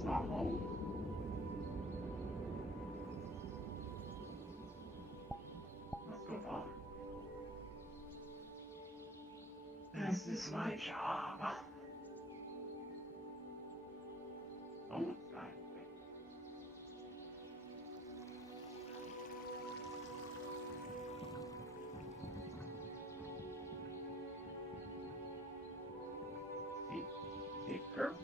It's not home. Let's go, Father. This is my job. Someone's got it. Seeker?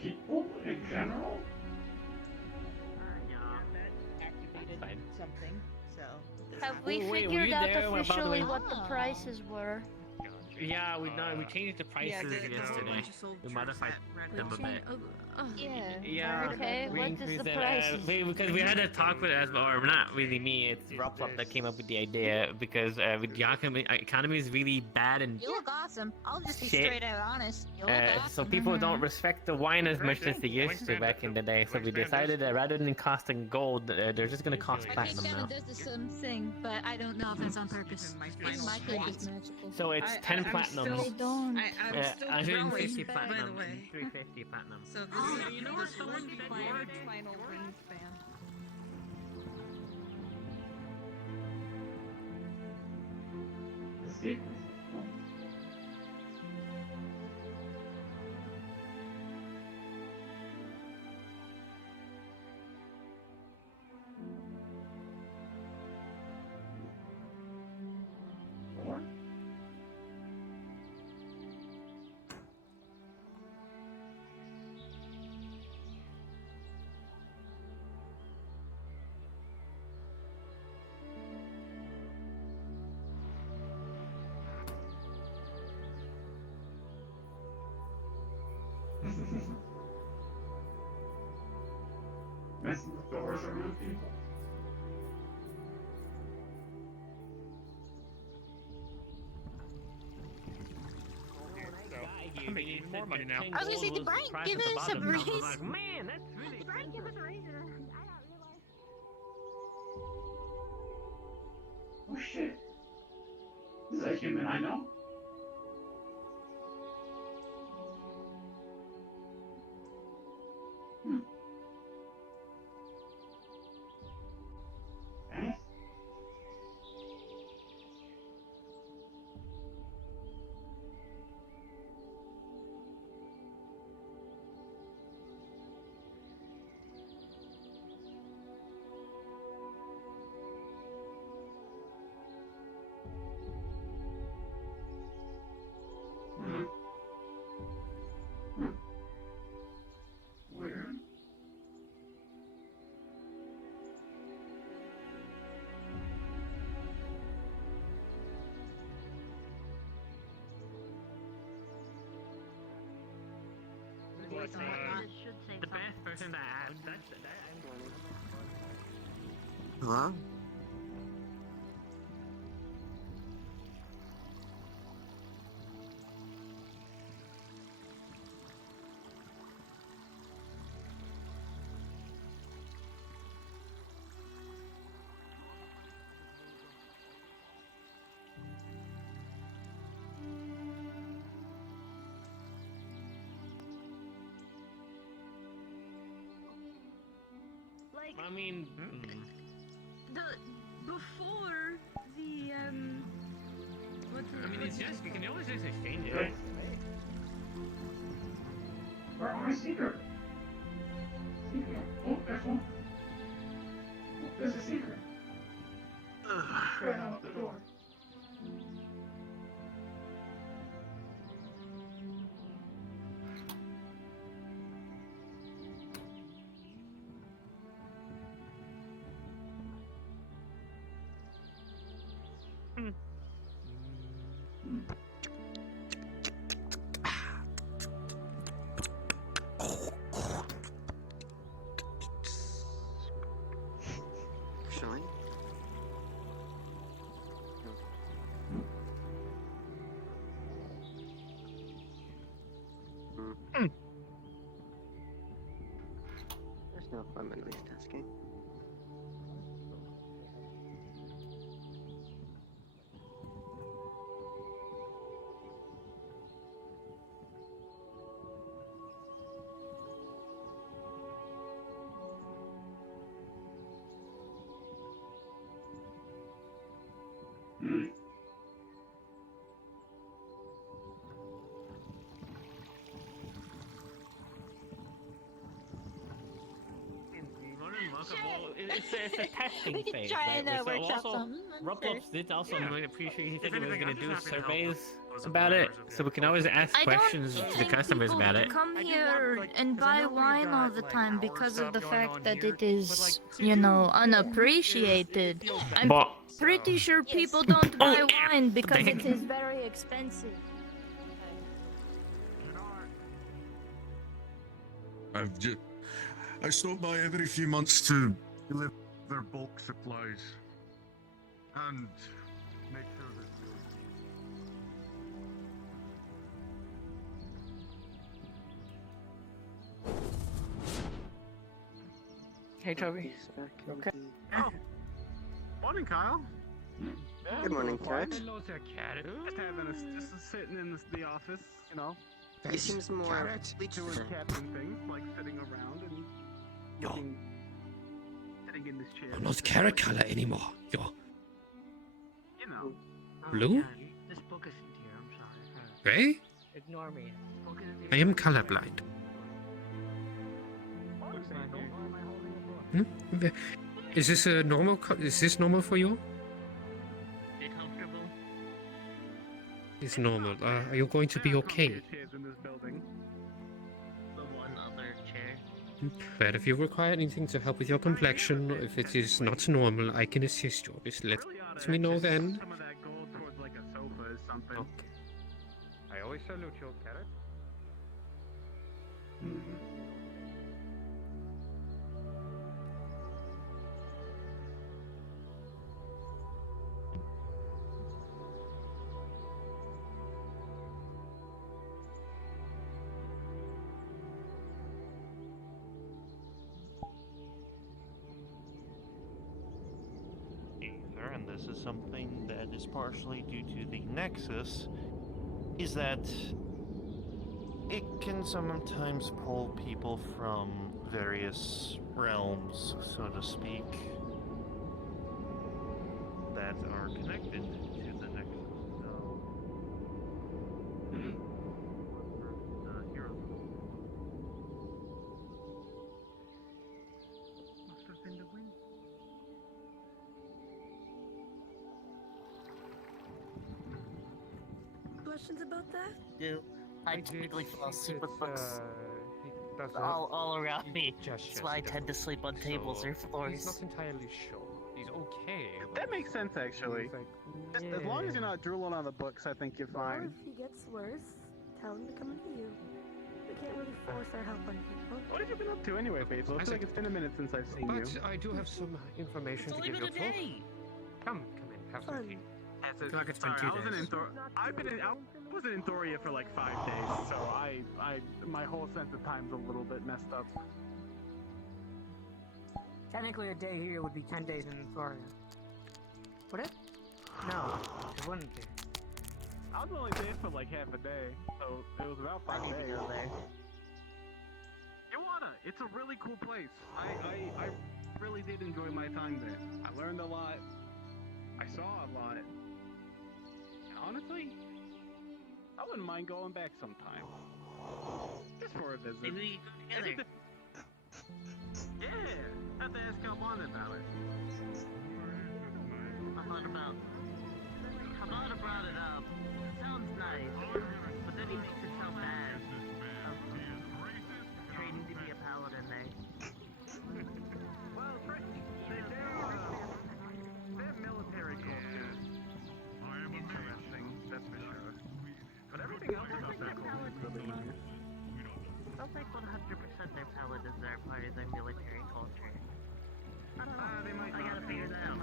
People in general? Yeah. Activated something, so. Have we Oh, wait, were figured you out there? By the officially way- what the prices were? Yeah, we changed the prices yesterday. We modified them a bit. Yeah. Yeah. Okay, we what is increased the it, prices? because we had a talk with us, or not really me. It's Roplop that came up with the idea because with the economy is really bad and You look awesome. I'll just be Shit. straight out honest. You look awesome. so people don't respect the wine as much as they used to back in the day. So we decided that rather than costing gold, they're just gonna cost I think platinum Kevin now. does the same thing, but I don't know if it's on purpose. It might be magical. So it's 10 platinum. They don't. I'm still 150 growing, by platinum. the way. 350 platinum. So this Oh, is, you know this what someone won't be said final Final Wingspan. The secret. Or messing with doors around people. I'm making even more money now. I was gonna say, did Brian give us a raise? Man, that's really. Did Brian give us a raise? I don't realize. Oh shit. Is that a human I know? Hmm. Eh? Hmm. Hmm. Weird. Voice and whatnot. It should say The something. best person that I'm going. Hello? Like I mean, the before the what's I mean, it's just you can always just exchange Good. it. Where are my secret? Secret. Oh, there's one. Oh, there's a secret. Straight out the door. Actually, there's no fun in these tasking. It's a testing We could phase. try right? and So workshop also, something. I'm Roblox sure. did also, Yeah. I'm pretty sure he said If he was anything, going I'm to just do happy to help surveys those about it, members of the so we can always ask I don't questions to the think customers people about it. come I do here want, like, and 'cause I buy know we've wine all got, the like, time our because of stuff the going fact on that here, it is, but, like, to you do know, good it unappreciated. feels I'm better. But pretty So- sure Yes. people don't Oh, buy wine because dang. it is very expensive. I stop by every few months to deliver their bulk supplies and make sure that. Hey, Toby. He's back Okay. indeed. Oh. Morning, Kyle. Good morning, Cat. Hello there, Cat. Just sitting in the office, you know. He seems more Doing captain things, like sitting around and Yo. sitting in this chair. You're not carrot color anymore. You're You know. blue? This book isn't here, I'm sorry. Gray? Ignore me. This book isn't I am colorblind. Is this a normal? Is this normal for you? You comfortable? It's normal. Are you going to be okay? Chairs in this building. The one other chair. But if you require anything to help with your complexion, or if it is not normal, I can assist you. Just let Really oughta me know just then. Some of that gold towards like a sofa or something. Okay. I always salute you, Carrot. Aether, and this is something that is partially due to the Nexus, is that it can sometimes pull people from various realms, so to speak, that are connected to the Nexus. So, hero. Must have been the wind. Questions about that? do. I typically fall asleep with books all around me. That's why I tend to sleep on tables or He's floors. not entirely sure. He's okay. That makes sense, actually. Just as long as you're not drooling on the books, I think you're Or fine. if he gets worse, tell him to come and see you. We can't really force our help on people. What have you been up to anyway, Faithful? I feel like it's been a minute since I've seen you. But I do have some information It's to only give been you a folks. day. Come in, have some Fun. tea. feel like it's been Sorry, 2 I wasn't days. in Thor. I wasn't in Thoria for like 5 days, so my whole sense of time's a little bit messed up. Technically, a day here would be 10 days in Florida. Would it? No, it wouldn't be. I was only there for like half a day, so it was about 5 I need to days. go there. You wanna? It's a really cool place. I really did enjoy my time there. I learned a lot. I saw a lot. And honestly, I wouldn't mind going back sometime. Just for a visit. Maybe we can go together. Yeah, have to ask Calvin about it. Havana brought it up. It sounds nice, but then he makes it sound bad. Training to be a paladin there. Well, their military culture is interesting, that's for sure. But everything else about that culture is really nice. I don't think 100% their paladins are part of their military culture. I don't know. They might I gotta figure that out.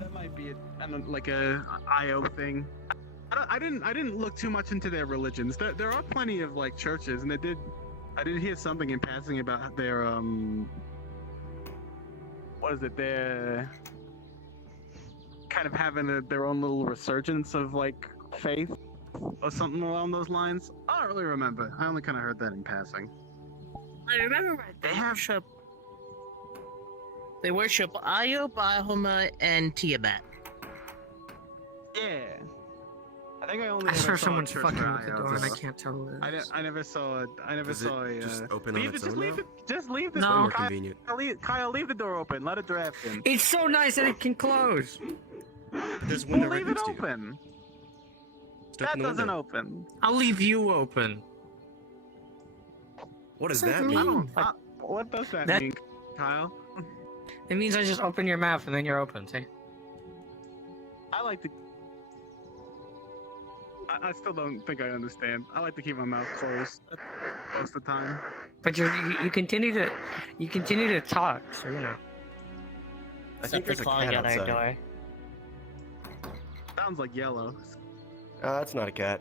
That might be like a IO thing. I didn't look too much into their religions. There are plenty of like churches, and I did hear something in passing about their what is it? Their kind of having their own little resurgence of like faith or something along those lines. I don't really remember. I only kind of heard that in passing. I remember right. They worship Io, Bahama, and Tiamat. Yeah. I think I only I ever swear saw someone's a church fucking guy with the of, door and I can't tell who it is. I never saw. I never Does it saw a. just open on leave its it. Just own leave now? it. Just leave the No. Way more Kyle, convenient. Kyle, leave the door open. Let it draft in. It's so nice that it can close. There's a Well, window right leave it next to you. open. Just open That the doesn't window. open. I'll leave you open. What does What that does mean? that I mean? don't. What does that That- mean, Kyle? It means I just open your mouth and then you're open, see? I like to. I still don't think I understand. I like to keep my mouth closed most of the time. But you continue to talk, so you know. I think there's a clawing cat at our outside. door. Sounds like yellow. That's not a cat.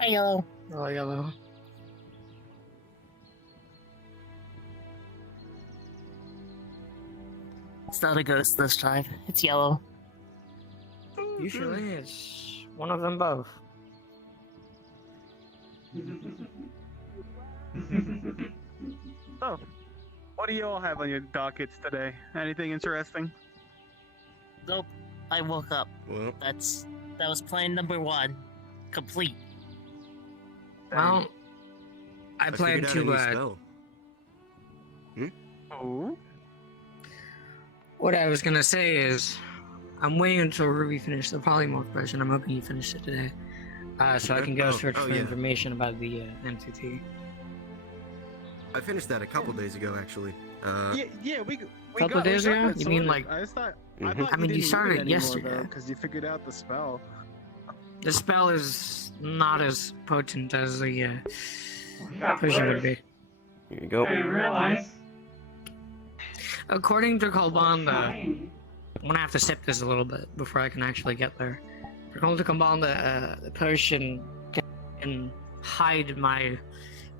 Hey, Yellow. Oh, yellow. It's not a ghost this time. It's Yellow. Usually it's one of them both. So, what do you all have on your dockets today? Anything interesting? Nope. I woke up. Well, That was plan number 1. Complete. Well, I plan figured out a new to, spell. Oh. what I was gonna say is, I'm waiting until Ruby finished the polymorph version. I'm hoping he finished it today. So I can go search for yeah. information about the entity. I finished that a couple days ago, actually. Yeah, we Couple got days ago? that You mean, sorted. like- I thought I mean, you started it yesterday. because you figured out the spell. The spell is not as potent as the potion would be. Here you go. I realize. According to Kalbanda, I'm gonna have to sip this a little bit before I can actually get there. According to Kalbanda, the potion can hide my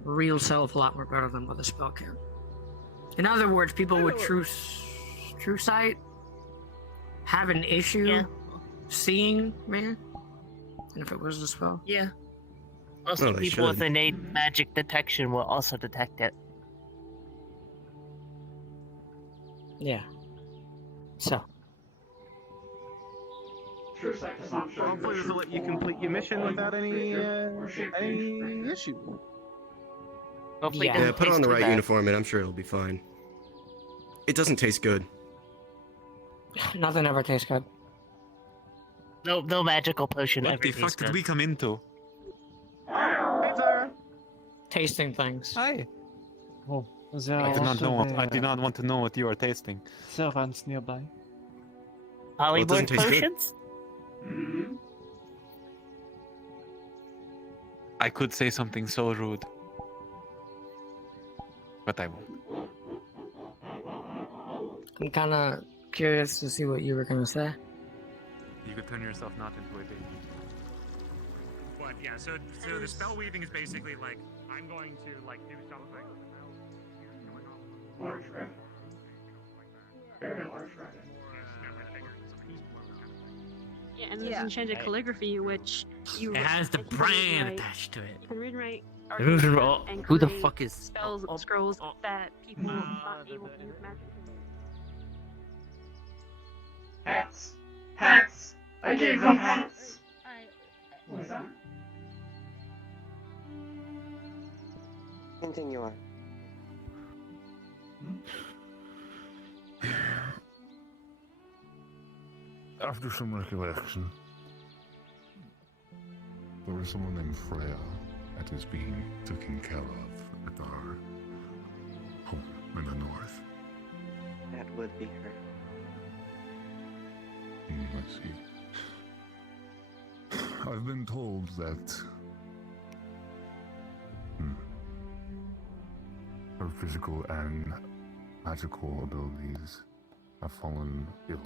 real self a lot more better than what the spell can. In other words, people with true sight have an issue seeing me. And if it was the spell, Yeah. Also, Well, they people with should. innate magic detection will also detect it. yeah. So True sight does not show Hopefully, this will let you complete your mission without any issue. Hopefully, it Yeah. doesn't Yeah, put taste on the too right bad. uniform and I'm sure it'll be fine. It doesn't taste good. nothing ever tastes good. No magical potion What ever the fuck tastes did good. we come into? Pizza. Tasting things. Hi. Oh, there I are did not also know. I the did not want to know what you are tasting. servants nearby. Hollywood taste good. potions? I could say something so rude, but I won't. I'm kind of curious to see what you were gonna say. You could turn yourself not into a baby. But yeah, so the spell weaving is basically like I'm going to like do something. Large red. Very large red. Yeah, and there's enchanted calligraphy, which you. It has the you can brand rewrite- attached to it. You can rewrite The moves are arcane all- and who the create fuck is- spells, oh, scrolls oh. that people aren't able to use magic. Hats. Hats. I gave them hats. What's that? Continue on. After some recollection, there was someone named Freya that is being taken care of at our home in the north. That would be her. I see. I've been told that her physical and magical abilities have fallen ill.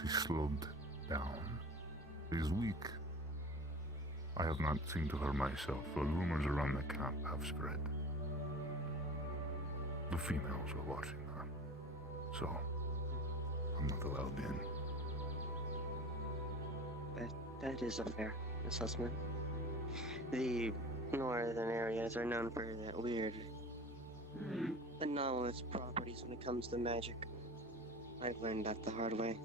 She slowed down. She is weak. I have not seen to her myself, but rumors around the camp have spread. The females are watching her, so I'm not allowed in. That is a fair assessment. The northern areas are known for that weird, anomalous properties when it comes to magic. I've learned that the hard way.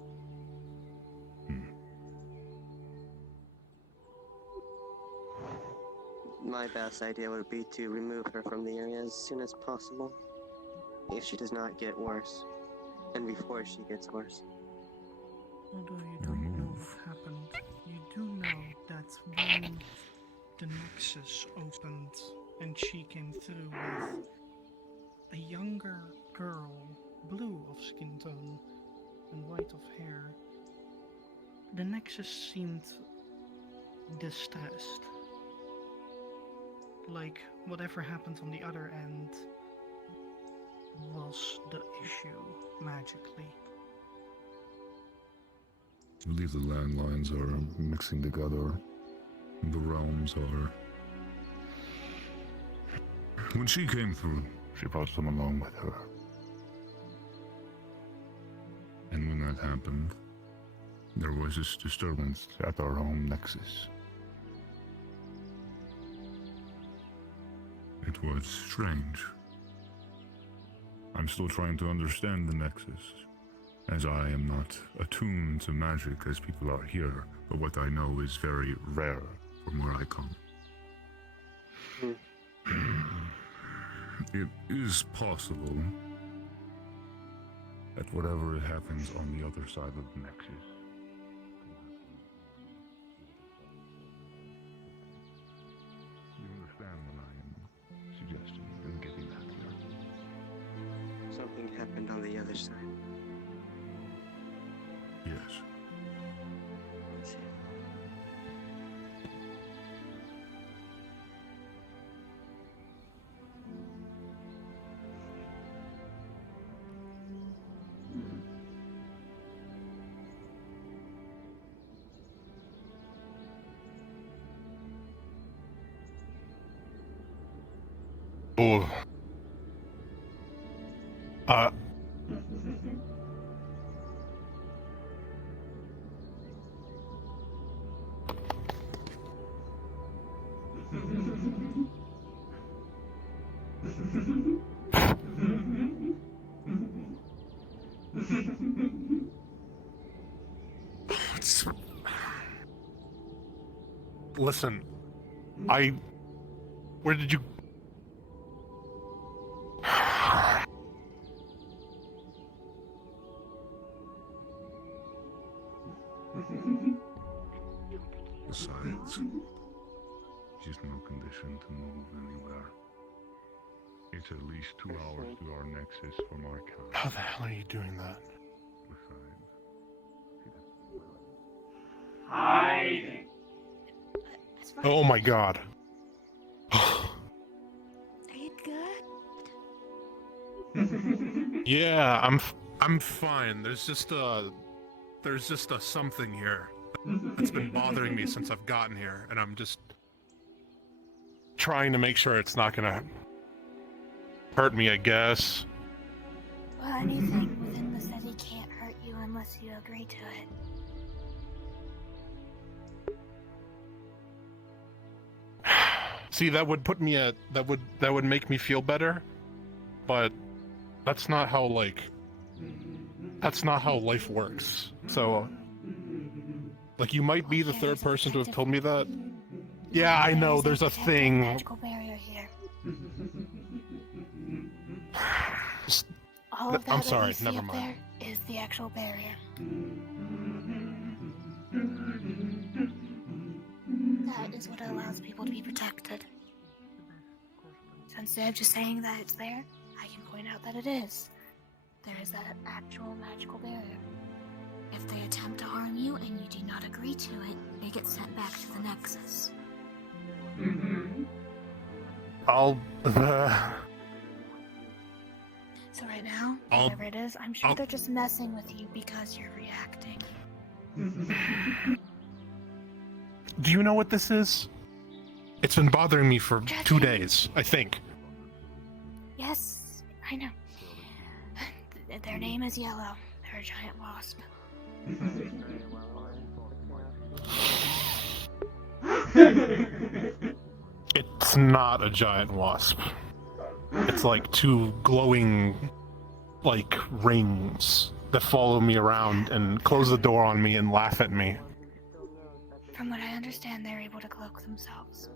My best idea would be to remove her from the area as soon as possible, if she does not get worse, and before she gets worse. Although you don't know what happened, you do know that when the Nexus opened and she came through with a younger girl, blue of skin tone and white of hair, the Nexus seemed distressed. Like whatever happened on the other end was the issue magically. I believe the landlines are mixing together. The realms are. When she came through, she brought them along with her. And when that happened, there was this disturbance at our home nexus. It was strange. I'm still trying to understand the nexus, as I am not attuned to magic as people are here, but what I know is very rare from where I come. It is possible that whatever happens on the other side of the nexus. You understand what I am suggesting and getting at here? Something happened on the other side. Yes. I see. Oh. Listen, where did you... Besides, she's no condition to move anywhere. It's at least 2 hours to our nexus from our camp. How the hell are you doing that? Hiding. Oh my god. Are you good? Yeah, I'm fine. There's just a something here that's been bothering me since I've gotten here, and I'm just trying to make sure it's not gonna hurt me, I guess. Well, anything within the city can't hurt you unless you agree to it. See, that would put me at that would make me feel better, but that's not how life works. So, like, you might be the third person to have told me that. Yeah, I know. There's a thing. Magical barrier here. All of that I'm sorry. you see Never up mind. there is the actual barrier. That is what allows people to be protected. So instead of just saying that it's there, I can point out that it is. There is that actual magical barrier. If they attempt to harm you and you do not agree to it, they get sent back to the Nexus. So right now, whatever it is, I'm sure they're just messing with you because you're reacting. Do you know what this is? It's been bothering me for 2 days, I think. Yes, I know. Their name is Yellow. They're a giant wasp. It's not a giant wasp. It's like 2 glowing, like, rings that follow me around and close the door on me and laugh at me. From what I understand, they're able to cloak themselves.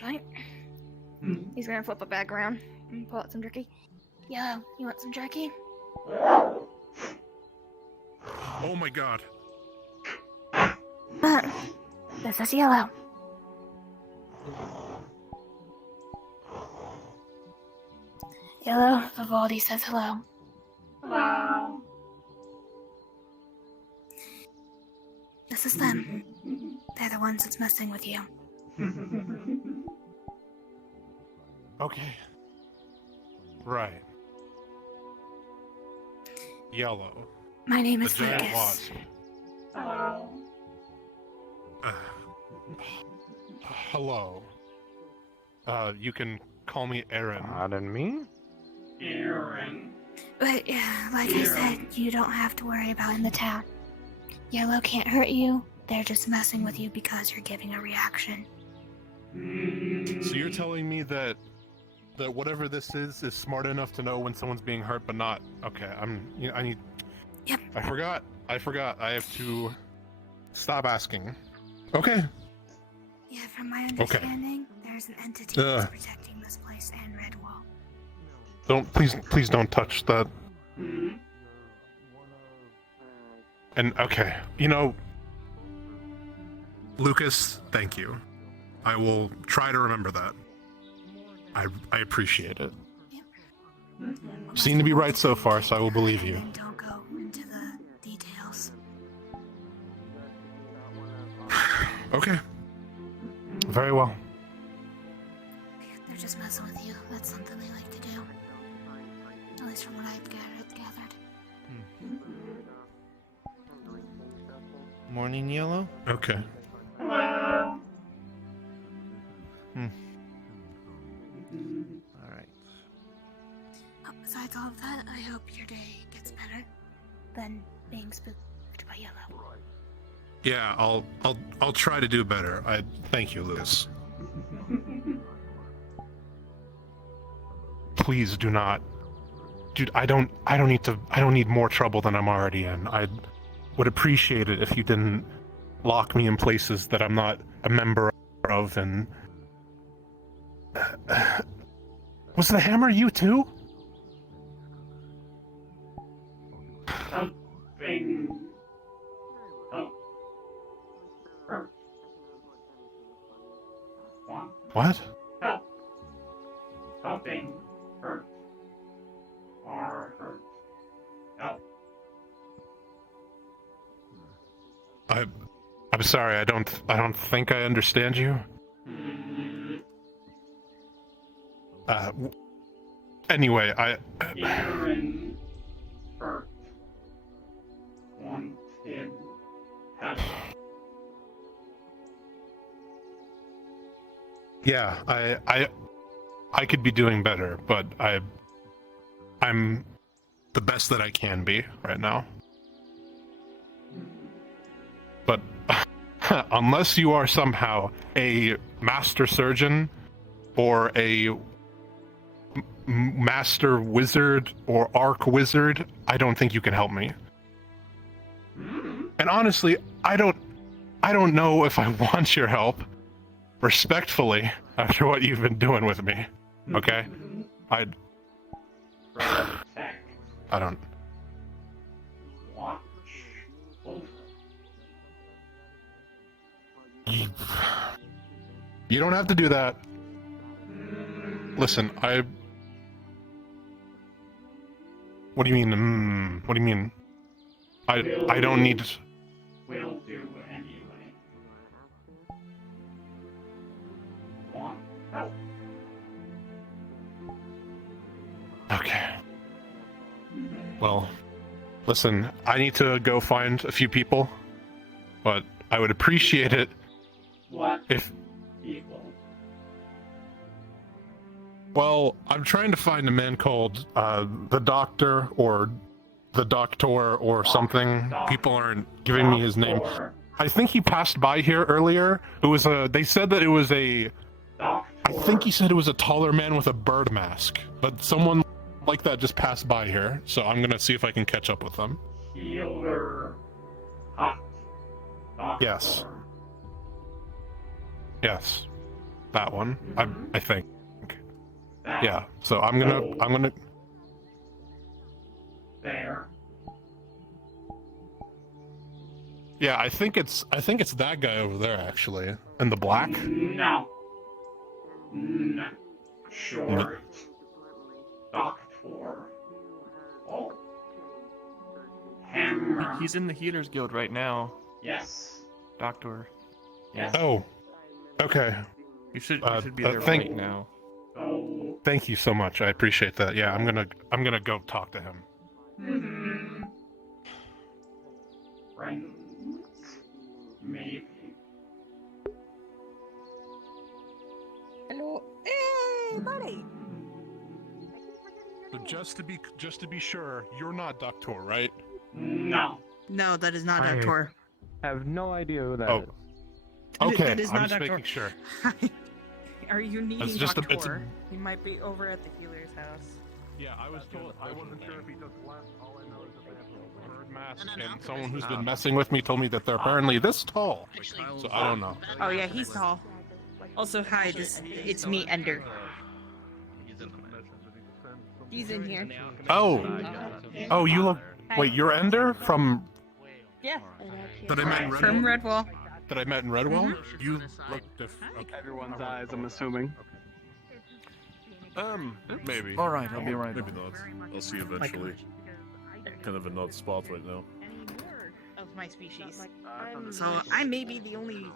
flashlight. He's gonna flip it back around and pull out some jerky. Yellow, you want some jerky? Oh my god. This is Yellow. Yellow, Vivaldi says hello. Hello. This is them. They're the ones that's messing with you. Okay. Right. Yellow. My name The is giant Lucas. wasp. Hello. Hello. You can call me Aaron. Pardon me? Aaron. But, like I said, you don't have to worry about in the town. Yellow can't hurt you. They're just messing with you because you're giving a reaction. So you're telling me that whatever this is smart enough to know when someone's being hurt, but not. Okay, I need. Yep. I forgot. I have to stop asking. Okay. Yeah, from my understanding, there's an entity that's protecting this place and Redwall. Please don't touch that. And okay, Lucas, thank you. I will try to remember that. I appreciate it. You seem to be right so far, so I will believe you. Don't go into the details. Okay. Very well. They're just messing with you. That's something they like to do. At least from what I've gathered. Morning, Yellow? Okay. Hello. Alright. Besides all of that, I hope your day gets better than being spooked by Yellow. Yeah, I'll try to do better. Thank you, Lucas. Please do not. Dude, I don't need more trouble than I'm already in. I would appreciate it if you didn't lock me in places that I'm not a member of. And was the hammer you too? Something. What? Help. Something hurt. Or hurt. Help. I'm sorry. I don't think I understand you. Anyway, Aaron hurt. Wanted help. Yeah, I could be doing better, but I'm the best that I can be right now. But unless you are somehow a master surgeon or a master wizard or arc wizard, I don't think you can help me. And honestly, I don't know if I want your help. Respectfully, after what you've been doing with me, okay? I don't. Watch over. You don't have to do that. Listen, What do you mean? What do you mean? I don't need. Will do anyway. Want help? Okay. Well, listen, I need to go find a few people, but I would appreciate it What if. people? Well, I'm trying to find a man called the Doctor or the Doctor or something. People aren't giving me his name. I think he passed by here earlier. It was they said that it was a. I think he said it was a taller man with a bird mask, but someone like that just passed by here. So I'm gonna see if I can catch up with them. Healer. Hot. Doctor. Yes. Yes. that one. I think. Yeah. So I'm gonna. There. Yeah, I think it's that guy over there actually, in the black. No. No. Sure. Doctor. Oh. Hammer. He's in the Healers Guild right now. Yes. Doctor. Yes. Oh. Okay. You should be there thank- right now. Thank you so much. I appreciate that. Yeah, I'm gonna go talk to him. Mm-hmm. Friends. Maybe. Hello. Hey, buddy. So just to be sure, you're not Doctor, right? No. No, that is not I- Doctor. I have no idea who that Oh. is. Okay, That is I'm not just Doctor. making sure. Are you needing It's just Doctor? it's a- He might be over at the healer's house. Yeah, I was told. I wasn't sure if he does left. All I know is that they have a bird mask, and someone who's been messing with me told me that they're apparently this tall. So I don't know. Oh yeah, he's tall. Also, hi. It's me, Ender. He's in here. Oh, you look. Wait, you're Ender from Yeah. that I met in Redwall. From Redwall. That I met in Redwall. You look okay. Everyone's eyes, I'm assuming. Maybe. All right, I'll be right Maybe back. not. I'll see eventually. Kind of an odd spot right now. Of my species. So I may be the only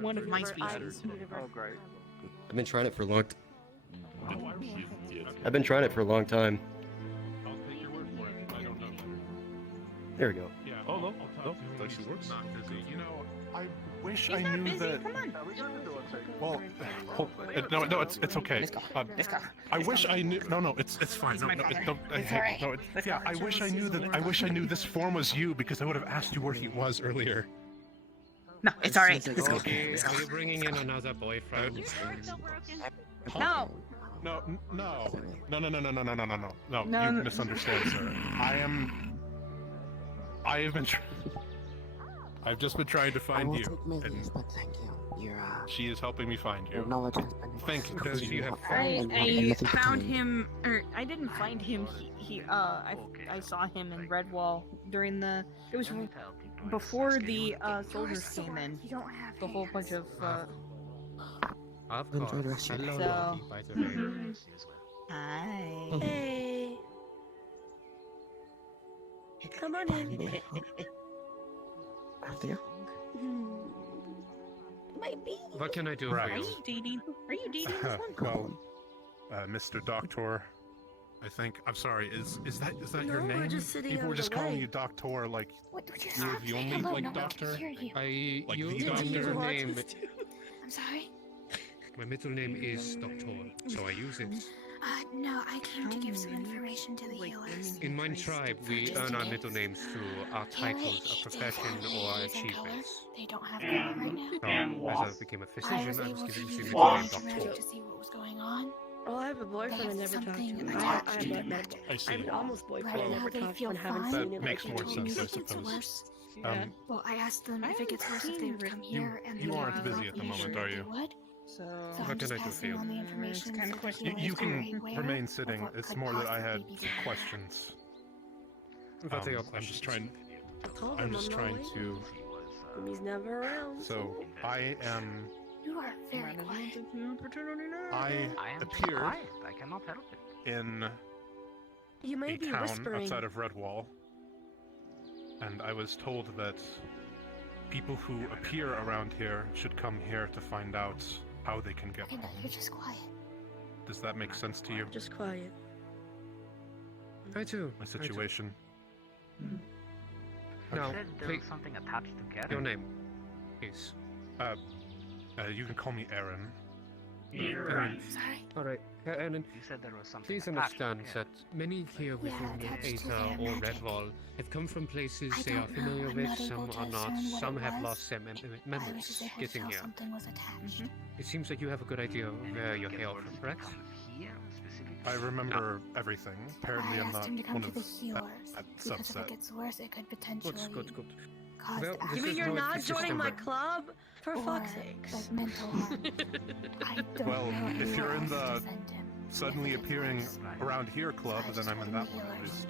one of my species. Oh, great. I've been trying it for a long. I've been trying it for a long time. I'll take your word for it. I don't know. There we go. Yeah. Oh no, no, it actually works. You know, I wish He's I not knew busy. that. Come on. Well, no, it's okay. I wish I knew. No, it's fine. No, don't. Yeah, I wish I knew that. I wish I knew this form was you because I would have asked you where he was earlier. No, it's alright. Let's go. Are you bringing in another boyfriend? No. No. No, No. you misunderstand, sir. I have been. I've just been trying to find you. And she is helping me find you. Thank you. Does he have I found him, or I didn't find him. I saw him in Redwall during the. It was before the soldiers came in. The whole bunch of. Of course. Hello, So- Loki, by the way. Hi. Hey. Come on in. My baby. What can I do Right. for Are you? you dating? Are you dating this one? Well, Mr. Doctor, I think. I'm sorry. Is that your No, we're name? just sitting People out were of just the calling way. you Doctor, like What would you you're stop the saying only hello? like No one doctor. can hear you. Like You the got doctor. your name. I'm sorry? My middle name is Doctor, so I use it. No, I came to give some information to the healers. In my tribe, we earn our middle names through our titles of profession or achievements. They don't have color right now. So, as I became a I physician, was I able was to given use the the name magic Doctor. to see what was going on. Oh, I have a boyfriend I never talked something to. attached I to have the a, magic. I see. I have an almost boyfriend I Right now never they talked to feel and haven't fine. seen in Makes like more 2 sense, I years. It gets suppose. worse. Yeah. Well, I asked them if it gets worse if they would come here, and you they aren't were busy at the moment, are you? Would. So, So I'm just passing on the information. kind of so that question. he You is can very aware remain of sitting. what It's could more that I had possibly be going on. questions. What are your I'm questions? just trying. I told I'm him just I'm trying not to. waiting. And he's never around. So I am. You are very quiet. I appeared I cannot help it. in You may a be town whispering. outside of Redwall, and I was told that people who appear around here should come here to find out how they can get Okay, no, home. you're just quiet. Does that make sense to you? Just quiet. I do. My situation. Now, Said there please, was something attached to Karen. your name is. You can call me Aaron. Sorry. All right, Aaron. You said there was something Please attached to understand Karen. that many here within attached to Aether their or magic. Redwall have come from places I they are don't know. familiar I'm with, not some able to are not, discern what some it have was. lost their I was memories just able to getting tell here. something was attached. It seems like you have a good idea of where you hail from, correct? I remember everything. Apparently, I I'm asked not him to come one to of the healers that because if subset. it gets worse, it could potentially Good. caused Well, accidents. You mean you're not joining my club? For or, fuck's sakes. like, mental harm. I don't Well, know if who you're in else to the send him. suddenly appearing around here club, then I'm in that one at least.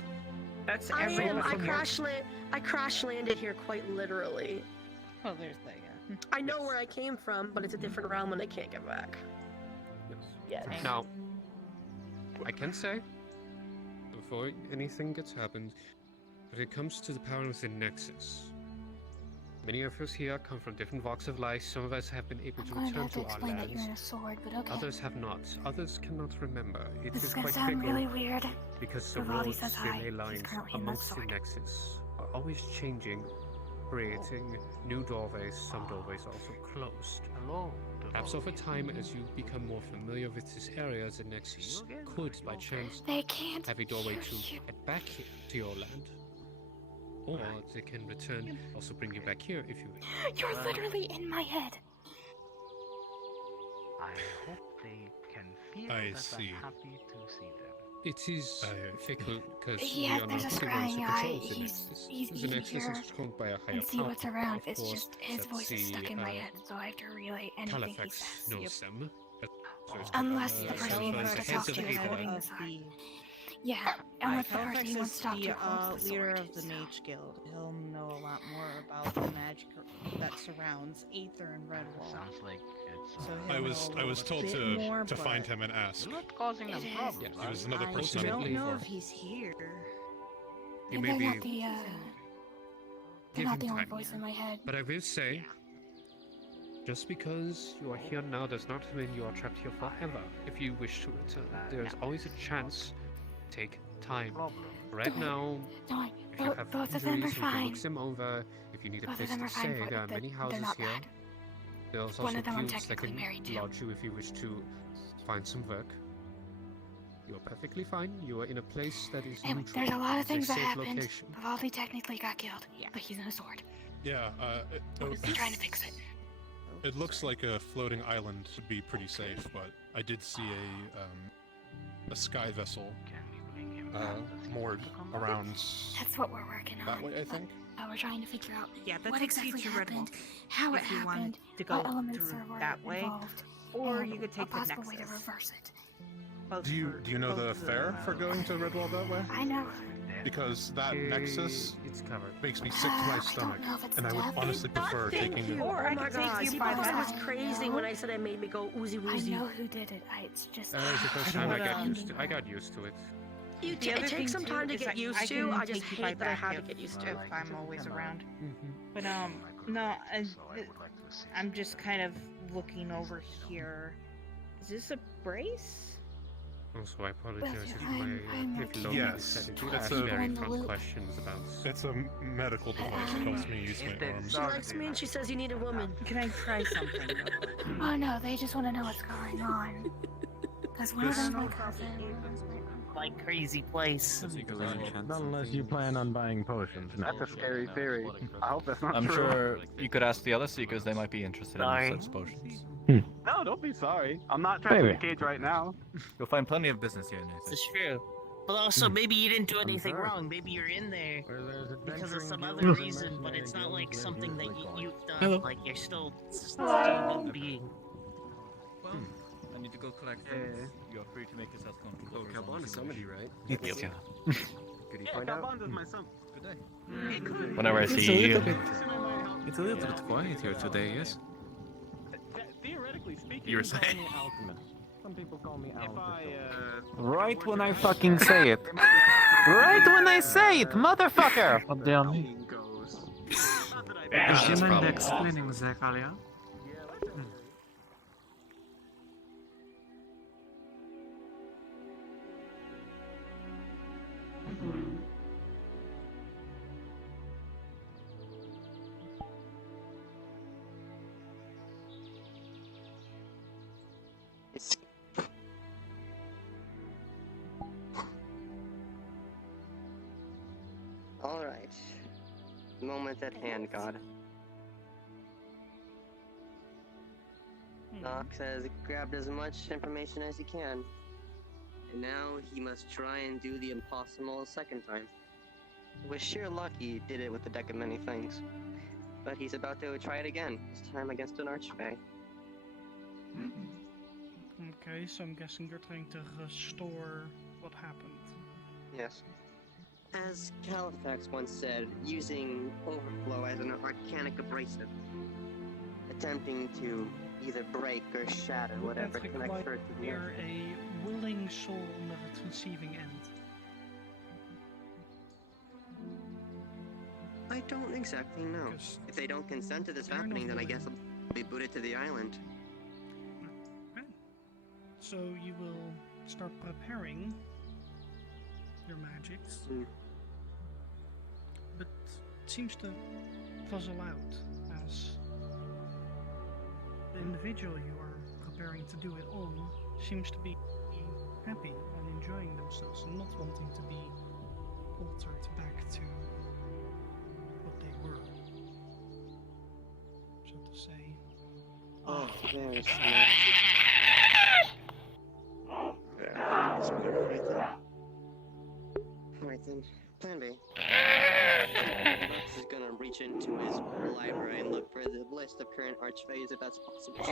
That's I everyone am. I from crash landed here quite literally. Oh, there's that, yeah. I know where I came from, but it's a different realm and I can't get back. Yes. Yes. Now, I can say, before anything gets happened, when it comes to the power of the Nexus, many of us here come from different walks of life. Some of us have been able to I'm going to return have to to our explain that lands. you're in a sword, but okay. Others have not. Others cannot remember. It This is is gonna quite sound fickle really weird. because the Vivaldi roads, says the hi. ley He's lines currently in the amongst the sword. Nexus are always changing, creating new doorways. Some doorways also closed. Perhaps over time, as you become more familiar with this area, the Nexus could, by chance, They can't have a doorway hear to you. get back here to your land. Or they can return, also bring you back here if you wish. You're literally in my head. I hope they can feel I that see. I'm happy to see them. It is fickle because Yeah, we are there's not a the ones who scrying guy. control the He's Nexus. easy The to Nexus hear is controlled by a higher and see power. what's around. Of It's course, just his that's voice is stuck the, in my head, so I have to relay anything he Califax says. knows them. Unless the person he wants to heads talk of to is Aether. holding the sign. Yeah, unless the person he wants to talk to holds the leader sword. of the Mage Guild. He'll know a lot more about the magic that surrounds Aether and Redwall. Sounds like it's. So I he'll was know a told bit to more, find but him and ask. You're not causing them problems. He was another I person I don't looked know for. if he's here. You And may they're be not the, they're give not him the only time. voice in my head. But I will say, just because you are here now does not mean you are trapped here forever. If you wish to return, there is always a chance. Take time. Right now, if you have both of them are injuries, you can fine. look them over. If you need a Both of place them to are fine, stay, but there are they're- many they're houses not here. bad. There's One also of them I'm guilds that technically can married to. lodge you if you wish to find some work. You are perfectly fine. You are in a place that is And neutral. there's a lot of It's a things that safe happened. location. Vivaldi technically got killed, but he's in a sword. Yeah, He's trying to fix it. it looks like a floating island would be pretty safe, but I did see a sky vessel moored around That's what we're working on. that way, I think. We're trying to figure out Yeah, that what takes you exactly to Redwall. happened, how it If you wanted happened, to go what elements through were that way, involved, or and you could take a the possible way to Nexus. reverse it. Do you know the fare for going to Redwall that way? I know. Because that Nexus makes me sick to I my don't stomach, know if it's and I would death. honestly prefer Thank taking you. the. Oh my god, you people by thought I was that. crazy when I said I made me go oozy I woozy. know who did it. It's just. That was the first I time I don't got know. used to. I got used to it. You The it other thing takes some too time to is get I used to. can I just take you by hate that I back have to if- get used to. if I'm always around. Mm-hmm. But no, I'm just kind of looking over here. Is this a brace? Also, I apologize if I'm my okay. if Logan Yes, said it. it's Ask a- very in the prompt loop. questions about. It's a medical device that helps me use my arms. She likes me and she says you need a woman. Can I try something? Oh no, they just want to know what's going on. Because one of them's my cousin. Like crazy place. Unless you plan on buying potions. No. That's a scary theory. I hope that's not I'm true. sure you could ask the other seekers, they might be interested Sorry. in such potions. No, don't be sorry. I'm not trapped in the cage right now. You'll find plenty of business here, Nathan. It's true. But also, maybe you didn't do anything sorry. wrong. Maybe you're in there because of some other reason, but it's not like something that you've done. Hello. Like you're still a good being. Well, I need to go collect things. You're free to make yourself comfortable. Oh, Calbon is somebody, right? Yep. Could he Yeah, find out? Calbon's my son. Good day. Whenever I see you. It's a little bit quiet here today, yes? Theoretically speaking, You were saying? Some people call me Right when I fucking say it. Right when I say it, motherfucker! God damn me. Goes. Do you mind explaining, Zakaria? Alright. Moment at hand, God. Nox has grabbed as much information as he can. And now he must try and do the impossible a second time. With sheer luck, he did it with the deck of many things. but he's about to try it again, this time against an archfey. Okay, so I'm guessing you're trying to restore what happened. Yes. As Califax once said, using overflow as an arcanic abrasive. Attempting to either break or shatter whatever connects her to the earth. You're a willing soul on the receiving end. I don't exactly know. If they don't consent to this happening, then I guess I'll be booted to the island. So you will start preparing your magics, but it seems to puzzle out as the individual you are preparing to do it on seems to be happy and enjoying themselves and not wanting to be altered back to what they were, so to say. Oh, very smart. Alright then, plan B. Max is gonna reach into his library and look for the list of current archfays if that's possible.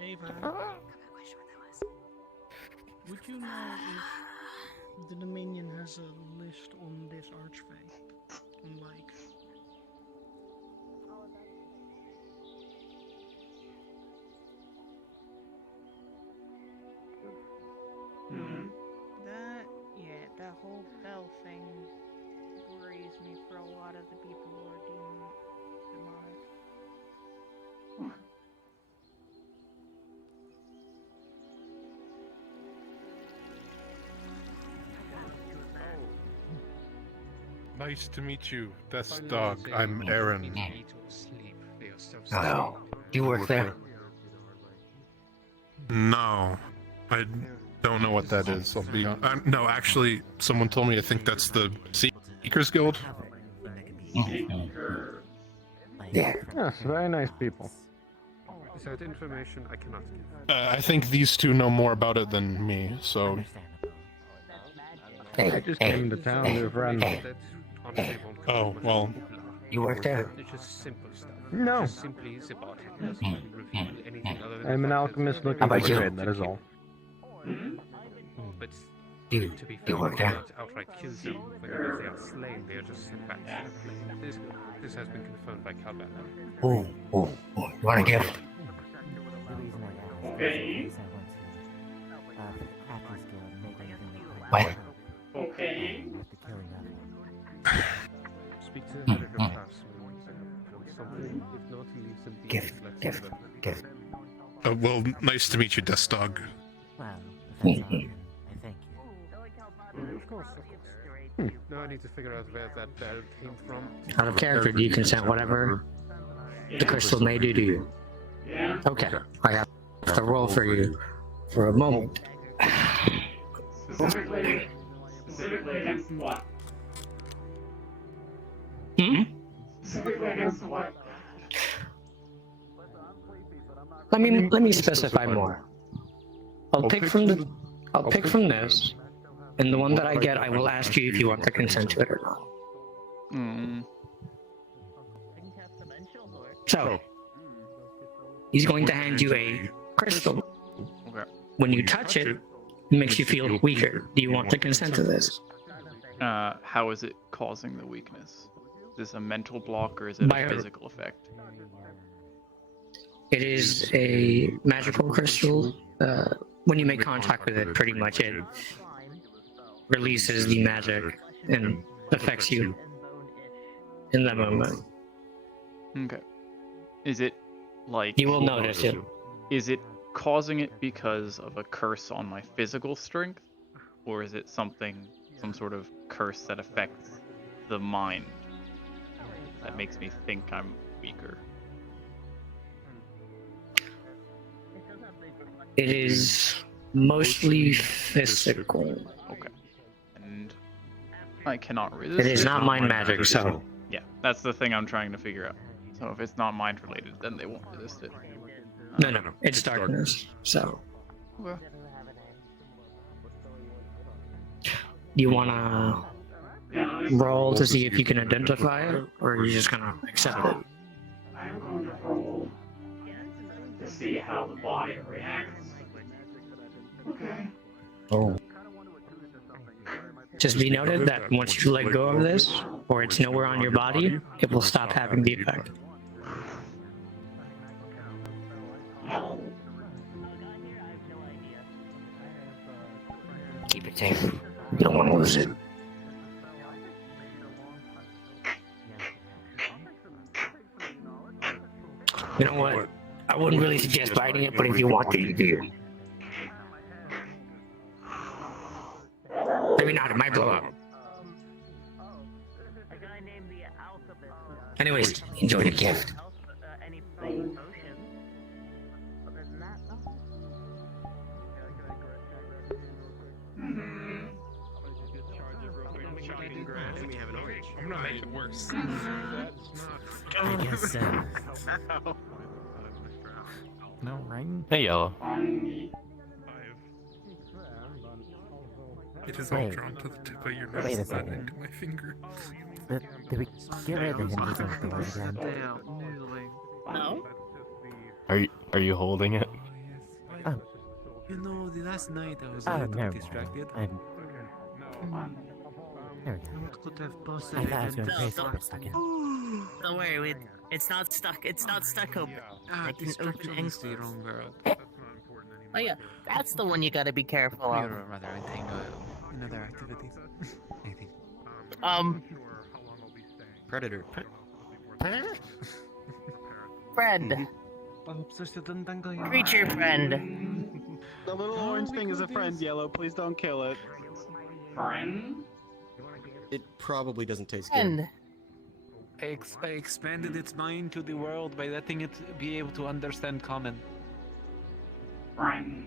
Ava, would you know if the Dominion has a list on this archfey? On like... That whole bell thing worries me for a lot of the people who are demonic. Nice to meet you, Death's Dog. I'm Aaron. Hello. Do you work there? No, I don't know what that is. I'll be on. No, actually, someone told me I think that's the Seekers Guild. Yeah. Yes, very nice people. Is that information I cannot give? I think these two know more about it than me, so... Hey, I just came to town with a friend. Oh, well... You work there? It's just simple stuff. No. Just simply is about it. It doesn't reveal anything other than I'm an the fact alchemist that looking How about for you? trade, that is all. But Do to be you fair, work we there? don't outright kill them. Whenever they are slain, they are just sent back to the plane. This has been confirmed by Calban. Oh, you want a gift? Okay. What? Okay. Speak to the head of your class. Something, if not, he leaves them be. Gift. well, nice to meet you, Death's Dog. Of course. Now I need to figure out where that bell came from. Out of character, do you consent whatever the crystal may do to you? Yeah. Okay, I have to roll for you for a moment. Specifically against what? Specifically against what? Let me specify more. I'll pick from this, and the one that I get, I will ask you if you want to consent to it or not. So, he's going to hand you a crystal. Okay. When you touch it, it makes you feel weaker. Do you want to consent to this? How is it causing the weakness? Is this a mental block or is it a physical effect? It is a magical crystal. When you make contact with it, pretty much it releases the magic and affects you in that moment. Okay. Is it like... You will notice it. Is it causing it because of a curse on my physical strength? Or is it some sort of curse that affects the mind that makes me think I'm weaker? It is mostly physical. Okay. And I cannot resist It is not mind magic, so... Yeah, that's the thing I'm trying to figure out. So if it's not mind related, then they won't resist it. No, it's darkness, so... Okay. Do you wanna roll to see if you can identify it, or are you just gonna accept it? I'm going to roll to see how the body reacts. Okay. Oh. Just be noted that once you let go of this, or it's nowhere on your body, it will stop having the effect. Keep it safe. You don't want to lose it. You know what? I wouldn't really suggest biting it, but if you want to, you do. Maybe not, it might blow up. Anyways, enjoy the gift. I'm gonna make it worse. I guess so. No, right? Hey, Yellow. It is all drawn to the tip of your nose Wait a and second. into my finger. Did we get rid of him or something again? No? Are you holding it? Oh. You know, the last night I was Oh, a little never distracted. mind. There we go. Could have posted I it thought I was and- gonna pay for a second. Don't worry, it's not stuck. It's not stuck open. I can open and the wrong word. Oh yeah, that's the one you gotta be careful of. You're rather entangled in other activities. I think. Predator. Friend. Creature friend. The little orange thing is a friend, Yellow. Please don't kill it. Friend? It probably doesn't taste Friend. good. I expanded its mind to the world by letting it be able to understand common. Friend.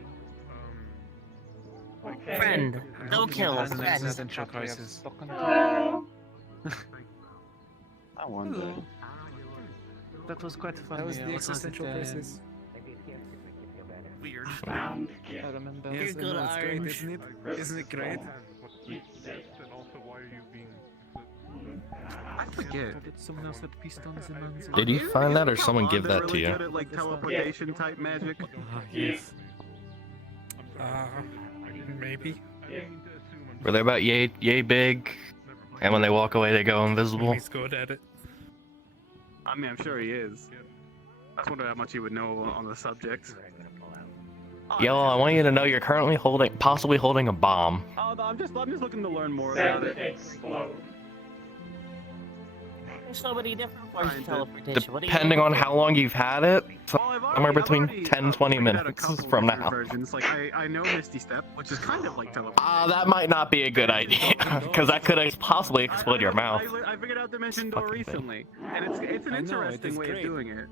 Okay. Friend. No kill. Has an Friend. existential crisis. Hello. I wonder. That was quite funny. That was the I existential wasn't, crisis. Weird. Found I remember. You're good, it's great, Orange. isn't it? Isn't it great? I forget. Did someone else had pistons in man's Did you find that, or someone give that to Really you? good at, like, teleportation type magic. Yes. Maybe. Were they about yay big? And when they walk away, they go invisible? He's good at it. I mean, I'm sure he is. I just wonder how much he would know on the subject. Yellow, I want you to know you're currently possibly holding a bomb. Oh, no, I'm just looking to learn more about it. Explode. There's so many different forms of teleportation. What do you Depending on want? how long you've had it, somewhere between 10-20 figured out a minutes couple from different now. Versions. Like I know Misty Step, which is kind of like teleportation. That might not be a good idea, because that could possibly explode your mouth. I figured out Dimension Door recently, and it's an interesting way of doing it.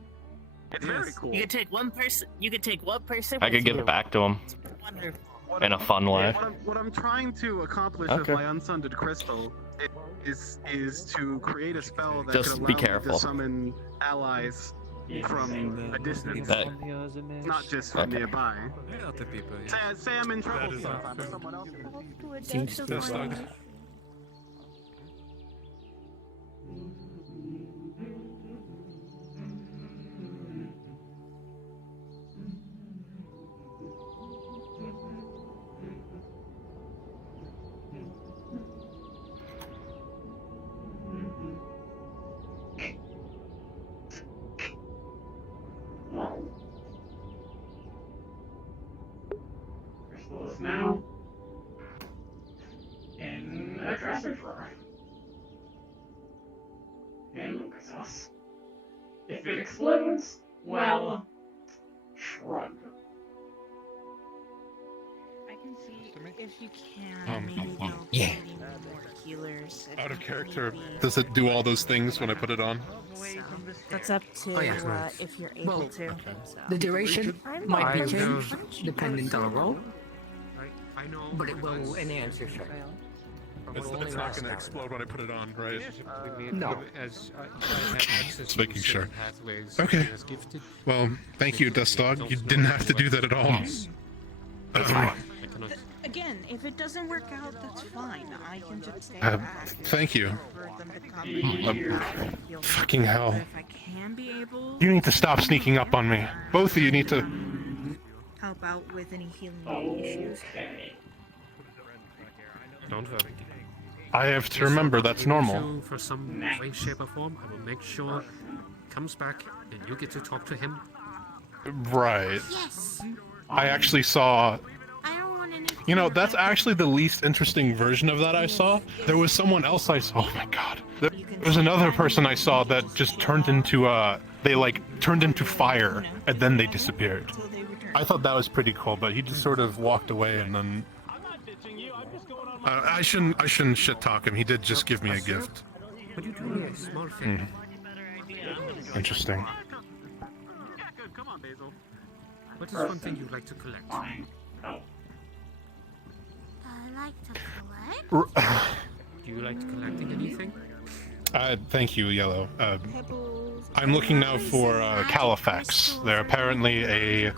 It's very cool. You could take one person. You could take one person. I with could give you. it back to him Wonderful. in a fun way. What I'm trying to accomplish Okay. with my Unsundered Crystal is to create a spell that Just could be allow careful. me to summon allies from a distance, That- not just from Okay. nearby. Other people, Say I'm in trouble. That is stuff. unfair. Someone else. Seems to This side. Crystal is now in a dresser drawer. And look at us. If it explodes, well, shrug. I can see if you can. Maybe they'll yeah. be more healers. Out of character, does it do all those things when I put it on? That's up to Oh, yeah. if you're able Well, to. The duration might be changed dependent on the roll, I know. but it will enhance your strength. It's not going to explode when I put it on, right? No. Just making sure. Okay. Well, thank you, Dust Dog. You didn't have to do that at all. Again, if If it doesn't work out, that's fine. I can just stay Uh, back. thank you. For them to come Fucking hell. But if I can be able You need to stop sneaking up on me. Both of you need to... help out with any healing issues. Don't worry. I have to remember that's normal. For some way, shape, or form, I will make sure he comes back and you get to talk to him. Right. Yes. I actually saw... I don't want any. You know, that's actually the least interesting version of that I saw. There was someone else I saw. Oh my god. There's another person I saw that just turned into, they like, turned into fire, and then they disappeared. I thought that was pretty cool, but he just sort of walked away and then... I shouldn't shit talk him. He did just give me a gift. What do you do here? Small thing. Interesting. What is one thing you'd like to collect? I like to collect. Do you like collecting anything? Thank you, Yellow. I'm looking now for Califax. They're apparently a...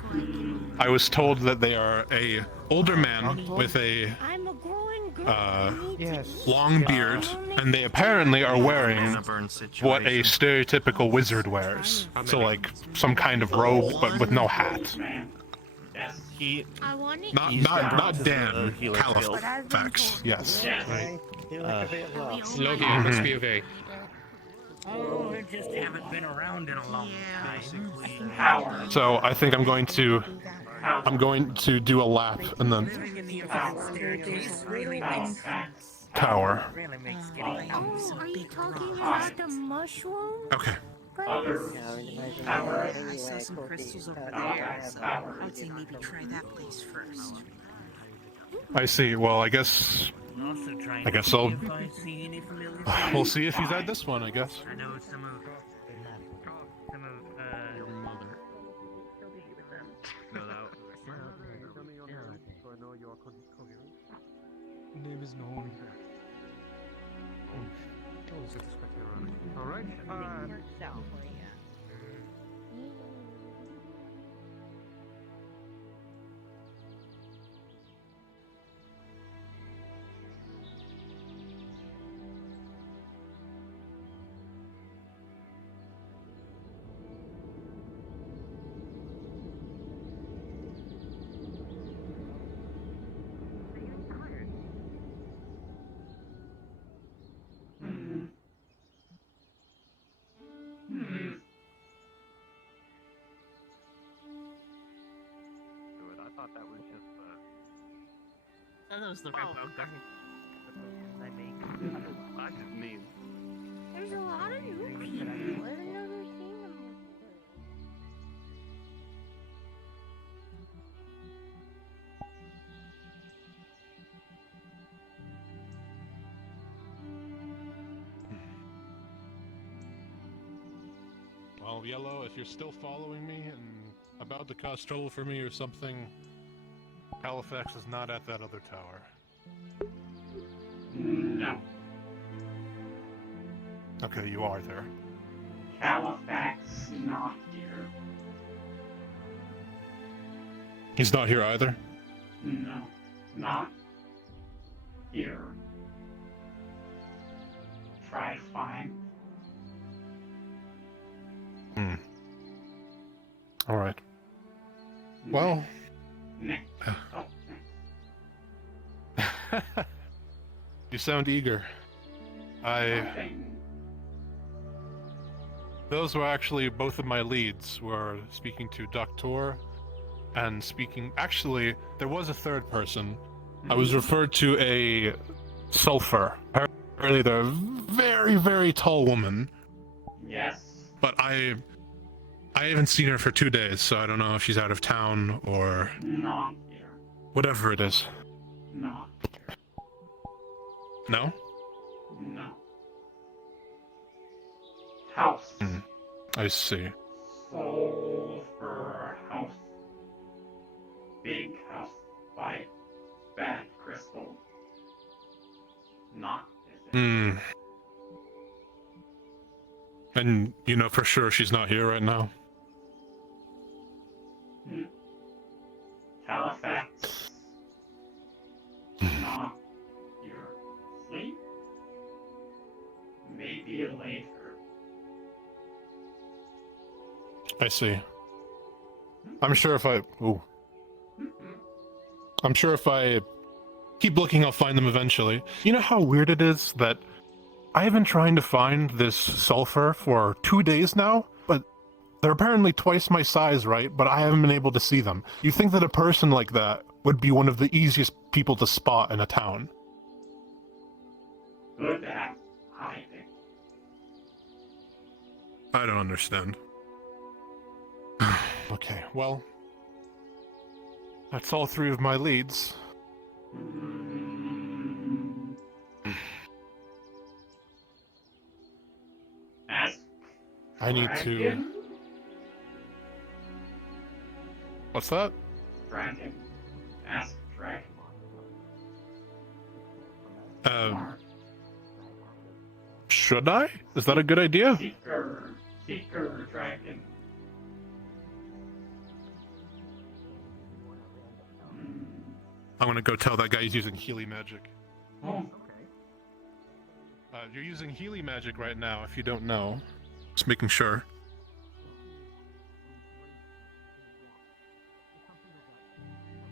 I was told that they are a older man with a long beard, and they apparently are wearing what a stereotypical wizard wears. So like some kind of robe, but with no hat. Not Dan, Califax. Yes. Loki, it must be okay. Oh, we just haven't been around in a long time. So I think I'm going to do a lap and then tower. Oh, are you talking about the mushroom? Okay. I saw some crystals over there, so I would say maybe try that place first. I see. Well, I guess I'll. We'll see if he's at this one. I guess. I know some of your mother. No, that. Name is known. Alright, That was just that was the remote. I mean, I just mean. There's a lot of new people. I've never seen them Well, Yellow, if you're still following me and about to cause trouble for me or something, Halifax is not at that other tower. No. Okay, you are there. Halifax not here. He's not here either? No. Not here. Try to find. Alright. Well... You sound eager. Those were actually both of my leads, were speaking to Doctor and speaking... Actually, there was a third person. I was referred to a sulfur. Apparently they're a very, very tall woman. Yes. But I haven't seen her for 2 days, so I don't know if she's out of town or... Not here. Whatever it is. Not here. No? No. House. I see. Sulfur house. Big house by bad crystal. Not visit. And you know for sure she's not here right now? Halifax. I see. I'm sure if I... Ooh. I'm sure if I keep looking, I'll find them eventually. You know how weird it is that I've been trying to find this sulfur for 2 days now, but they're apparently twice my size, right? But I haven't been able to see them. You think that a person like that would be one of the easiest people to spot in a town? Good at hiding. I don't understand. Okay, well... That's all 3 of my leads. I need to... What's that? Dragon. Ask Dragon. Should I? Is that a good idea? Seeker Dragon. I'm gonna go tell that guy he's using Healy magic. Oh. You're using Healy magic right now, if you don't know. Just making sure.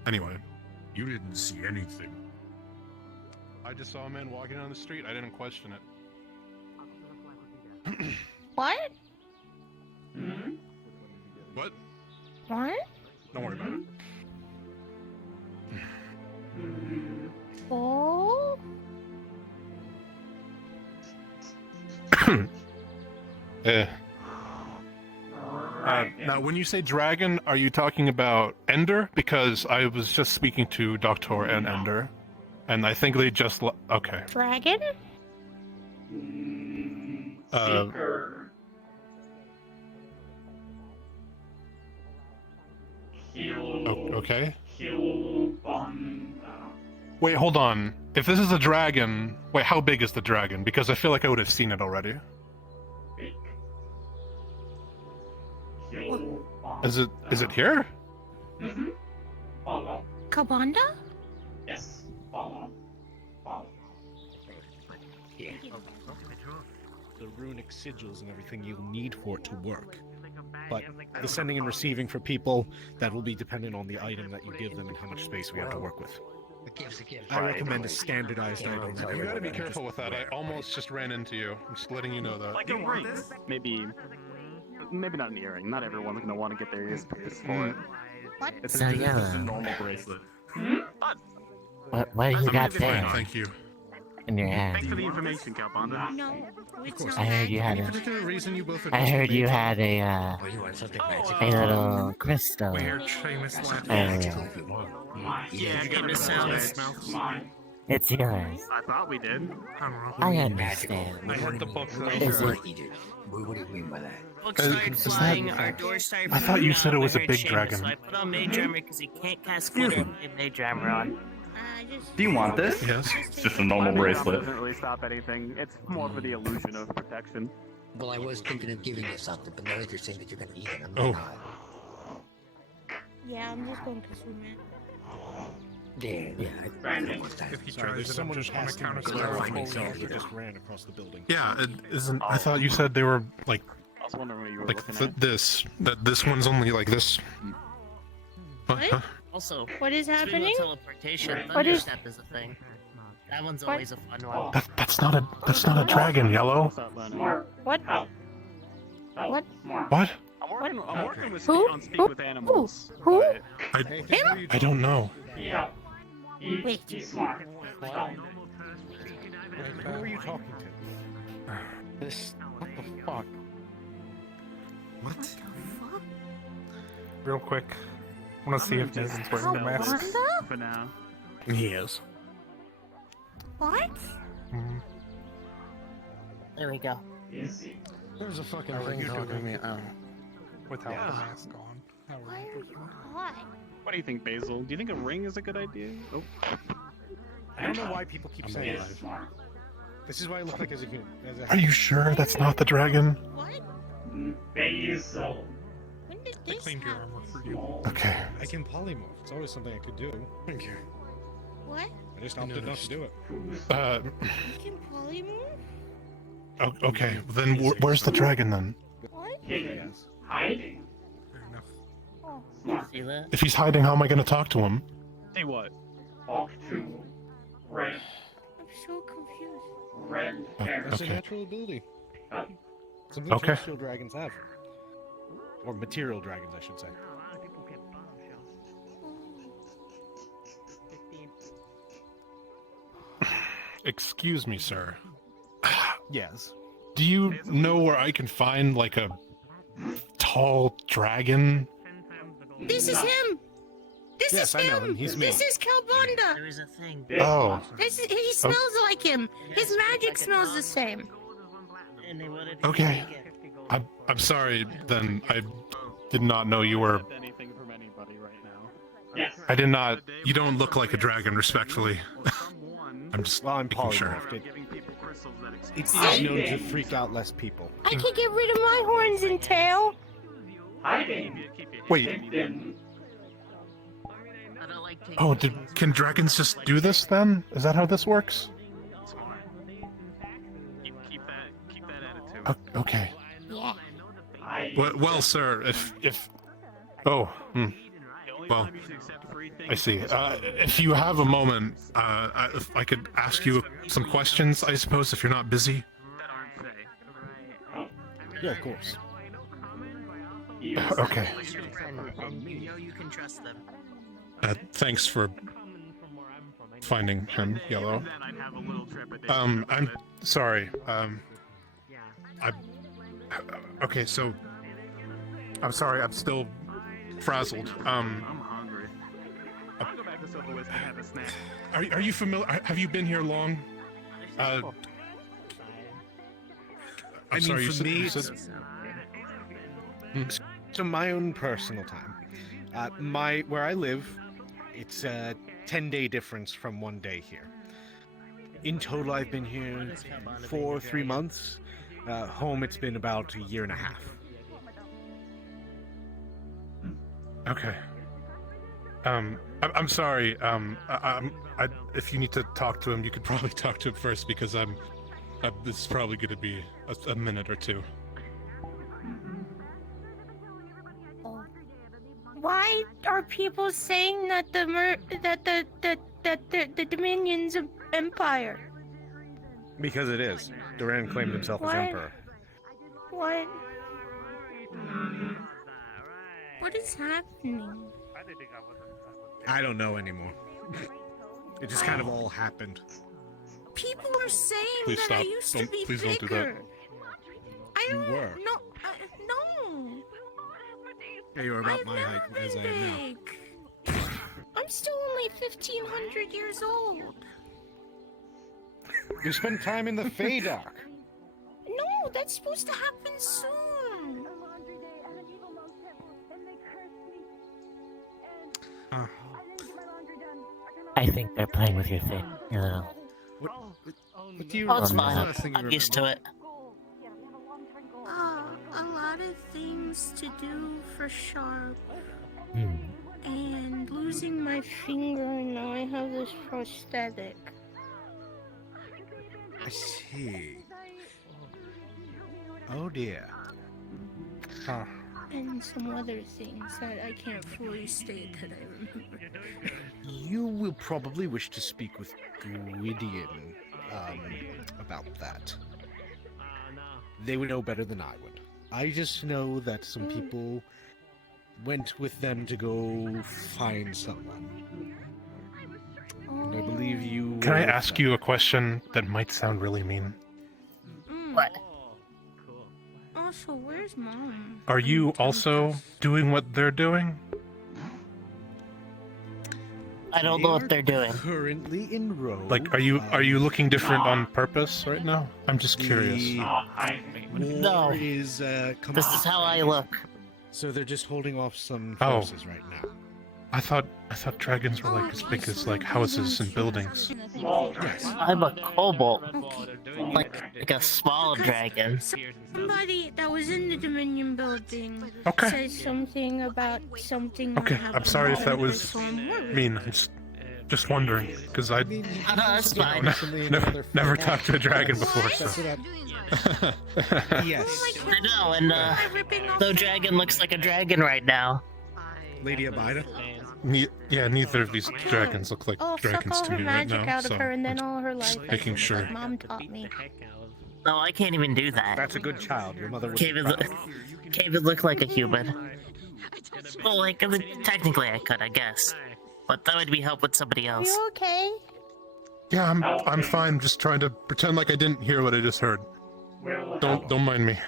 Anyway. You didn't see anything. I just saw a man walking down the street. I didn't question it. What? What? What? Don't worry about it. Oh? Now, when you say dragon, are you talking about Ender? Because I was just speaking to Doctor and Ender, and I think they just okay. Dragon? Seeker. Okay. Hilbanda. Wait, hold on. If this is a dragon, wait, how big is the dragon? Because I feel like I would have seen it already. Is it here? Mm-hmm. Follow. Kabanda? Yes. Follow. The runic sigils and everything you'll need for it to work. But the sending and receiving for people, that will be dependent on the item that you give them and how much space we have to work with. I recommend a standardized item. You gotta be careful with that. I almost just ran into you. I'm just letting you know that. Like a ring. Maybe not an earring. Not everyone's gonna want to get their ears pierced for it. What? It's So, just yeah. a normal bracelet. What do you got there? Thank you. In your hand. Thanks for the information, Calbanda. No, it's not. I heard you had Any a. particular reason you both I heard you had a little crystal. Weird, famous Yeah, give it a sound. it's yours. I thought we did. I understand. I had the book though. Is it? Book Is started that- flying, our doors started I thought you said it was a I heard big Seamus, dragon. So I put on Mage Armor because he can't cast glitter with Mage Armor on. Do you want this? Yes. It's just a normal bracelet. Doesn't really stop anything. It's more for the illusion of protection. Well, I was thinking of giving you something, but now that you're saying that you're gonna eat it, I'm Oh. not. Yeah, I'm just going to consume it. Sorry, there's someone who's casting clarifying himself who just ran across the building. Yeah, it isn't. I thought you said they were like I was wondering what you were like looking at. this one's only like this. What? Huh? Also, What is speaking of happening? teleportation, What is- Thunderstep is a thing. That one's always a fun one. That's not a dragon, Yellow. What? What? What? I'm working with Who? on Speak with Animals. Who? I don't know. Yeah. Wait. He's smart. Who are you talking to? This. What the fuck? What? Real quick, I want to see if Nathan's wearing the mask. Kabanda? For now. He is. What? There we go. There's a fucking How are thing you talking doing? me. Without the mask on. How are Why you are doing? you hot? What do you think, Basil? Do you think a ring is a good idea? Oh. I don't know why people keep saying that. This is why I look like as a human. Are you sure that's not the dragon? What? Basil. When did I this cleaned your happen? armor for you. Okay. I can polymorph. It's always something I could do. Thank you. What? I just opted not to do it. You can polymorph? Okay. Then where's the dragon then? What? Hidden. Hiding. See that? If he's hiding, how am I going to talk to him? Say what? Talk to Red. I'm so confused. Red. That's a Okay. natural ability. Something Okay. terrestrial dragons have. Or material dragons, I should say. Excuse me, sir. Yes. Do you know where I can find, like, a tall dragon? This is him. This Yes, is I know him. him. He's me. This is Calbunda. There is a thing. Oh. He smells like him. His magic smells the same. And they wanted to Okay. make it. I'm sorry, then. I did not know you were... Anything from anybody right now. I did not... You don't look like a dragon, respectfully. I'm just Well, I'm making sure. polymorphed. It's known to freak out less people. I can get rid of my horns and tail. Hiding. Wait. Hidden. Oh, can dragons just do this, then? Is that how this works? Keep that attitude. Okay. Yeah. Well, sir, if... Oh, well, I see. If you have a moment, if I could ask you some questions, I suppose, if you're not busy. Yeah, of course. Okay. And you know you can trust them. Thanks for finding him, Yellow. I'm sorry. Okay, so... I'm sorry, I'm still frazzled. I'm hungry. I'll go back to Silver West and have a snack. Are you familiar? Have you been here long? I'm I mean, sorry, for me, you it's- said... So my own personal time. Where I live, it's a 10-day difference from 1 day here. In total, I've been here for 3 months. Home, it's been about a year and a half. Okay. I'm sorry. If you need to talk to him, you could probably talk to him first because this is probably going to be a minute or two. Why are people saying that the Dominion's an empire? Because it is. Duran claimed himself as What? emperor. What? What is happening? I don't know anymore. It just kind of all happened. People are saying Please that stop. I used to be Please bigger. don't do that. I You don't were. No. No. Yeah, you were about I've my height never as I been am now. big. I'm still only 1,500 years old. You spent time in the Feydark. No, that's supposed to happen soon. I think they're playing with your thing. You know. What do you Oh, it's remember? fine. I'm used to it. A lot of things to do for Sharp. Hmm. And losing my finger, and now I have this prosthetic. I see. Oh dear. Huh. And some other things that I can't fully state that I remember. You will probably wish to speak with Gwydion about that. They would know better than I would. I just know that some people went with them to go find someone. And I believe you... Can I were with ask them. you a question that might sound really mean? What? Also, where's Mom? Are you also doing what they're doing? I don't know what they're doing. Currently in Rome. Like, are you looking different on purpose right now? I'm just curious. No. Is, coming This is how I look. So they're just holding off some Oh. forces right now. I thought dragons were like as big as like houses and buildings. I'm a kobold. Like a small dragon. Somebody that was in the Dominion building Okay. said something about something. Okay, that I'm sorry if that happened was with some mean. I'm just wondering because I That's fine. never talked to a dragon before. That's So. what Yes. I know, and no dragon looks like a dragon right now. Lady Abida? Yeah, neither of these dragons look like Oh, suck dragons all to her me right magic now. out of So her, and then all her life. making sure. Like Mom taught me. No, I can't even do that. That's a good child. Your mother would Can't be even, proud. can't even look like a human. Well, like, technically I could, I guess. But that would be help with somebody Are else. you okay? Yeah, I'm fine. Just trying to pretend like I didn't hear what I just heard. Don't mind me.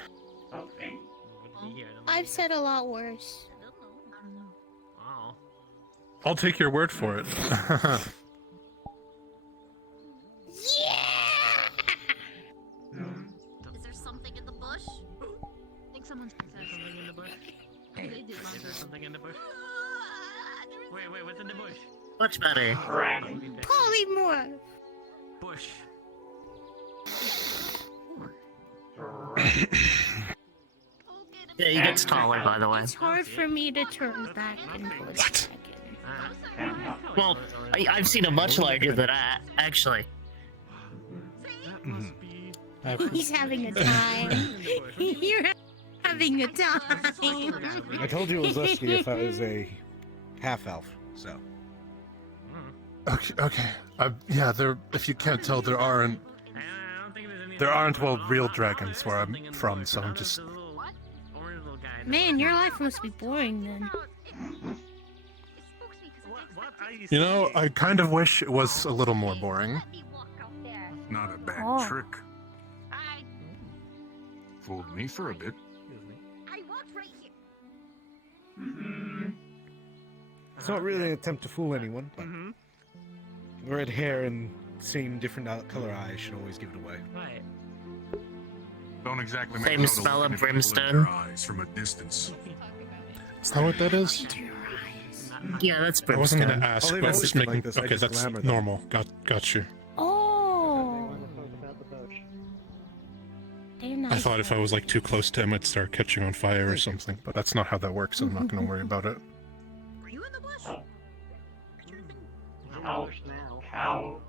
I've said a lot worse. I'll take your word for it. Is there something in the bush? I think someone's something in the bush. Is there something in the bush? Wait, what's in the bush? Much better. Polymorph. Bush. Yeah, he gets taller, by the way. It's hard for me to turn back into a dragon. Well, I've seen a much larger than that, actually. He's having a time. You're having a time. I told you it was Leslie if I was a half elf, so. Okay. Yeah, if you can't tell, there aren't real dragons where I'm from, so I'm just. Man, your life must be boring then. You know, I kind of wish it was a little more boring. Not a bad Oh. trick. Fooled me for a bit. It's not really an attempt to fool anyone, but red hair and same different color eyes should always give it away. Right. Don't exactly Same make note of spell looking of at people in brimstone. their eyes from a distance. Is that what that is? Yeah, that's I wasn't brimstone. gonna ask, Oh, they've but always just been making. like this, I Okay, just that's glamour them. normal. Got you. Oh. They're nice. I thought if I was like too close to him, I'd start catching on fire or something, but that's not how that works. So I'm not gonna worry about it.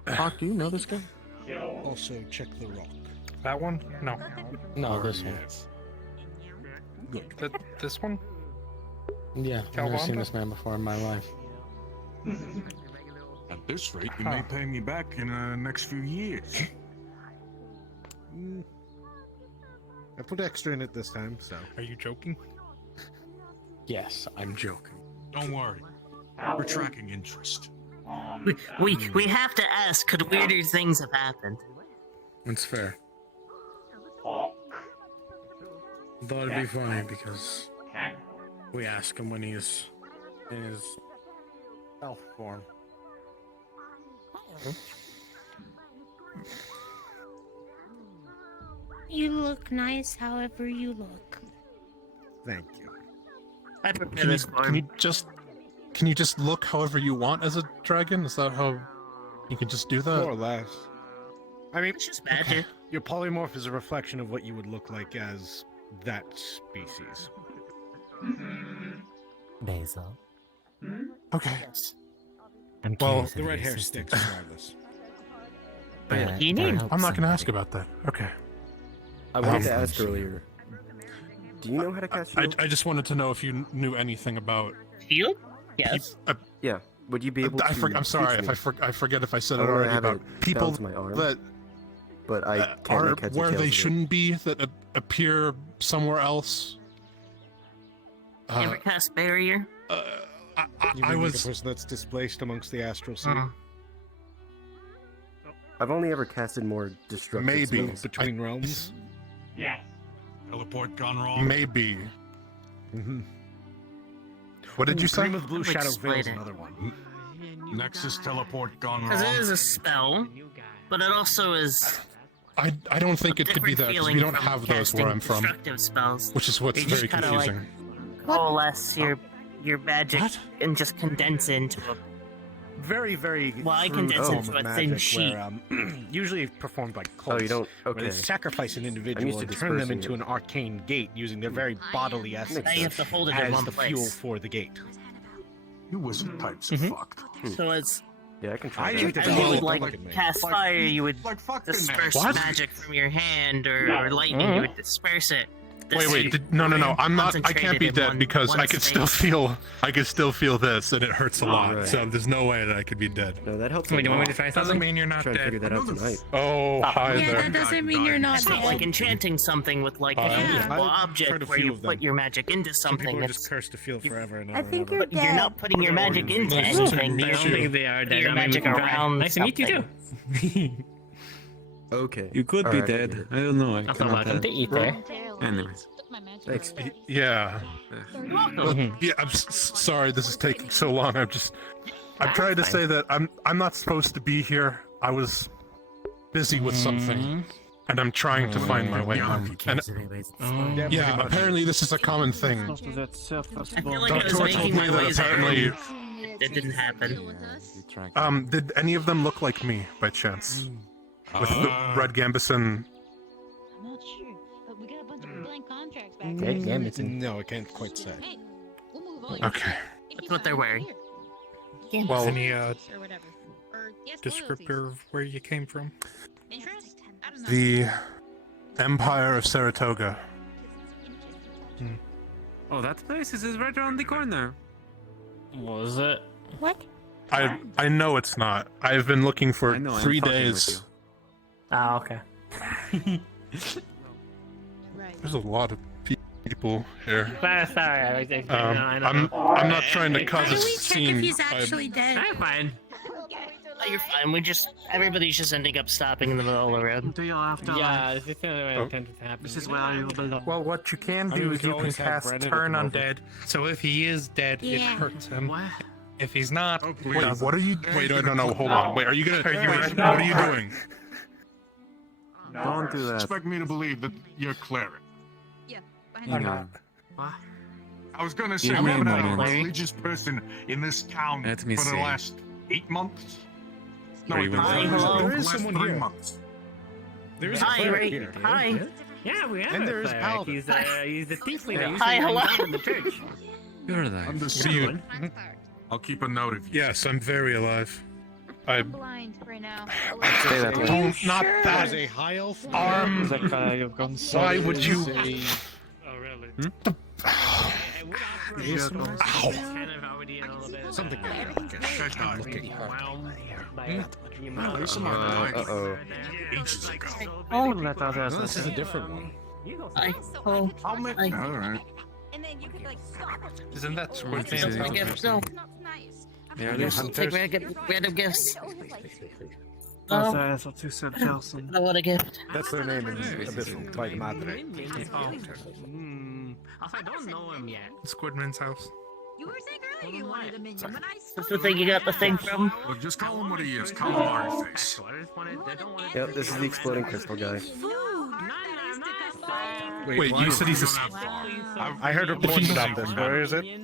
Hawk, do you know this guy? Also, check the rock. That one? No. No, this one. Good. This one? Yeah, I've never seen this man before in my life. At this rate, you may pay me back in the next few years. I put extra in it this time, so. Are you joking? Yes, I'm joking. Don't worry. We're tracking interest. We have to ask, could weirder things have happened? It's fair. I thought it'd be funny because we ask him when he's in his elf form. You look nice however you look. Thank you. I prepare Can you, this for can him. you just look however you want as a dragon? Is that how you can just do that? More or less. I mean, It's just magic. your polymorph is a reflection of what you would look like as that species. Basil. Okay. I'm Well, curious The of red your hair assistance. sticks regardless. Yeah, You need I'm not gonna ask about that. Okay. I wanted to ask earlier. Do you know how to cast shield? I just wanted to know if you knew anything about. Shield? Yes. Yeah. Would you be able to? I'm sorry teach if me? I forget if I said I it wanna already have about it people bounce my arm, that but I can't are make heads or where tails they of it. shouldn't be that appear somewhere else. Ever cast barrier? You mean like a person that's displaced amongst the astral sea? I've only ever casted more destructive Maybe spells. Between realms? Yeah. Teleport gone wrong. Maybe. Mm-hmm. What did you say? Dream of Blue Shadow Explain Veil's it. another one. Nexus teleport gone Because wrong. it is a spell, but it also is I don't think it could be different that because feeling we don't from have those where casting I'm from, destructive spells. which is what's You just very kinda, confusing. Like, coalesce your magic and just condense it into a Very, very Well, I crude condense it form into of a thin magic sheet. where, usually performed by cults. Oh, you don't? Where they Okay. sacrifice an I'm individual used to and turn them dispersing into it. an arcane gate using their very bodily essence Now you have to hold it in as one the place. fuel for the gate. You wizard types are fucked. So it's Yeah, I can try. I that. need to as you develop would a like fucking man. cast fire, you would Like fuck disperse What? magic from your hand, or lightning, you would disperse it Wait. No. I'm not. I can't be dead because I could still feel. I could still feel this, and it hurts a lot. Right. So there's no way that I could be dead. No, that helps. Wait, do you want me to try Doesn't something? mean you're not Trying to dead. figure that out tonight. Oh, hi Yeah, there. that doesn't mean you're not It's not like dead. enchanting something with like a Yeah. usable I've object heard a where few you of put them. your magic into Some something. people are It's, just cursed to feel forever and I ever think and you're ever. but you're not putting your magic into anything. I don't think they are dead. Your I mean, magic around. nice to meet you too. something. Okay. You could be Alright, I dead. get it. I don't know. I Also, cannot welcome to Aether. Anyways. Thanks. Yeah. Yeah. I'm sorry this is taking so long. I'm trying to say that I'm not supposed to be here. I was busy with something, and I'm trying to find my way home. And yeah, apparently this is a common thing. I feel like I Doctor was told making me my that ways apparently. It didn't happen. Did any of them look like me by chance? With the red Gambison? I'm not sure, but we got a bunch of blank contracts back there. Red Gambison? No, I can't quite say. Hey, we'll move on. Okay. That's what they're wearing. Well, Any Or whatever. Or yes, descriptor of where you came from? interest? I don't know. the Empire of Saratoga. Oh, that place is right around the corner. Was it? What? I know it's not. I've been looking for I know, I'm 3 fucking with days. Oh, okay. There's a lot of people here. Sorry. I'm not trying to cause a scene. dead? I'm fine. Oh, you're fine. Everybody's just ending up stopping in the middle of the road. Do you have to? Yeah, this is the only way Oh. it tends to happen. This is where you belong. Well, what you can I mean, do we is could you can always have cast Brennan Turn come over. Undead. So if he is dead, it Yeah. hurts him. What? If he's not, Oh, it please. Wait, doesn't. what are you? Wait, no, hold on. Wait, are you gonna? Are you What ready? are you doing? Don't do that. Expect me to believe that you're cleric. Yeah, I'm behind not. What? I was gonna say, Give we me a haven't had a moment. religious person in this town Let me for the see. last 8 months. No, Or it even was Hi, the hello. There is last someone 3 here. months. There is a Hi, cleric Ray. here. Hi. Yeah, we have And a there is cleric. Paladin. He's the thief leader. Yeah. He Hi, usually hello. hangs out in the church. You're alive. Understood. I'll keep a note of you. Yes, I'm very alive. I'm blind right now. Stay that way. Don't not that. There's a high elf. you've gone Why would you? Oh, really? Ow. Something like that. Shut up. Uh-oh. Ages ago. Oh, No, this is a different one. hi. Oh, I'll make. Hi. All right. And then you could like stop. Isn't that Squid This is Man? it. gift. No, Not nice. Yeah, you still take random gifts. Oh, Oh, sorry, I thought you said Chelsea. I want a gift. That's their name in Abyssal, by Madre. I don't know him yet. Squidman's house. You were saying earlier you wanted a minion. When I That's the thing you got the thing from. Look, just call him what he is. Calamari face. Yep, this is the exploding crystal guy. Wait, you said he's a. I heard reports about this. Where is it? He.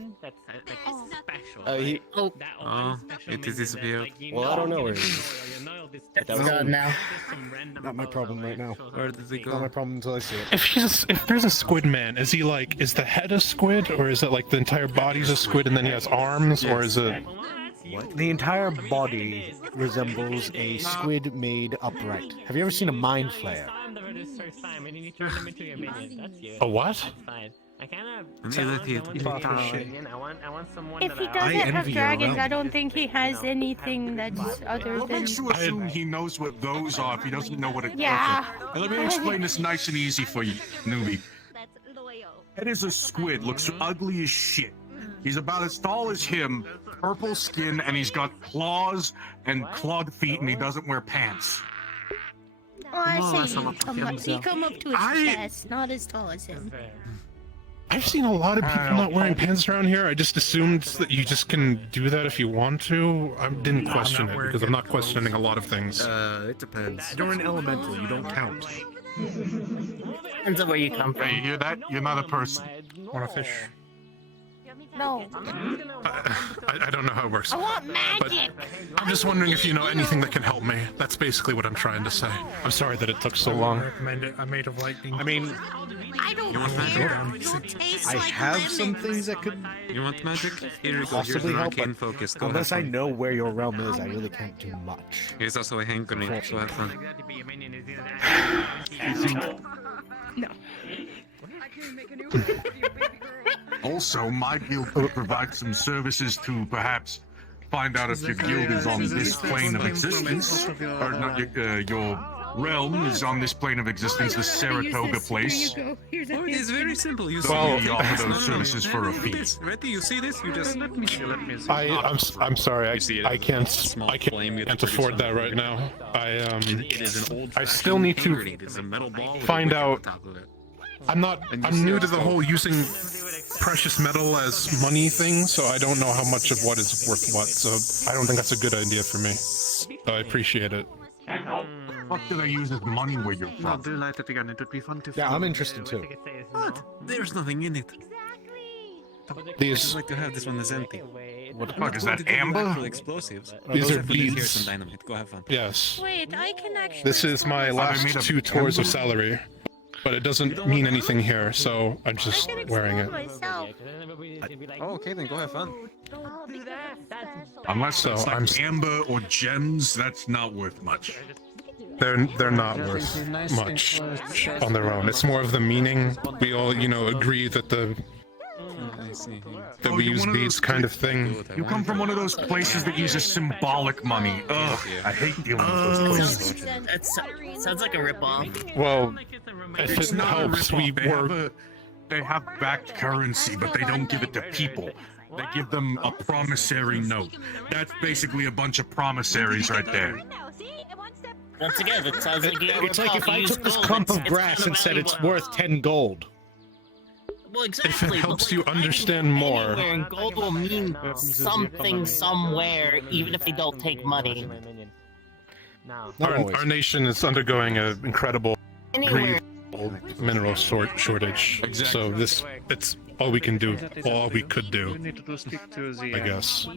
Oh, Oh, it is disappeared. Well, I don't know where he is. it's gone now. Not my problem right now. Where did he Not my go? problem until I see it. If there's a squid man, is he like, is the head a squid, or is it like the entire body's a squid and then he has arms, or is it? The entire body resembles a squid made upright. Have you ever seen a mind flare? A what? If he doesn't have dragons, I don't think he has anything that's other What than. makes you assume he knows what those are if he doesn't know what a Yeah. And let me explain this nice and easy for you, newbie. That's loyal. That is a squid, looks ugly as shit. He's about as tall as him, purple skin, and he's got claws and clawed feet, and he doesn't wear pants. Oh, I say you come up to his chest, not as tall as him. I've seen a lot of people not wearing pants around here. I just assumed that you just can do that if you want to. I didn't question it because I'm not questioning a lot of things. It depends. You're an elemental. You don't count. Depends on where you come Hey, from. you hear that? You're not a person. Want a fish? No. I don't know how it works. I want But magic. I'm just wondering if you know anything that can help me. That's basically what I'm trying to say. I'm sorry that it took so I long. recommend it. I'm made of lightning. I mean, I don't You want care. magic? You'll taste I like have lemon. some things that could You want magic? Here you go. Here's possibly an help, arcane but focus. Go unless have I fun. know where your realm is, I really can't do much. Here's also a hand grenade. So have fun. No. I can make a new one for you, baby girl. Also, my guild could provide some services to perhaps find out if your guild is on this plane of existence, or not your realm is on this plane of existence, the Saratoga place. Oh, it is very simple. You Well, see, we offer those services for a fee. Ready? You see this? You just let me see. I'm sorry. I can't afford that right now. I still need to find out. I'm new to the whole using precious metal as money thing, so I don't know how much of what is worth what. So I don't think that's a good idea for me. So I appreciate it. What do they use as money where you're from? No, do light it again. It would be fun to. Yeah, I'm interested too. What? There's nothing in it. These. I'd like to have this one as empty. What the fuck is that? Amber? Explosives. These are Here beads. some dynamite. Go have fun. Yes. Wait, I can actually. This is my last 2 tours of salary, but it doesn't mean anything here, so I'm just wearing it. Oh, okay, then go have fun. Unless So it's like I'm amber or gems, that's not worth much. They're not worth much on their own. It's more of the meaning. We all, agree that that we use beads kind of thing. You come from one of those places that uses symbolic money. Ugh, I hate dealing with those places. That sounds like a ripoff. Well, if It's it not a helps, ripoff. They have backed currency, but they don't give it to people. They give them a promissory note. That's basically a bunch of promissaries right there. Once again, it sounds like you It's like if I took this clump of grass and said it's worth 10 gold. Well, If exactly. it helps you understand more. Anywhere, and gold will mean something somewhere, even if they don't take money. Our nation is undergoing an incredible Anywhere. mineral shortage. So it's all we can do, all we could do, I guess.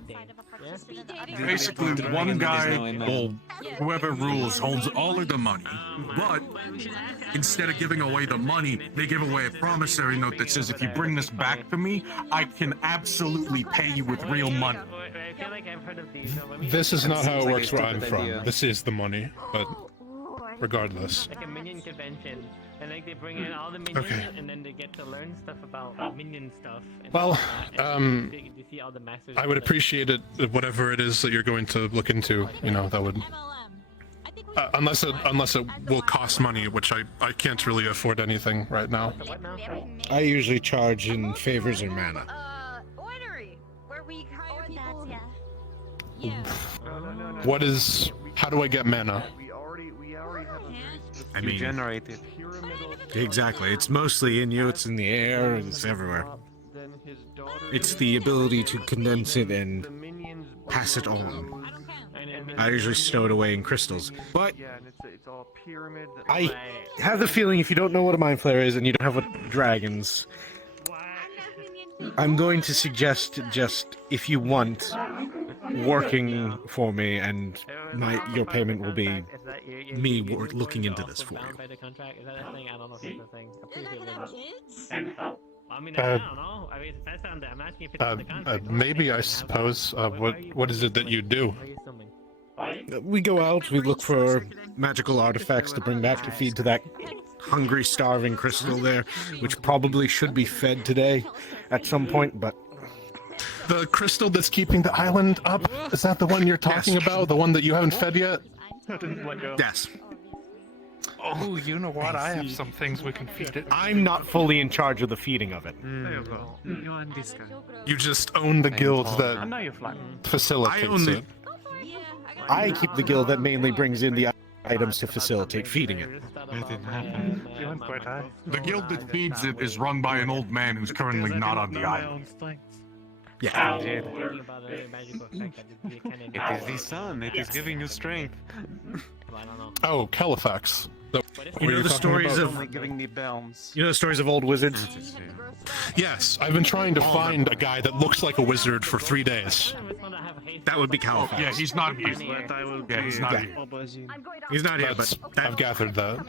Basically, one guy, well, whoever rules, holds all of the money. But instead of giving away the money, they give away a promissory note that says, if you bring this back to me, I can absolutely pay you with real money. This is not how it works where I'm from. This is the money, but regardless. Like a minion convention, and like they bring in all the minions, Okay. and then they get to learn stuff about minion stuff. And Well, they see all the masters. I would appreciate it, whatever it is that you're going to look into, that would... unless it will cost money, which I can't really afford anything right now. I usually charge in favors or mana. How do I get mana? I mean, generate it. Exactly. It's mostly in you, it's in the air, it's everywhere. It's the ability to condense it and pass it on. I usually stow it away in crystals. But I have the feeling if you don't know what a Mind Flayer is and you don't have what dragons, I'm going to suggest just, if you want, working for me, and your payment will be me looking into this for you. Is that a thing? I don't know if it's a thing. I'm pretty sure it is. I mean, I don't know. I mean, that's on I'm asking if it's on the contract. Maybe, I suppose. What is it that you do? We go out, we look for magical artifacts to bring back to feed to that hungry, starving crystal there, which probably should be fed today at some point, but... The crystal that's keeping the island up? Is that the one you're talking about? The one that you haven't fed yet? Yes. Oh, you know what? I have some things we can feed it. I'm not fully in charge of the feeding of it. You just own the guild that facilitates it. I keep the guild that mainly brings in the items to facilitate feeding it. That didn't happen. The guild that feeds it is run by an old man who's currently not on the island. Yeah. It is the sun. It is giving you strength. Oh, Califax. You know the stories of old wizards? Yes, I've been trying to find a guy that looks like a wizard for 3 days. That would be Califax. Yeah, he's not here. Yeah, he's not here. He's not here, but I've gathered that.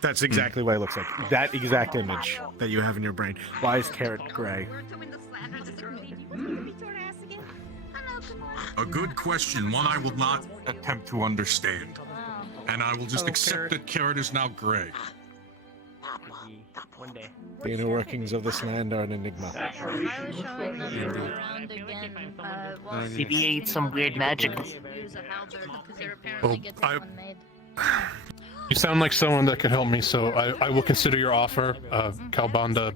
That's exactly what it looks like. That exact image that you have in your brain. Why is Carrot gray? A good question, one I will not attempt to understand. And I will just accept that Carrot is now gray. One day. The inner workings of this land are an enigma. I was showing them around again. Maybe you ate some weird magic. Use a halberd because they're Well, apparently getting one made. You sound like someone that could help me, so I will consider your offer, Kalbanda.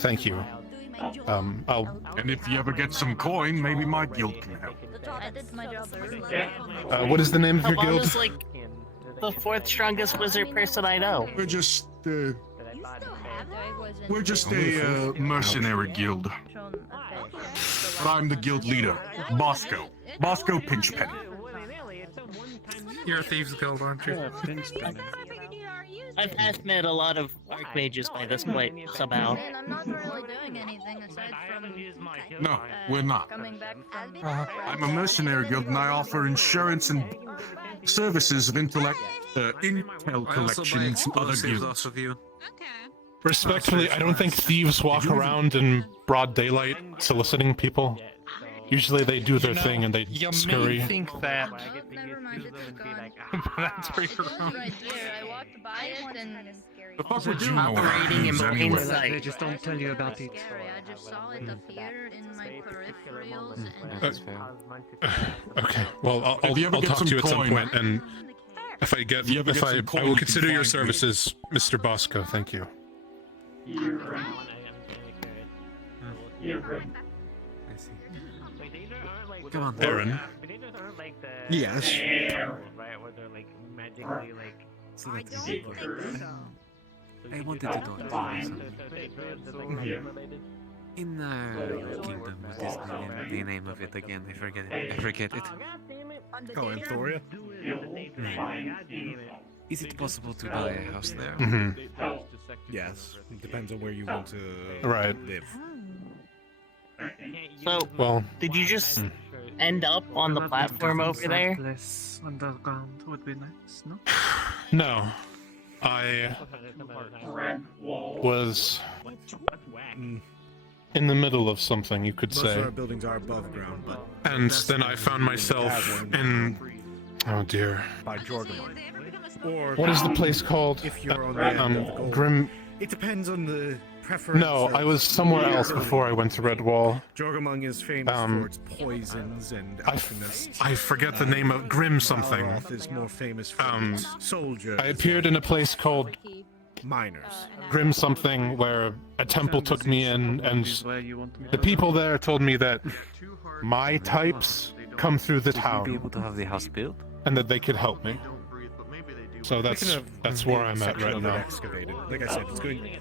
Thank you. I'll. And if you ever get some coin, maybe my guild can help. I did my job early. What is the name of your guild? Kalbanda's like the 4th strongest wizard person I know. We're just a mercenary guild. But I'm the guild leader, Bosco Pinchpenny. You're a thieves guild, aren't you? I've half met a lot of archmages by this point, somehow. Man, I'm not really doing anything aside from No, we're not. coming back from I'm a mercenary guild, and I offer insurance and services of intel collections to other guilds. Respectfully, I don't think thieves walk around in broad daylight soliciting people. Usually they do their thing and they scurry. You think that... Never mind, it's gone. That's where you're wrong. Right here, I walked by it and... The fuck would you know Operating in plain sight. They just don't tell you about it. I just saw it appear in my peripherals Okay, well, I'll talk to you at some point, and if I will consider your services, Mr. Bosco. Thank you. Come on, Aaron. Yes. Right, where they're like magically like. I wanted to talk to you. In your kingdom, what is the name of it again? I forget it. Oh, in Thoria? Is it possible to buy a house there? Yes, it depends on where you want to live. So, well, did you just end up on the platform over there? Underground would be nice, no? No. I was in the middle of something, you could Most say. of our buildings are above ground, but... And then I found myself in... Oh dear. By Jorgamon. Or What is the place called? If you're on the end of gold. Grim... It depends on the preference. No, I was somewhere else before I went to Redwall. Jorgamon is famous for its poisons and alchemists. I forget the name of Grim something. Roth is more famous for its soldiers. I appeared in a place called miners. Grim something where a temple took me in, and the people there told me that my types come through the town. Be able to have the house built? And that they could help me. So that's where I'm at right now. Excavated. Like I said, it's going.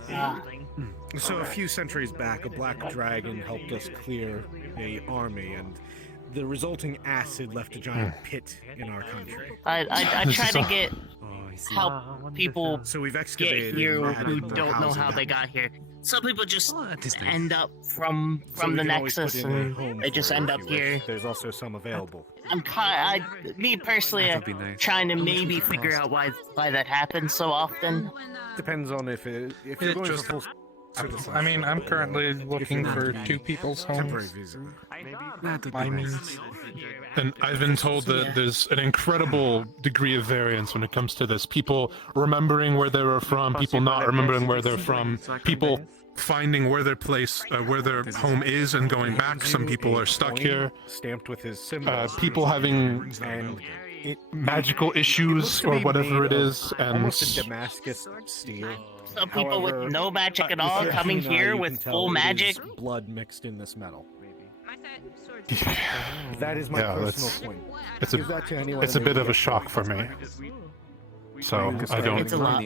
So a few centuries back, a black dragon helped us clear a army, and the resulting acid left a giant pit in our country. I try to get help people so we've get excavated here and who added don't know housing. how they got here. Some people just end up from So we the can always Nexus put in a and home they just for it end if up you wish. here. There's also some available. Me personally, trying to maybe figure out why that happens so often. Depends on if you're going for full. I mean, I'm currently looking for 2 people's Temporary homes. visa. By means. And I've been told that there's an incredible degree of variance when it comes to this. People remembering where they were from, people not remembering where they're from, people finding where their home is and going back. Some people are stuck here. Stamped with his symbol. People having magical issues or whatever it is, and almost a Damascus steel. Some people with However, no magic at all with coming Hina, here you with can tell full it magic. is blood mixed in this metal. That is my personal point. Give that to anyone it's a and bit they of a get shock for me. So I don't. It's a lot.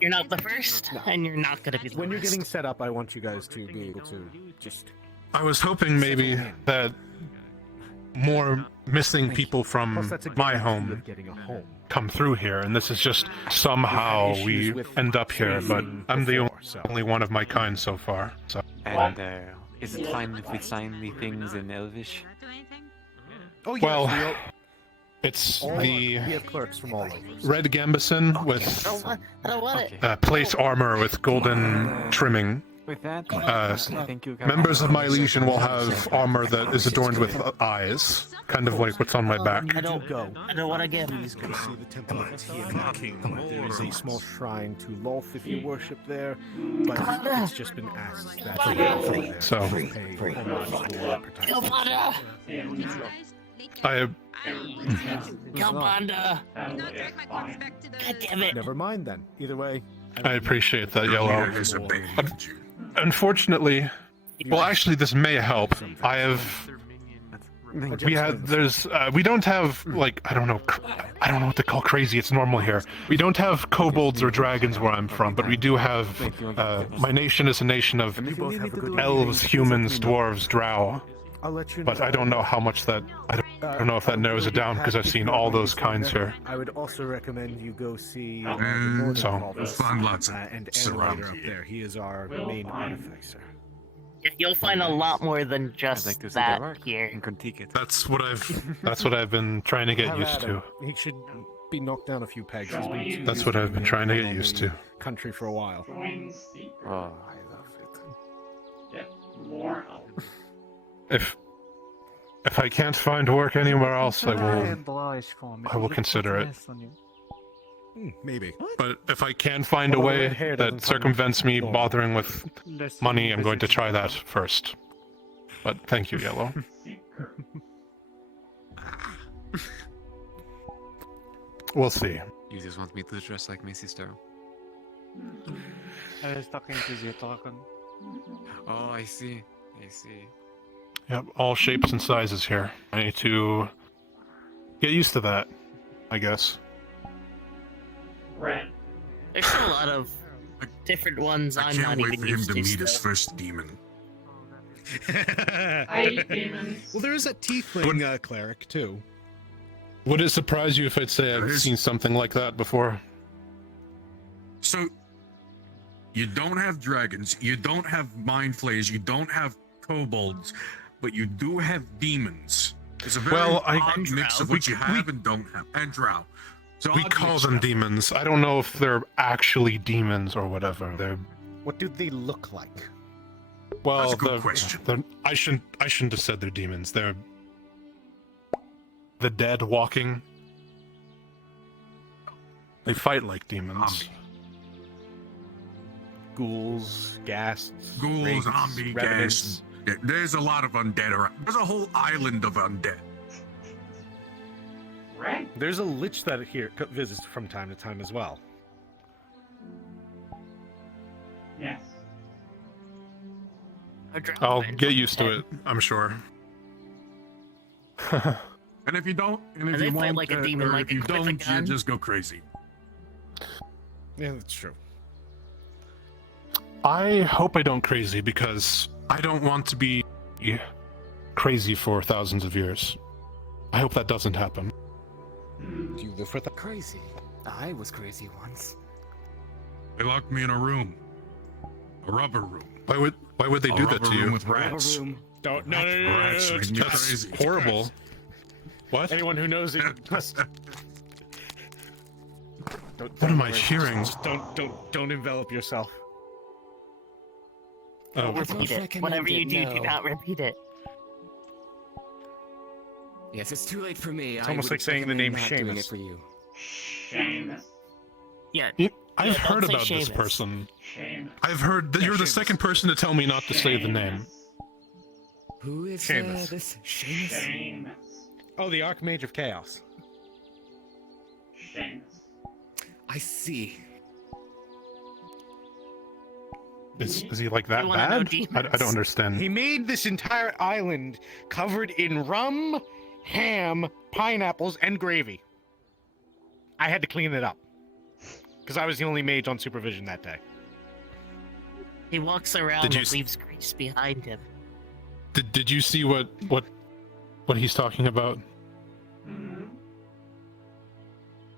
You're not the first, and you're not gonna be the When you're last. getting set up, I want you guys to be able to just. I was hoping maybe that more missing people from Plus, that's a my guarantee home of getting a home. come through here, and this is just somehow we end up here, but I'm the only one of my kind so far. So. And is it fine if we sign the things in Elvish? Oh yes, Well, it's we have clerks from all over. red gambeson with I don't want it. plate armor with golden trimming, With that, Uh, thank you. members of my legion will have armor that is adorned with eyes, kind of like what's on my back. I don't go. I don't want to get. Please go see the Temple of Tiamat. There is a small shrine to Lolth if you worship there, but it's just been asked that So, I. Calpanda! God damn it! Never mind then. Either way. I appreciate that, Yellow. Unfortunately, well, actually, this may help. We don't have, like, I don't know what to call crazy. It's normal here. We don't have kobolds or dragons where I'm from, but we do have, my nation is a nation of elves, humans, dwarves, drow. I'll let you know. But I don't know how much that, I don't know if that narrows it down, because I've seen all those kinds here. I would also recommend you go see find lots of and Animator up there. He is our main artificer. You'll find a lot more than just that here. That's what I've been trying to get used to. He should be knocked down a few pegs. He's been That's what I've been trying to get used to. Country for a while. Oh, I love it. Get more help. If I can't find work anywhere else, I will consider it. Maybe. But if I can find a way that circumvents me bothering with money, I'm going to try that first. But thank you, Yellow. We'll see. You just want me to dress like my sister? I was talking to the dragon. Oh, I see. I see. Yep, all shapes and sizes here. I need to get used to that, I guess. Red. There's still a lot of different ones I'm not even used to. I can't wait for him to meet his first demon. I hate demons. Well, there is a tiefling cleric too. Would it surprise you if I'd say I've seen something like that before? So, you don't have dragons, you don't have mind flayers, you don't have kobolds, but you do have demons. It's a very odd mix of what you have and don't have. And drow. So we call them demons. I don't know if they're actually demons or whatever. What do they look like? Well, that's a good question. I shouldn't have said they're demons. They're the dead walking. They fight like demons. Ghouls, ghasts, ghouls, zombie, ghasts. Yeah, there's a lot of undead around. There's a whole island of undead. Right. There's a lich that here visits from time to time as well. Yes. I'll get used to it, I'm sure. And if you don't, and if you won't, like a demon, or like if you with a don't, you gun. just go crazy. Yeah, that's true. I hope I don't crazy because I don't want to be crazy for thousands of years. I hope that doesn't happen. Do you live with Crazy. I was crazy once. They locked me in a room. A rubber room. Why would they do that to you? With rats. Don't Rats make me That's crazy. horrible. What? Anyone who knows it must. What am I hearing? Just don't envelop yourself. Oh, Repeat it. Whatever you do, do not repeat it. Yes, it's too late for me. It's almost like saying the name Seamus. For you. Seamus. Yeah. I've heard don't say about this Seamus. person. Seamus. I've heard that you're the second person to tell me not to say the name. Who is Seamus. this? Seamus? Seamus. Oh, the Archmage of Chaos. Seamus. I see. Is he like that You wanna know bad? demons? I don't understand. He made this entire island covered in rum, ham, pineapples, and gravy. I had to clean it up. Because I was the only mage on supervision that day. He walks around Did you and s- leaves grease behind him. Did you see what he's talking about?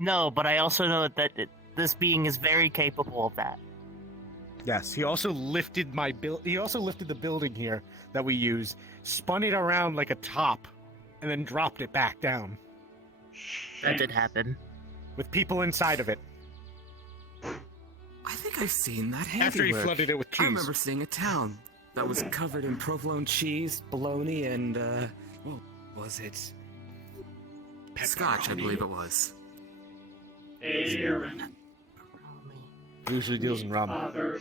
No, but I also know that this being is very capable of that. Yes, he also lifted he also lifted the building here that we use, spun it around like a top, and then dropped it back down. That did happen. With people inside of it. I think think I've seen that handiwork. After he flooded it with cheese. I remember seeing a town that was covered in provolone cheese, bologna, and what was it? Scotch, I believe it was. Usually deals in ramen.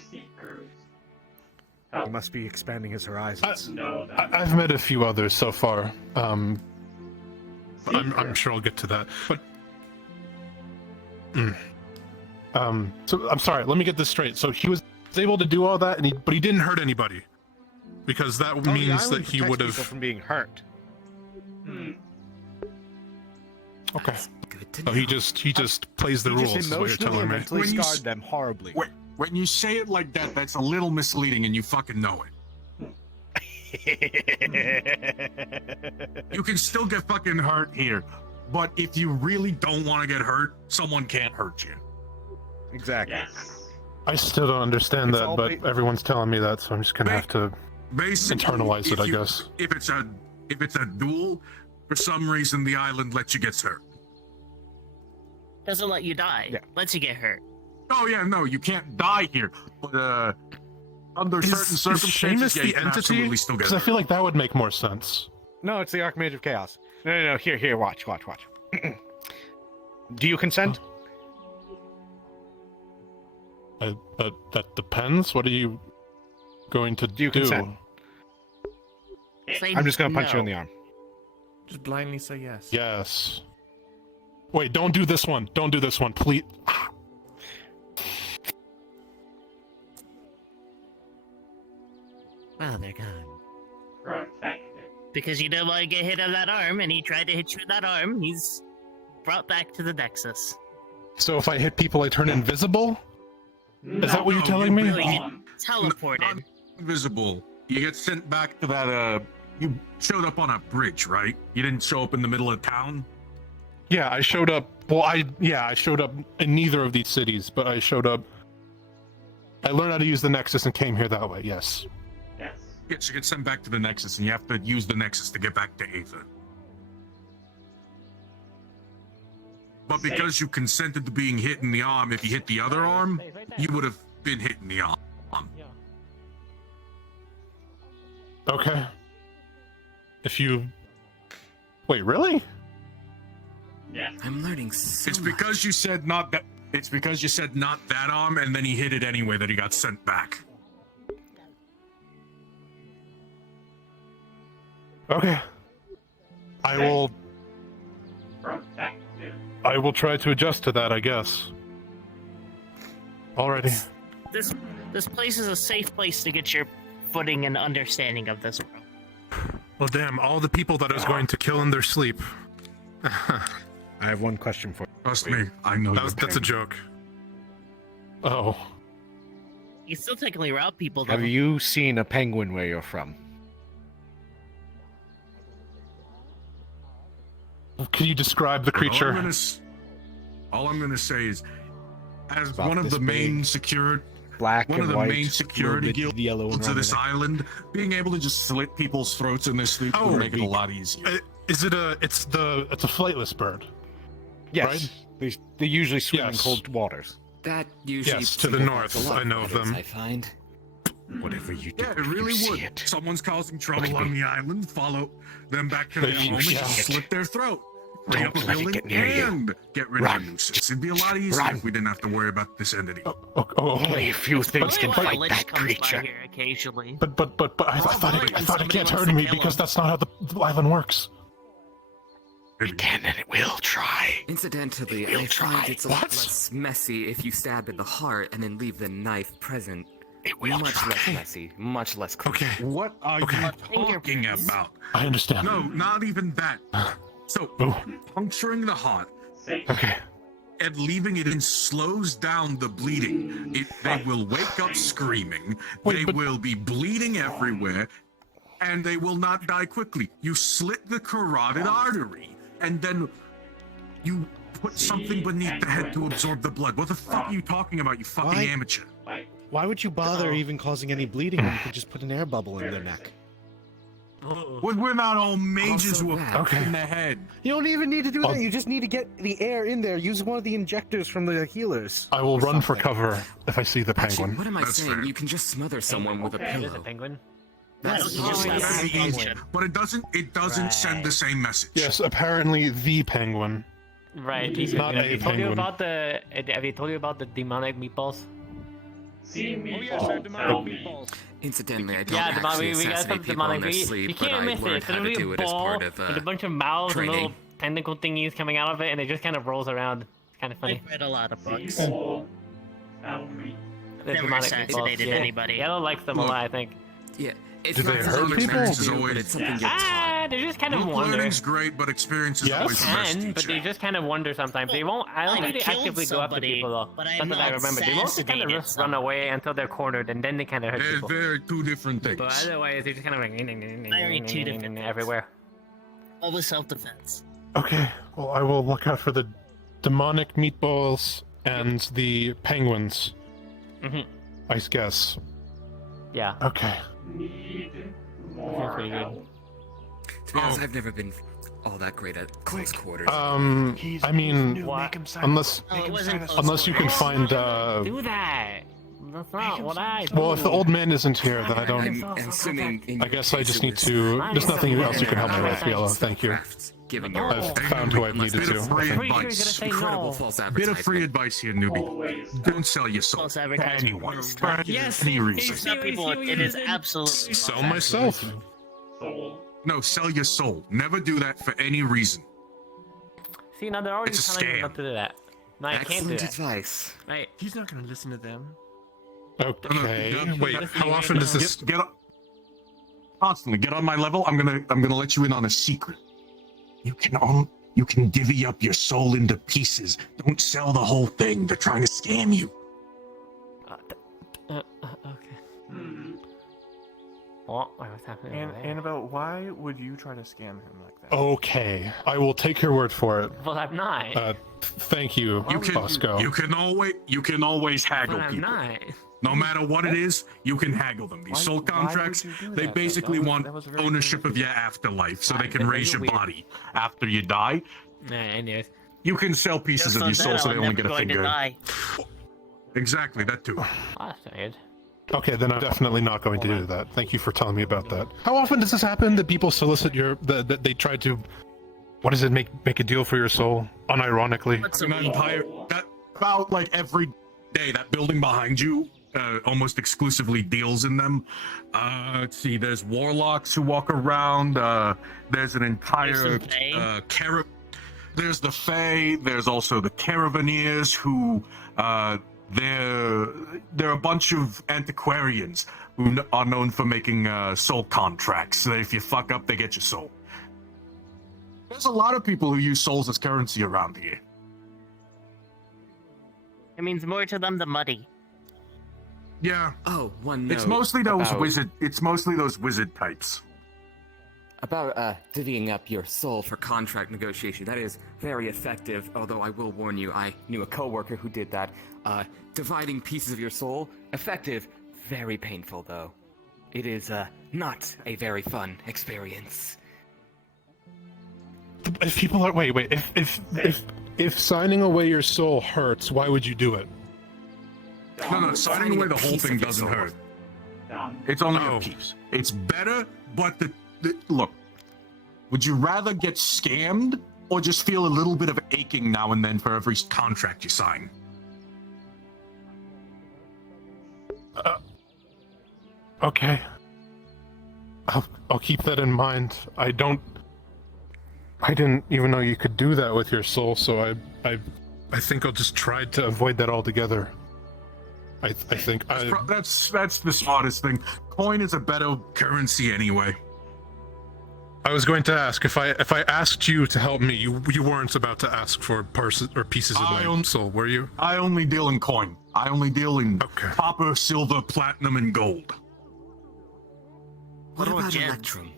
He must be expanding his horizons. I've met a few others so far. I'm sure I'll get to that. But so I'm sorry. Let me get this straight. So he was able to do all that, but he didn't hurt anybody, because that means that he would have from being hurt. Okay. So he just plays the rules. Is what you're telling me. Mentally scarred them horribly. When you say it like that, that's a little misleading, and you fucking know it. You can still get fucking hurt here, but if you really don't want to get hurt, someone can't hurt you. Exactly. I still don't understand that, but everyone's telling me that, so I'm just gonna have to internalize it, I guess. If it's a duel, for some reason the island lets you get hurt. Doesn't let you die. Yeah. Lets you get hurt. Oh yeah, no, you can't die here, but under certain circumstances, Seamus the you can entity? absolutely still get Because I hurt. feel like that would make more sense. No, it's the Archmage of Chaos. No. Here. Watch. Do you consent? That depends. What are you going to do? You consent? I'm just gonna punch you in the arm. Just blindly say yes. Yes. Wait, don't do this one. Don't do this one, please. Well, they're gone. Because you don't want to get hit on that arm, and he tried to hit you with that arm. He's brought back to the Nexus. So if I hit people, I turn invisible? Is that what you're telling me? No, you get teleported. Invisible. You get sent back to that. You showed up on a bridge, right? You didn't show up in the middle of town. Yeah, I showed up. Well, I showed up in neither of these cities, but I showed up. I learned how to use the Nexus and came here that way. Yes. Yes, you get sent back to the Nexus, and you have to use the Nexus to get back to Aether. But because you consented to being hit in the arm, if you hit the other arm, you would have been hit in the arm. Okay. If you... Wait, really? Yeah. I'm learning so It's because you said not that. It's because you said not that arm, and then he hit it anyway that he got sent back. Okay. I will try to adjust to that, I guess. Alrighty. This place is a safe place to get your footing and understanding of this world. Well, damn, all the people that I was going to kill in their sleep. I have one question for you. Trust me, I know that's a joke. Oh. You still technically rob people, though. Have you seen a penguin where you're from? Can you describe the creature? All I'm gonna say is, as About one of this the main big, security, black one of and the white, main security little bit yellow and guilds of red this in it. island, being able to just slit people's throats in their sleep would make it a lot easier. Is it a? It's a flightless bird. Yes. Right? They usually swim in Yes. cold waters. That usually Yes, to the north. I know of them. I find. Whatever you do, Yeah, it really would. Someone's causing trouble on the island. Follow them back to their If you home and see just it, slit their throat. Free up don't a let it building get near you. and get rid of the nuisance. It'd be a lot easier if we didn't have to worry about this entity. Only a few things can Only fight Lich that comes by creature. here occasionally. But I thought it can't hurt me because that's not how the island works. It can and it will try. Incidentally, It will I try. find it's a lot less messy if you stab at the heart and then leave the knife present. It will much try. less messy, much less creepy. Okay. What are you talking about? I understand. No, not even that. So, puncturing the heart Okay. and leaving it in slows down the bleeding. They will wake up screaming. They will be bleeding everywhere, and they will not die quickly. You slit the carotid artery, and then you put something beneath the head to absorb the blood. What the fuck are you talking about, you fucking Why? amateur? Why would you bother even causing any bleeding when you could just put an air bubble in their neck? We're not all mages who are Okay. in the head. You don't even need to do that. You just need to get the air in there. Use one of the injectors from the healers. I will run for cover if I see the penguin. Actually, what am I saying? You can just smother someone with a pillow. Penguin? That's very easy, but it doesn't send the same message. Yes, apparently the penguin. Right. Not have a you told you penguin. about the? Have you told you about the demonic meatballs? Incidentally, I don't Yeah, actually we got some assassinate people in demonic. their You sleep, but can't I miss it. learned It's how gonna to be do a it as ball part of with a bunch of mouths and training. little tentacle thingies coming out of it, and it just kind of rolls around. It's kind of funny. I've read a lot of books. The Never demonic assassinated meatballs, yeah. anybody. Yellow likes them a lot, I think. Yeah, it's Do not they something hurt your people? parents do, but it's something you're taught. They just kind of Book wonder. learning's great, but experience is always the best Can, but teacher. they just kind of wonder sometimes. They won't. I don't I think they killed actively go after somebody, people though. but I'm That's what I not remember. They mostly kind of assassinated just run away until they're cornered, and then they kind of hurt people. They're two different things. But otherwise, they just kind of like Very two different everywhere. All with self-defense. Okay, well, I will look out for the demonic meatballs and the penguins. I guess. Yeah. Okay. That's pretty good. To be honest, I've never been all that great at close quarters. I mean, unless you can find. Do that. That's not what I. Well, if the old man isn't here, then I don't. I'm assuming I guess I just need to. There's nothing else you can help me with, Yellow. Thank you. I've found who I needed to. Free I think. advice. Incredible false Bit of advertisement. free advice here, newbie. Don't sell your soul False to advertisement. anyone for any reason. Some people, it is absolutely. Sell myself. No, sell your soul. Never do that for any reason. See, now they're already It's a telling you scam. not to do that. No, I can't do Excellent that. advice. Right. He's not gonna listen to them. Okay. Wait, how often does this get up? Constantly get on my level. I'm gonna let you in on a secret. You can divvy up your soul into pieces. Don't sell the whole thing. They're trying to scam you. Okay. What? What's happening? over there? Annabelle, why would you try to scam him like that? Okay, I will take your word for it. Well, I'm not. Thank you, Bosco. You can always haggle But I'm people. not. No matter what it is, you can haggle them. These soul contracts, they basically want ownership of your afterlife so they can raise your body after you die. Nah, anyways. You can sell pieces Just of so your soul that so they I'm only never get a going to finger. die. Exactly, that too. That's weird. Okay, then I'm definitely not going to do that. Thank you for telling me about that. How often does this happen? That people solicit that they try to, what is it? Make a deal for your soul, unironically. About like every day. That building behind you, almost exclusively deals in them. Let's see. There's warlocks who walk around. There's an entire There's the Fae. There's also the Caravaneers who. They're a bunch of antiquarians who are known for making soul contracts. So that if you fuck up, they get your soul. There's a lot of people who use souls as currency around here. It means more to them than money. Yeah. Oh, one note. It's mostly those about- wizard. It's mostly those wizard types. About divvying up your soul for contract negotiation. That is very effective, although I will warn you, I knew a coworker who did that. Dividing pieces of your soul, effective, very painful though. It is not a very fun experience. If people are wait, if signing away your soul hurts, why would you do it? No, signing away the whole thing doesn't hurt. It's only a piece. It's better, but look. Would you rather get scammed or just feel a little bit of aching now and then for every contract you sign? Okay. I'll keep that in mind. I didn't even know you could do that with your soul, so I think I'll just try to avoid that altogether. I think that's the smartest thing. Coin is a better currency anyway. I was going to ask if I asked you to help me, you weren't about to ask for pieces of my soul, were you? I only deal in coin. I only deal in copper, silver, platinum, and gold. What about Electrum?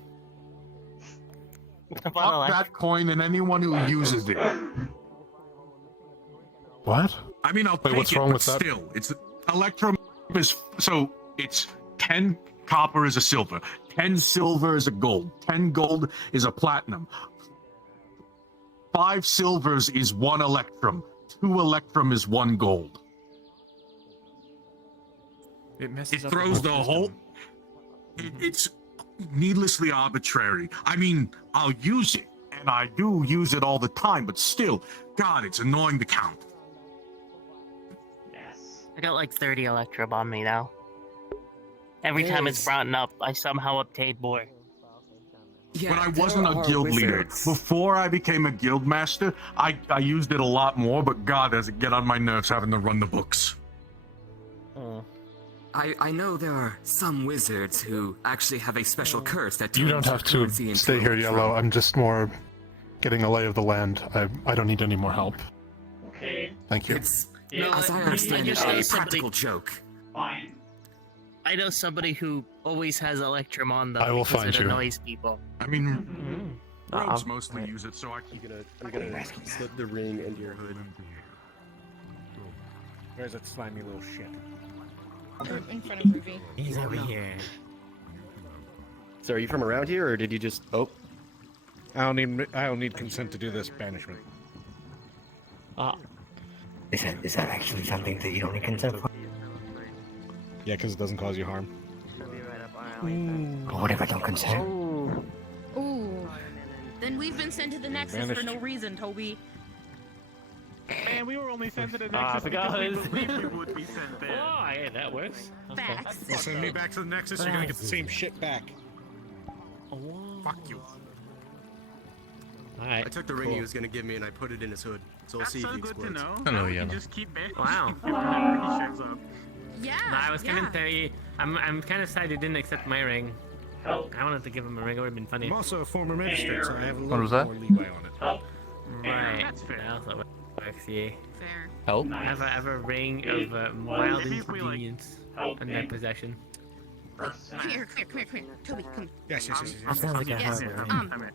Fuck that coin and anyone who uses it. What? I mean, I'll take what's it, wrong but with that? still, it's Electrum is so it's 10 copper is a silver, 10 silver is a gold. 10 gold is a platinum. 5 silvers is 1 electrum. 2 electrum is 1 gold. It messes It up throws the system. whole... It's needlessly arbitrary. I mean, I'll use it, and I do use it all the time, but still, God, it's annoying to count. I got like 30 Electrum on me now. Every time it's brought up, I somehow obtained more. When I wasn't a guild leader, before I became a guild master, I used it a lot more, but God, does it get on my nerves having to run the books. I know there are some wizards who actually have a special curse that You don't turns have to currency into stay here, electrum. Yellow. I'm just more getting a lay of the land. I don't need any more help. Thank you. As I understand it, a practical joke. I know somebody who always has Electrum on them I will because find it you. annoys people. I mean, rogues mostly use it, so I'm gonna slip the ring into your hood. Where's that slimy little shit? In front of Ruby. He's over here. So are you from around here, or did you just... Oh. I don't need consent to do this banishment. Is that actually something that you don't need consent for? Yeah, because it doesn't cause you harm. But what if I don't consent? Ooh. Then we've been sent to the Nexus for Vanished. no reason, Toby. Man, we were only sent to the Ah, Nexus because we because- believed you would be sent there. Oh, yeah, that works. Facts. Well, send me back to the Nexus, you're gonna get the same shit back. Fuck you. Alright. I took the ring he was gonna give me and I put it in his hood. So we'll That's see if so he good to explodes. know. Hello, Now we can Yellow. just keep banishing Wow. him whenever he shows up. Yeah. No, I was kind of I'm kind of sad he didn't accept my ring. I wanted to give him a ring. It would have been funny. I'm also a former magistrate, so I have a What little was that? more leeway on it. Right. That's fair. That also works, yeah. Fair. Help? I have a ring of mild inconvenience in my possession. Come here. Toby, come. Yes. That sounds like a Yes. hard ring.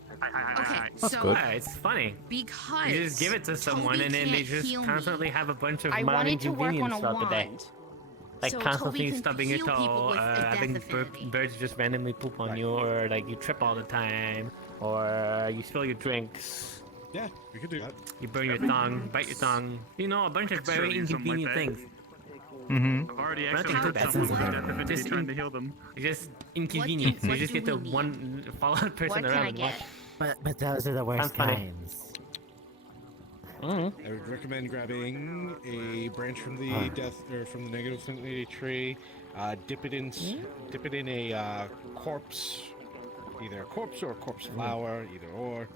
Okay, That's so good. Yeah, it's funny. because You just give it to someone Toby and then they can't just heal me, constantly have a bunch of I mild wanted to work on inconvenience a throughout the day. wand. Like So constantly Toby can stubbing your heal people toe, with a death having affinity. birds just randomly poop on you, or like you trip all the time, or you spill your drinks. Yeah, we could do that. You burn your tongue, bite your tongue. You know, a bunch of Show very you something like inconvenient that. things. Mm-hmm. I've already Nothing actually too hurt bad. someone with Just death affinity trying to heal them. It's just inconvenient. what You just do get to we need? one fallout person What can around I and get? watch. But those are the worst funny. times. I would recommend grabbing a branch from the from the negative affinity tree, dip it in a corpse, either a corpse or a corpse flower, either or.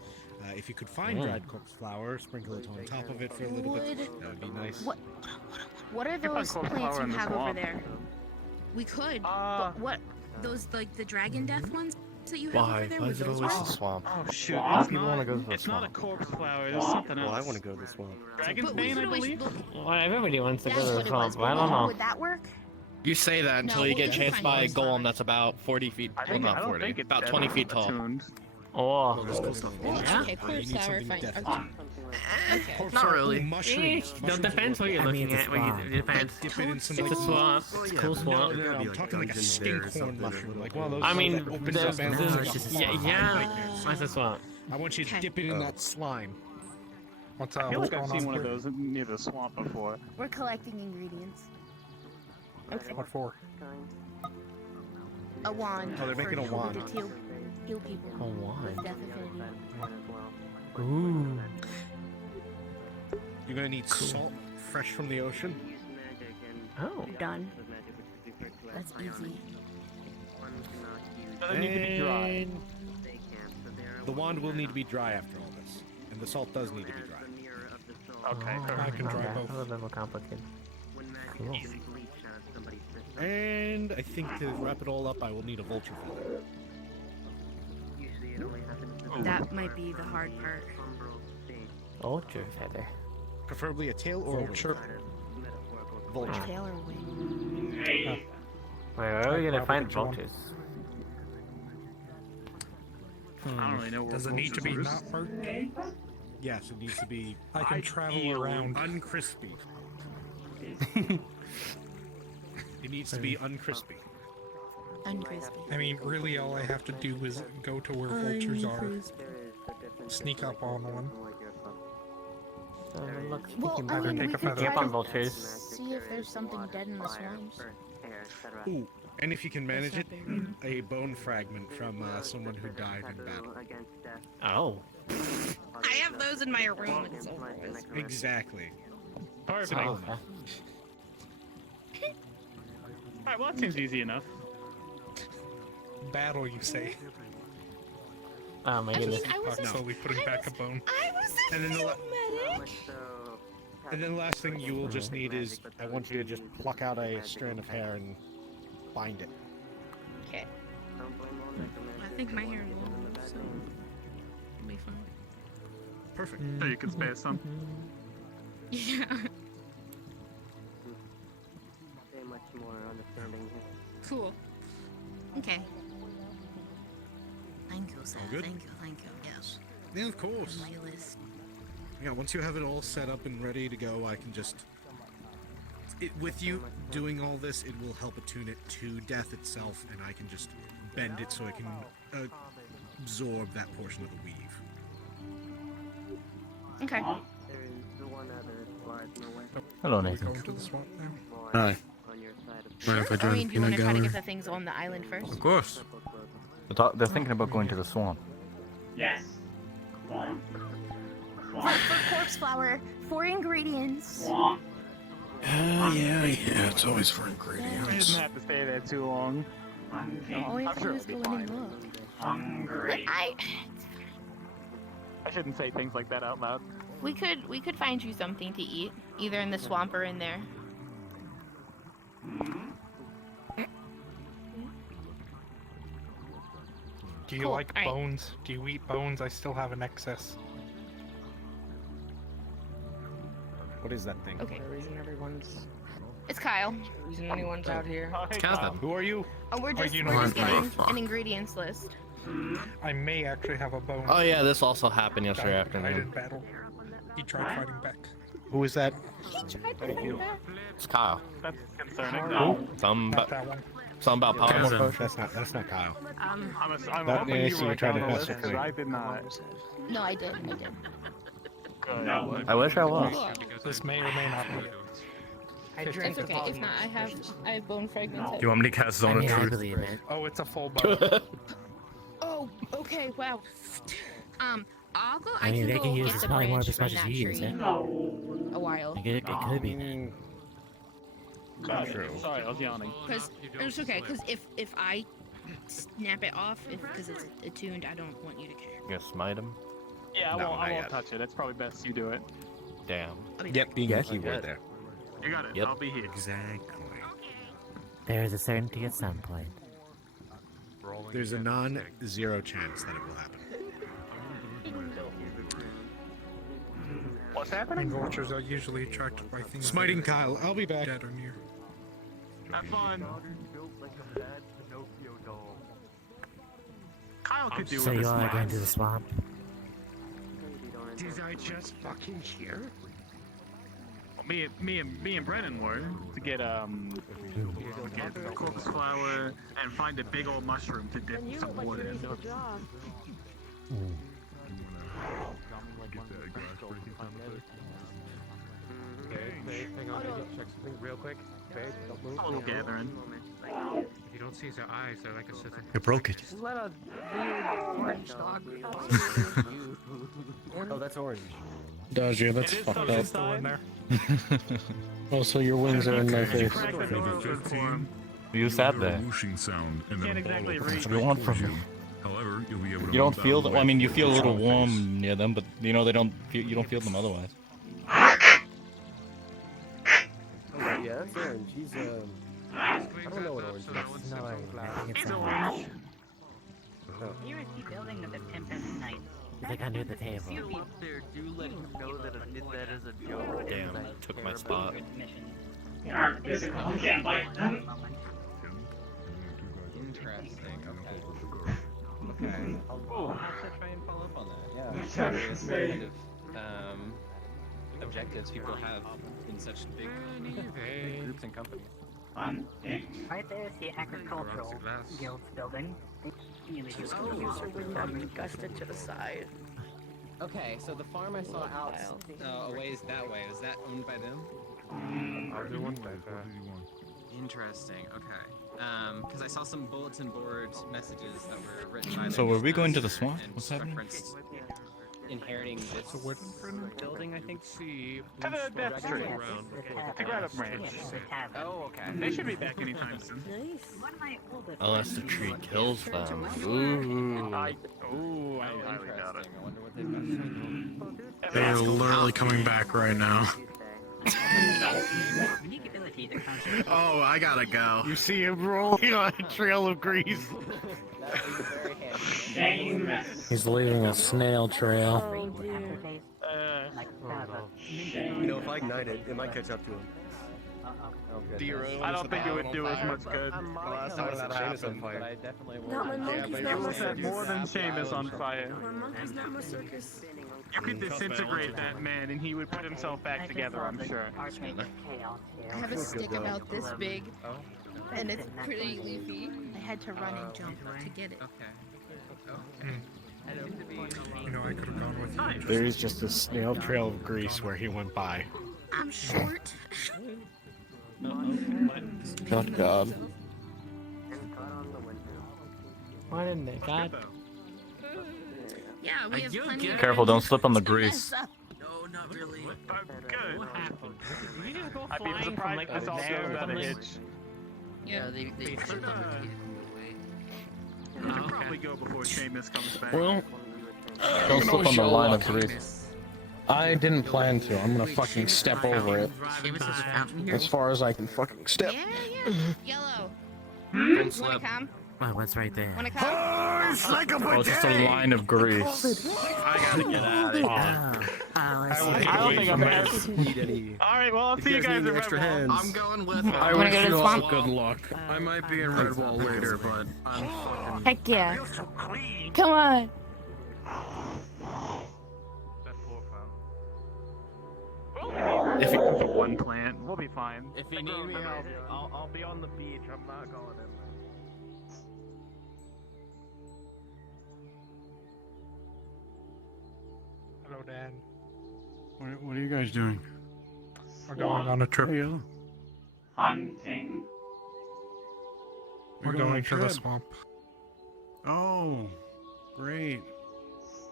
If you could find dried corpse flower, sprinkle it on top of it for a little bit. That would be nice. What are those corpse plants flower you in the have over swamp. there? We could. But what? Those like the dragon death ones that you have Why? over there? Why Were is it those always right? the swamp? Oh shoot! Why It's do people not. wanna go to the It's not a swamp? corpse flower. There's something else. Well, I want to go to the swamp. Dragon's But we bane, could I always believe. look. Well, everybody wants to That's go to the what it was. swamp. I But don't know. would that work? You say that until No, you we'll get just chased find by a one golem flower. that's about 40 feet. I Well, think, not I don't 40. think it's About dead 20 feet tall. attuned. Oh. Okay, corpse flower, fine. Okay. Not really. Mushrooms. It depends what you're I mean, looking it's at. a swamp. It depends. Dip it in some It's a swamp. It's a cool No, swamp. I'm talking like a stinkhorn mushroom, like one of those. I mean, that opens up and no, looks it's like just a a yeah, hole. yeah. That's a swamp. I want you to Okay. dip it in that slime. What's I feel like I've going seen on one of here? those near the swamp before. We're collecting ingredients. What for? A wand. Oh, they're making a for wand. To heal people. A wand. With death affinity. Ooh. You're gonna need salt fresh from the ocean. Oh. Done. That's easy. Doesn't need to be dry. And the wand will need to be dry after all this, and the salt does need to be dry. Okay. I can try A both. little bit more complicated. Cool. And I think to wrap it all up, I will need a vulture feather. That might be the hard part. Vulture feather. Preferably a tail or a Vulture. wing. Vulture. Tail or wing. Wait, where are we gonna find vultures? I don't really know where Does it need to be vultures not burnt? Yes, it needs to be. I can travel ideal around. Uncrispy. It needs to be uncrispy. I mean, really, all I have to do is go to where vultures are, sneak up on one. Well, I Either mean, take we a could feather try from to vultures. see if there's something dead in the swamps. Ooh, and if you can manage it, a bone fragment from someone who died in battle. Oh. I have those in my room. It's so gross. Exactly. Perfect. Oh. Alright, well that seems easy enough. Battle, you say? Oh my Just goodness. slowly putting back a bone. And then the last thing you will just need is, I want you to just pluck out a strand of hair and bind it. Okay. I think my hair will move, so it'll be fine. Perfect. So you can spare some. Yeah. Cool. Okay. Thank you, sir. good? Thank you, yes. Yeah, of course. On my list. Yeah, once you have it all set up and ready to go, I can just... with you doing all this, it will help attune it to death itself, and I can just bend it so it can absorb that portion of the weave. Okay. Hello, Nathan. Go to the swamp now. Hi. Mind if I join I the mean, do you want peanut to try to gallery? get the things on the island first? Of course. They're thinking about going to the swamp. Yes. For corpse flower, 4 ingredients. Yeah, it's always for I ingredients. didn't have to stay there too long. All we have I'm to sure do is it'll go be in and fine. look. Hungry. I shouldn't say things like that out loud. We could find you something to eat, either in the swamp or in there. Do you Cool, like alright. bones? Do you eat bones? I still have an excess. What is that thing? Okay. The reason everyone's... It's Kyle. The reason anyone's out here. Calvin. Who are you? Oh, we're just, you we're know just what? getting an ingredients list. I may actually have a bone. Oh yeah, this also happened yesterday Died in afternoon. battle. He tried fighting back. Who is that? He tried to fight back. It's Kyle. That's concerning. Something Not about that one. something about power Cousin. potion. That's not Kyle. I'm That hoping is you you were tried down to the mess list with because me. I did not. No, I did. Good. No. I wish I was. This may or may not be it. I drink It's okay. If not, I have bone fragments. Do you want me to cast Zone of Truth? believe it. Oh, it's a full bone. Oh, okay. Wow. I'll go. I mean, can they go can use get this the probably more branch as much from as that you use tree it. No. a while. It could be that. Sorry, I was yawning. Because it's okay. Because if I snap it off, because it's attuned, I don't want you to care. You gonna smite him? Yeah, No, I not won't yet. touch it. It's probably best you do it. Damn. Yep, being a keyword there. You got it. Yep. I'll be here. Exactly. There is a certainty at some point. There's a non-zero chance that it will happen. What's I mean, happening? vultures are usually attracted by things Smiting Kyle, I'll be back. dead or near. Have fun. Kyle could do So with you a all are snack. going to the swamp? Did I just fucking hear? Me and Brennan were to get corpse flower and find a big old mushroom to dip some water in. Hang on, I need to check something real quick. Okay, don't move. A little gathering. If you don't see their eyes, they're like a sister. You broke it. Let a weird orange dog. Oh, that's orange. Dodger, that's It is fucked still up. inside. Oh, so your wings are in my face. Crack the door open for him. You sat there. Whooshing sound and then Can't a ball exactly opens reach. What do you want from you. me? However, you'll be able to You don't move feel out of that. the Well, I way mean, you for feel a your little face. warm near them, but you know they don't. You don't feel them otherwise. Oh, yeah, that's orange. He's I don't know what orange is. No, I think it's He's orange. Here is the building of the Tempest Knights. like under the table. There, do let him know that that is a joke. Damn, took my spot. You're physical. You can't bite them. Interesting. Okay. I'll have to try and follow up on that. Yeah. Curious what kind of objectives people have in such big groups and companies. Right there is the agricultural guild's building. Just gonna use her window and gust it to the side. Okay, so the farm I saw out a ways that way, is that owned by them? Interesting, okay. Because I saw some bulletin board messages that were written by So were we going to the swamp? and What's happening? referenced inheriting this building, I think. To the death tree. To grab a branch. Oh, okay. They should be back anytime soon. Unless the tree kills them. Ooh. I highly doubt it. I wonder what they've got. They're literally coming back right now. Oh, I gotta go. You see him rolling on a trail of grease. He's leaving a snail trail. You know, if I ignite it, it might catch up to him. I don't think it would do as much good. Last time that happened, But I definitely will. Not my monkey's but not you my will set more than Seamus on fire. My monkey's not my circus. You could disintegrate that man and he would put himself back together, I'm sure. I have a stick about this big, and it's pretty leafy. I had to run and jump to get it. You know, I could have gone with you. There is just a snail trail of grease where he went by. I'm short. God, God. What in there, God? Yeah, we have plenty of Careful, don't slip on the grease. No, not really. Good. What happened? Did you just go I'd be flying from surprised like if this a all bear goes or without a something? hitch. Yeah, they slipped on the kid away. We should probably go before Seamus comes back. Well, Don't slip on the line of grease. I didn't plan to. I'm gonna fucking step over it. As far as I can fucking step. Yeah. Yellow. Don't slip. Wanna come? Oh, what's right there? Wanna come? Oh, it's just a line of grease. I gotta get out of here. I don't think I'm ever. Alright, well, I'll see you guys at extra Redwall. hands. I'm going with I her. wish you all good luck. I might be in Redwall later, but I'm fucking. Heck yeah. Come on. If you for one plant, we'll be fine. If you need me, I'll be on the beach. I'm not going in. Hello, Dad. What are you guys doing? We're going on a trip. Hunting. We're going to the swamp. Oh, great.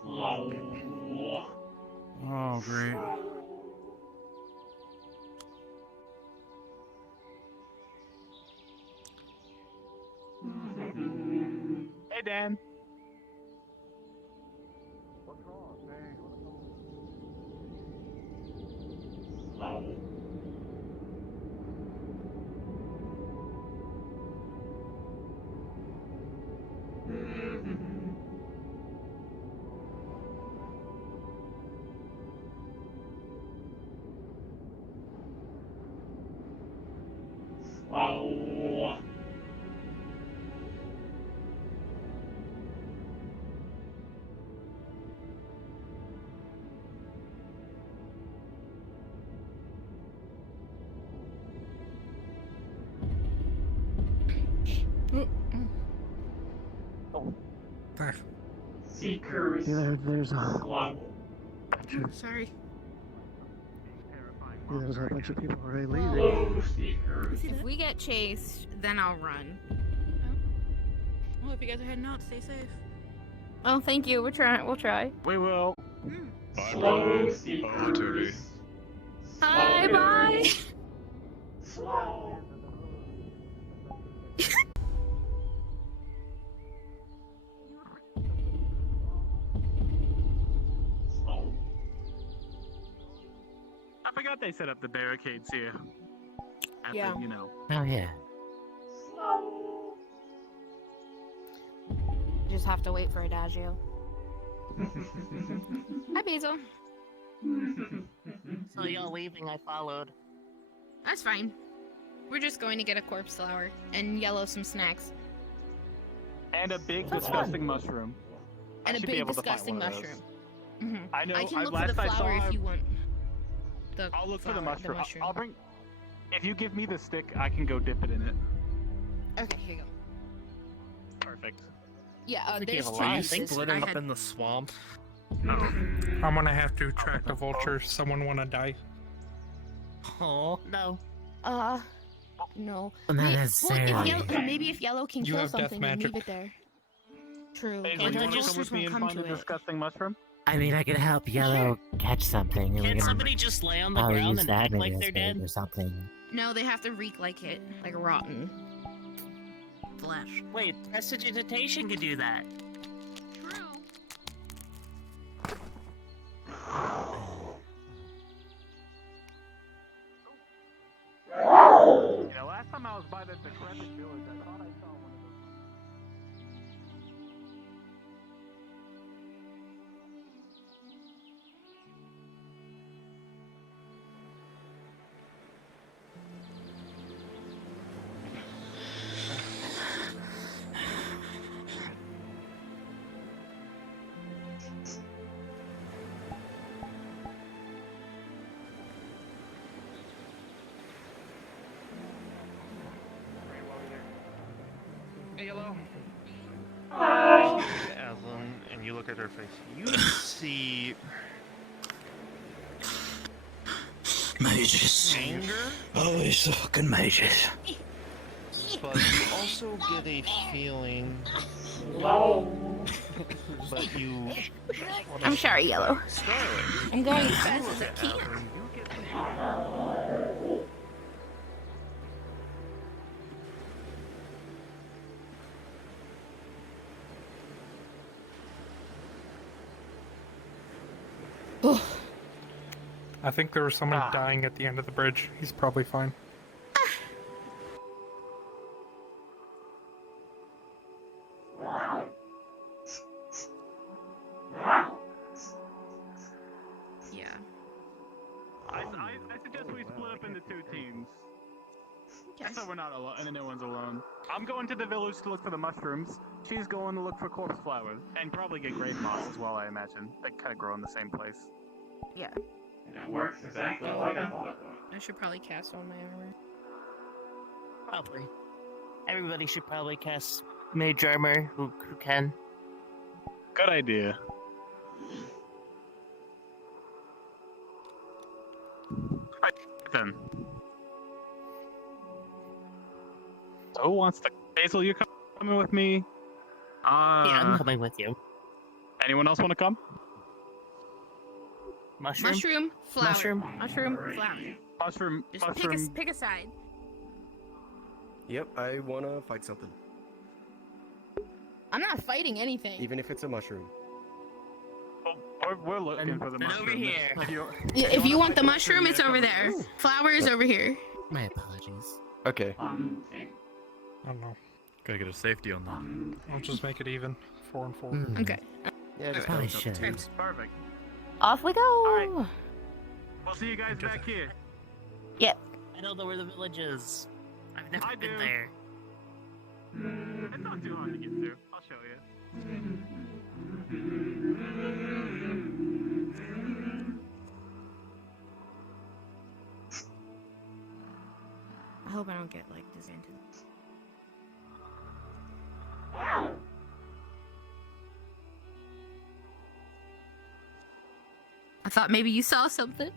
Slow. Oh, great. Hey, Dan. Slow. Slow. There. Seekers. There's a. Slow. Sorry. There's a bunch of people already Slow seekers. If we get chased, then I'll run. Well, if you guys are heading out, stay safe. Oh, thank you. We're trying. We'll try. We will. Slow seekers. Bye. Bye. Slow. I forgot they set up the barricades here. At Yeah. The, you know. Oh, yeah. Just have to wait for Adagio. Hi, Basil. So you're leaving, I followed. That's fine. We're just going to get a corpse flower and yellow some snacks. And a big That's disgusting mushroom. I And a should be big able to find disgusting one of those. mushroom. Mhm. I know. I can look for last the I flower saw, if you want. I'll look for the flower, mushroom. I'll bring. If you give me the stick, I can go dip it in it. Okay, here you go. Perfect. Yeah, think you there's have a two lot of pieces. things split I up had- in the swamp. I'm gonna have to track the vulture. Someone wanna die? Oh No. No. Not Well, necessarily. maybe if Yellow can You kill have death something and leave magic. it there. True. Hey, But you the want to come vultures with me won't and come find a to it. disgusting mushroom? I mean, I could help Yellow catch something. and we Can't can somebody just lay on the probably ground use and that act maybe like as they're bait dead? or something. No, they have to reek like it, like rotten flesh. Wait, prestidigitation could do that. You know, last time I was by the decrepit village, I thought I saw one of those. Hey, hello. Evelyn, and you look at her face. You see Mages. anger, Always the fucking mages. but you also get a feeling. But you. I'm sorry, Yellow. Scarlet. I'm going as fast as I can. Evelyn, you get the I think there was someone dying at the end of the bridge. He's probably fine. Yeah. I suggest we split up into two teams. So we're not alone, and no one's alone. I'm going to the village to look for the mushrooms. She's going to look for corpse flowers, and probably get grave moss as well, I imagine. They kind of grow in the same place. Yeah. And it works exactly like I thought it would. I should probably cast on my armor. Probably. Everybody should probably cast mage armor who can. Good idea. Right then. So who wants to? Basil, you coming with me? Yeah, I'm coming with you. Anyone else want to come? Mushroom? Flower. Mushroom? Flower. Mushroom. Just Mushroom. pick a side. Yep, I wanna fight something. I'm not fighting anything. Even if it's a mushroom. We're looking for the then mushroom. over here. If you want the mushroom, it's over there. Flower is over here. My apologies. Okay. I don't know. Gotta get a safety on that. I'll just make it even. 4 and 4. Okay. Yeah, just Probably balance out should. the Perfect. Off we go. Alright. We'll see you guys back here. Yep. I don't know where the village is. I've never I been do. there. It's not too hard to get to. I'll show you. I hope I don't get like disenchanted. I thought maybe you saw something.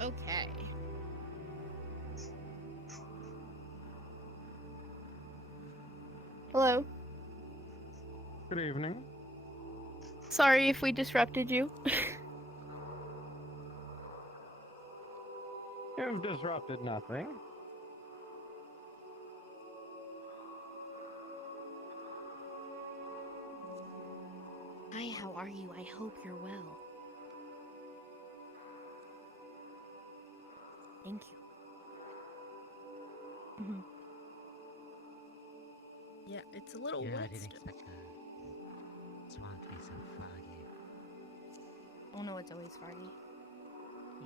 Okay. Hello. Good evening. Sorry if we disrupted you. You've disrupted nothing. Hi, how are you? I hope you're well. Thank you. Mhm. Yeah, it's a little Yeah, I wet didn't still. expect a swamp to be so foggy. Oh no, it's always foggy.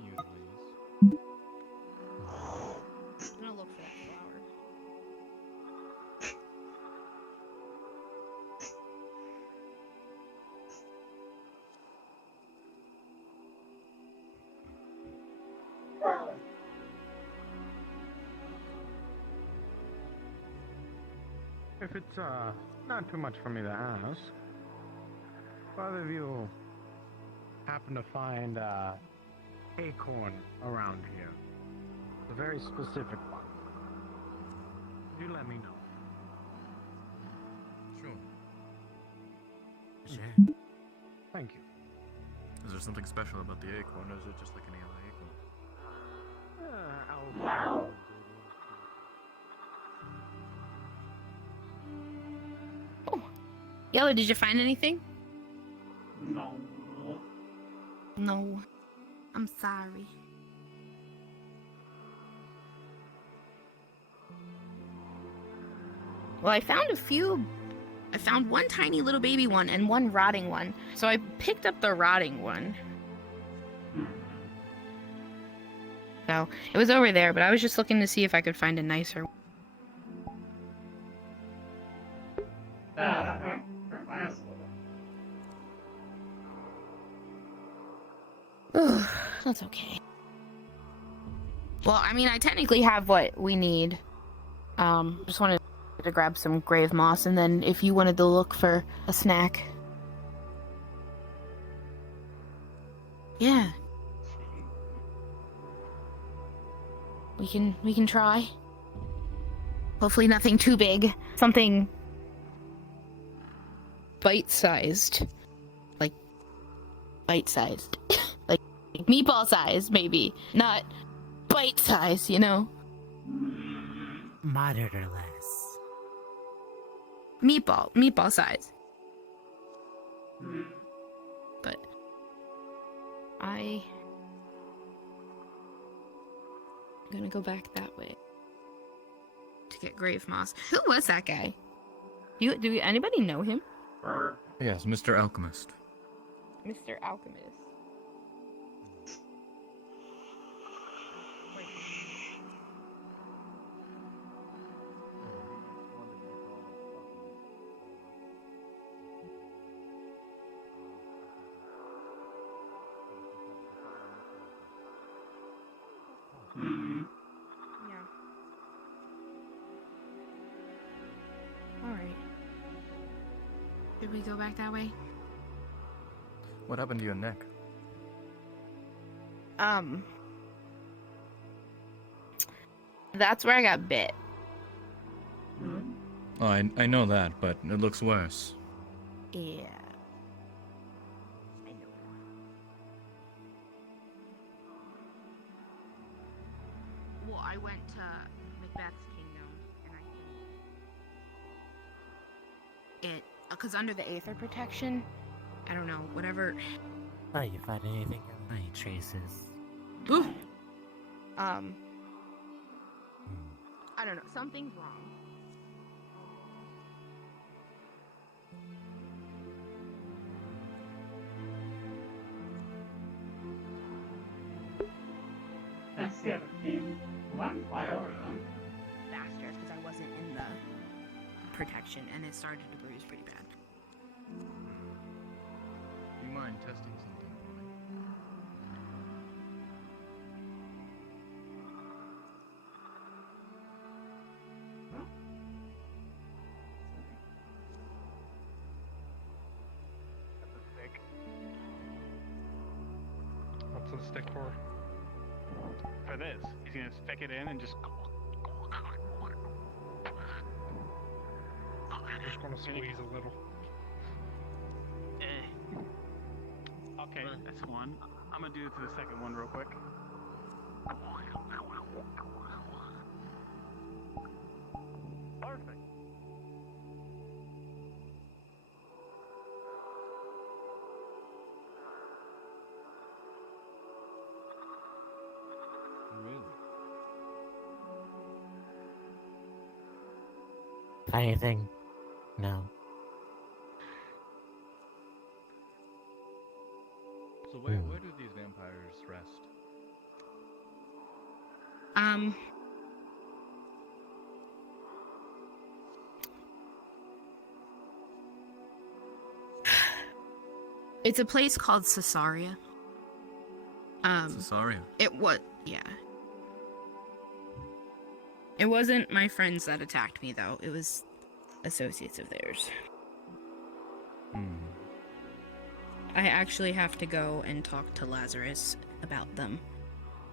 Usually is. I'm gonna look for that flower. If it's not too much for me to ask, whether of you happen to find acorn around here, a very specific one, you let me know. Sure. Sure. Thank you. Is there something special about the acorn, or is it just like any other acorn? Yellow, did you find anything? No. No. I'm sorry. Well, I found a few. I found one tiny little baby one and one rotting one. So I picked up the rotting one. So it was over there, but I was just looking to see if I could find a nicer one. That's okay. Well, I mean, I technically have what we need. Just wanted to grab some grave moss, and then if you wanted to look for a snack. Yeah. We can try. Hopefully nothing too big. Something bite-sized. Like bite-sized. like meatball size, maybe. Not bite-sized, you know? Moderate or less. Meatball size. But I'm gonna go back that way to get grave moss. Who was that guy? Do anybody know him? Yes, Mr. Alchemist. Mr. Alchemist. Yeah. Alright. Did we go back that way? What happened to your neck? That's where I got bit. Oh, I know that, but it looks worse. Yeah. Well, I went to Macbeth's kingdom, and I think because under the Aether protection, I don't know, whatever. Oh, you find anything? Any traces? Ooh. I don't know, something's wrong. That's the other thing. One fire. Faster because I wasn't in the protection, and it started to bruise pretty bad. Do you mind testing something for me? What's the stick for? For this. He's gonna stick it in and just. just gonna squeeze a little. Okay, that's one. I'm gonna do it to the second one real quick. Perfect. Really? Anything? No. So where do these vampires rest? It's a place called Caesarea. Caesarea. Yeah. It wasn't my friends that attacked me, though. It was associates of theirs. I actually have to go and talk to Lazarus about them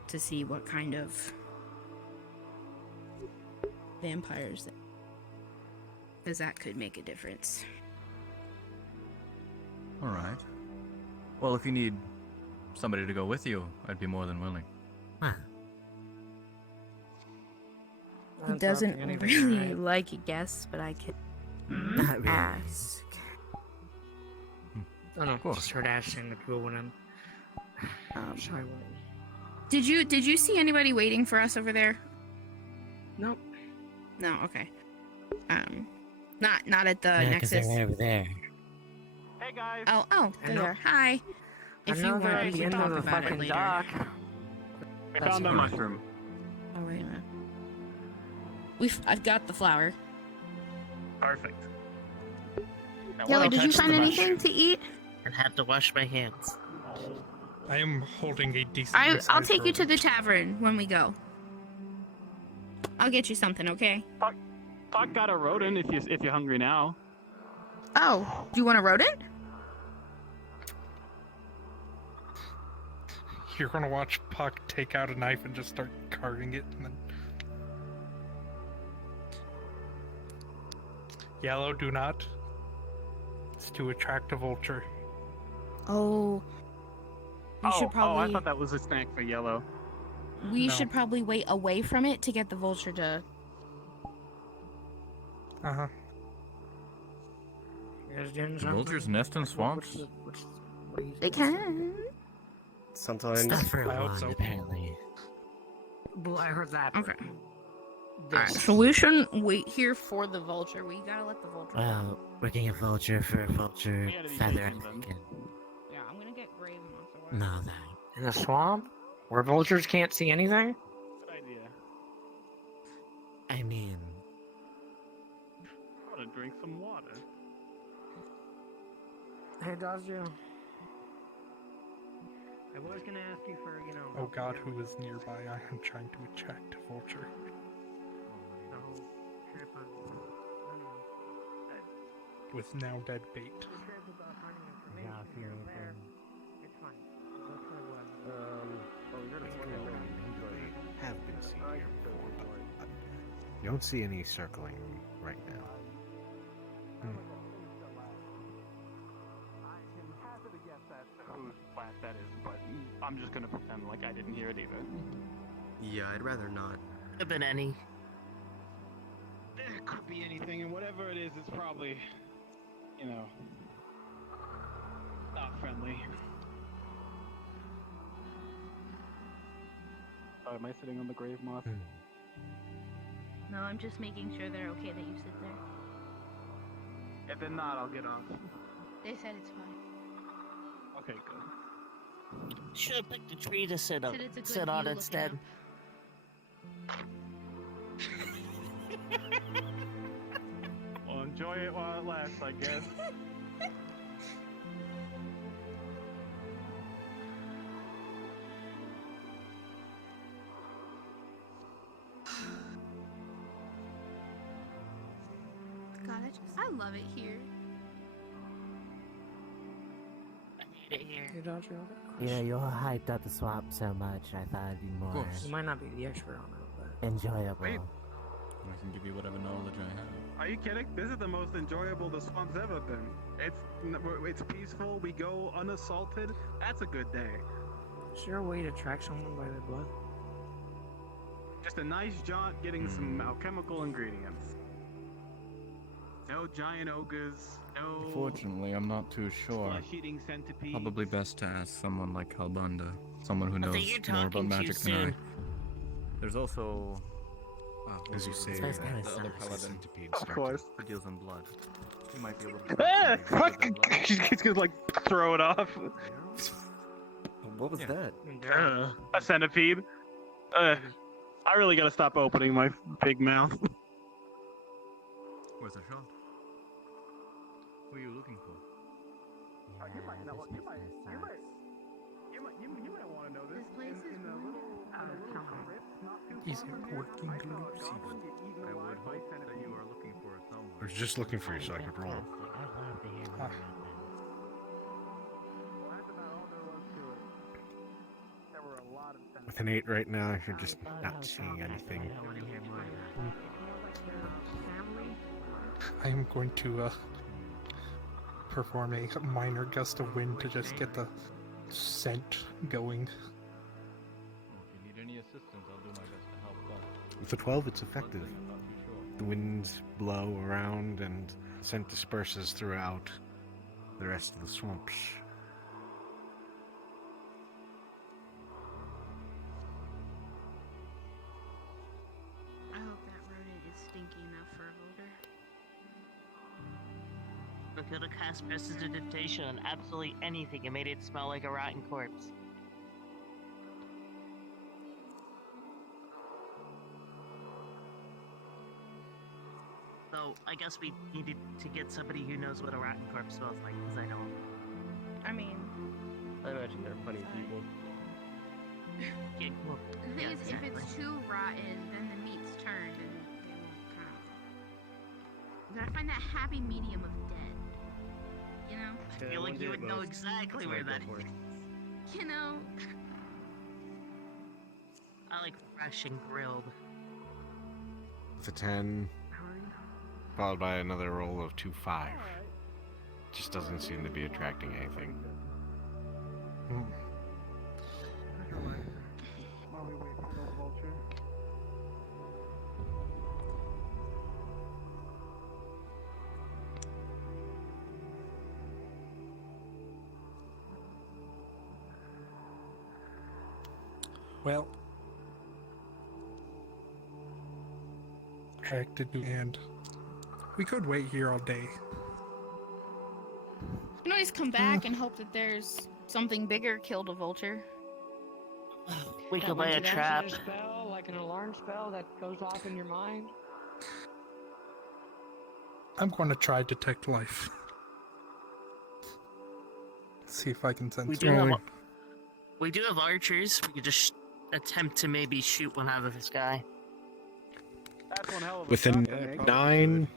to see what kind of vampires, because that could make a difference. Alright. Well, if you need somebody to go with you, I'd be more than willing. He doesn't really like a guess, but I can ask. Oh no, just start asking the cool one. Sorry, what? Did you see anybody waiting for us over there? Nope. No, okay. Not at the Yeah, 'cause Nexus. they're over there. Hey guys. Oh, they're there. Hi. If you they're were, at we the can end talk of the about it fucking later. dock. I found the mushroom. Oh wait a minute. I've got the flower. Perfect. Yellow, did you find anything to eat? And had to wash my hands. I am holding a decent. I'll take you to the tavern when we go. I'll get you something, okay? Puck got a rodent if you're hungry now. Oh, do you want a rodent? You're gonna watch Puck take out a knife and just start carving it, and then Yellow, do not. It's to attract a vulture. Oh. We should probably. Oh, I thought that was a snack for Yellow. We No. should probably wait away from it to get the vulture to. Uh-huh. You guys doing Do something? vultures nest in swamps? They can. Sometimes. Not for I hope one, so. apparently. Well, I heard that. Okay. This- Alright, so we shouldn't wait here for the vulture. We gotta let the vulture. Well, we're getting a vulture for a vulture We gotta be feather, patient, I'm thinking. Yeah, I'm gonna get grave moss. No, that. In the swamp? Where vultures can't see anything? Good idea. I mean, I want to drink some water. Hey, Dazio. I was gonna ask you for, Oh god, who is nearby? I am trying to attract a vulture. the whole trip of, With now dead bait. the trip about finding information. Yeah, if you're there. open. It's fine. That's what it was. Have been seen here before, but you don't see any circling right now. Whose flat that is, but I'm just gonna pretend like I didn't hear it either. Yeah, I'd rather not. could have been any. It could be anything, and whatever it is, it's probably, not friendly. Oh, am I sitting on the grave moss? No, I'm just making sure they're okay that you sit there. If they're not, I'll get off. They said it's fine. Okay, good. Should have picked a tree to sit Said it's a good sit on view instead. Well, enjoy it while it lasts, I guess. God, I love it here. Hey, Dazio. Yeah, you all hyped up the swamp so much, I thought it'd be more You might not be the expert on it, but enjoyable. Wait. I can give you whatever knowledge I have. Are you kidding? This is the most enjoyable the swamp's ever been. It's peaceful. We go unassaulted. That's a good day. Is there a way to track someone by their blood? Just a nice jaunt getting some alchemical ingredients. No giant ogres. No. Unfortunately, I'm not too sure. Flesh-eating centipedes. Probably best to ask someone like Kalbunda, someone who knows think you're more about talking too magic than I. soon. There's also, As you say, the that other paladin. centipede Of starts- course. Who deals in blood. He might be a little. Ah, fuck! He's gonna like throw it off. What was that? A centipede. I really gotta stop opening my big mouth. Where's the shot? Who are you looking for? You might know. You might want to know this. This place is out of town. Is it working, Lucy? I would hope that you are looking for someone. I was just looking for you so I could roll. With an 8 right now, you're just not seeing anything. I am going to perform a minor gust of wind to just get the scent going. If you need any assistance, I'll do my best to help. But With a 12, it's effective. The winds blow around and the scent disperses throughout the rest of the swamps. I hope that rodent is stinky enough for a voter. I could have cast prestidigitation on absolutely anything and made it smell like a rotten corpse. So, I guess we needed to get somebody who knows what a rotten corpse smells like, because I don't. I mean, I imagine there are plenty of people. Yeah, well, The thing yeah, is, if exactly. it's too rotten, then the meat's turned and they won't count. You gotta find that happy medium of dead. You know? I feel like you would know exactly where that is. You know? I like fresh and grilled. With a 10, followed by another roll of 2-5. Just doesn't seem to be attracting anything. While we wait for the vulture. Well, acted and we could wait here all day. You can always come back and hope that there's something bigger killed a vulture. We could lay a Is trap. there a spell, like an alarm spell that goes off in your mind? I'm going to try detect life. See if I can sense We it. do have archers. We could just attempt to maybe shoot one out of the sky. That's one hell of a With a shot to make. 9,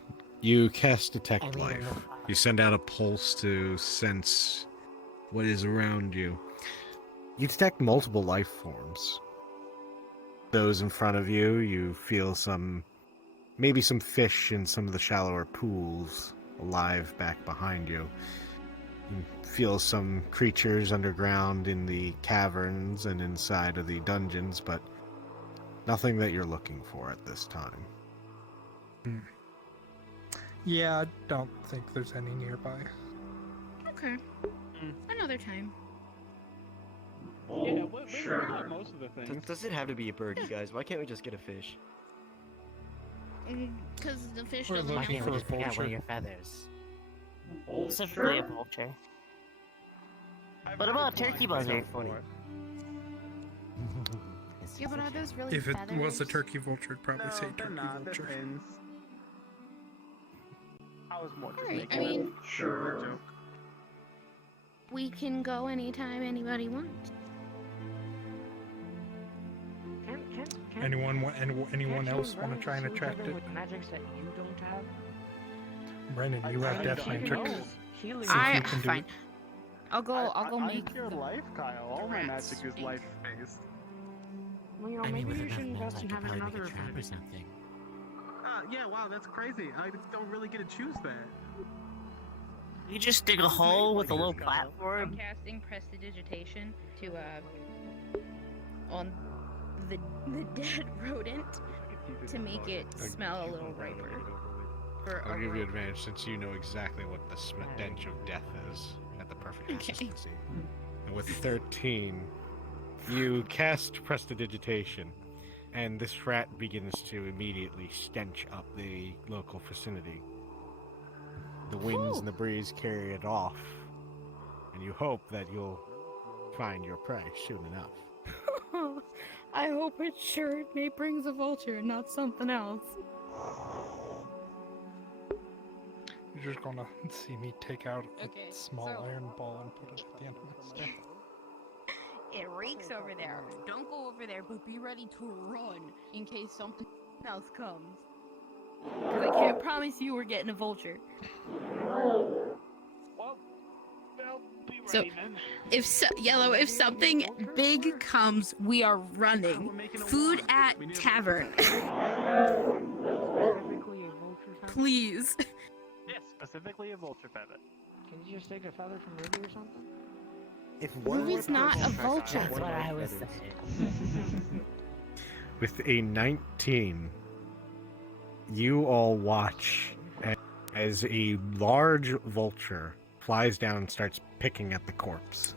you cast Detect Life. You send out a pulse to sense what is around you. You detect multiple life forms. Those in front of you, you feel maybe some fish in some of the shallower pools alive back behind you. You feel some creatures underground in the caverns and inside of the dungeons, but nothing that you're looking for at this time. Yeah, I don't think there's any nearby. Okay. Another time. Yeah, we got most of the things. Does it have to be a bird, you guys? Why can't we just get a fish? Because the fish We're doesn't looking know. for a Just pick out one of vulture. your feathers. Specifically a vulture. What about a turkey buzzard? Yeah, but are those really If it feathers? was a turkey vulture, it'd probably say they're turkey not. They're vulture. fins. I was more just Alright, making I mean- a joke. We can go anytime anybody wants. Anyone Can't you else want learn to try and see each attract other it? with magics that you don't have? Brennan, you have death magic. Healing. See if you can do Fine. it. I'll go I make cure life, Kyle. All my magic is life based. Well, you know, I mean, maybe with you enough should mold, invest I in could having probably make another a trap or affinity. something. Yeah, wow, that's crazy. I don't really get to choose that. You just dig a hole with a little platform. I'm casting prestidigitation to on the dead rodent to make it smell a little riper. I'll give you advantage since you know exactly what the stench of death is at the perfect consistency. And with 13, you cast prestidigitation, and this rat begins to immediately stench up the local vicinity. The winds and the breeze carry it off, and you hope that you'll find your prey soon enough. I hope it sure may brings a vulture, not something else. You're just gonna see me take out a small iron ball and put it at the end of my staff. It reeks over there. Don't go over there, but be ready to run in case something else comes. Because I can't promise you we're getting a vulture. So, if Yellow, if something big comes, we are running. Food at tavern. Please. Yes, specifically a vulture feather. Can you just take a feather from Ruby or something? If Ruby's not a vulture. That's what I was saying. With a 19, you all watch as a large vulture flies down and starts picking at the corpse.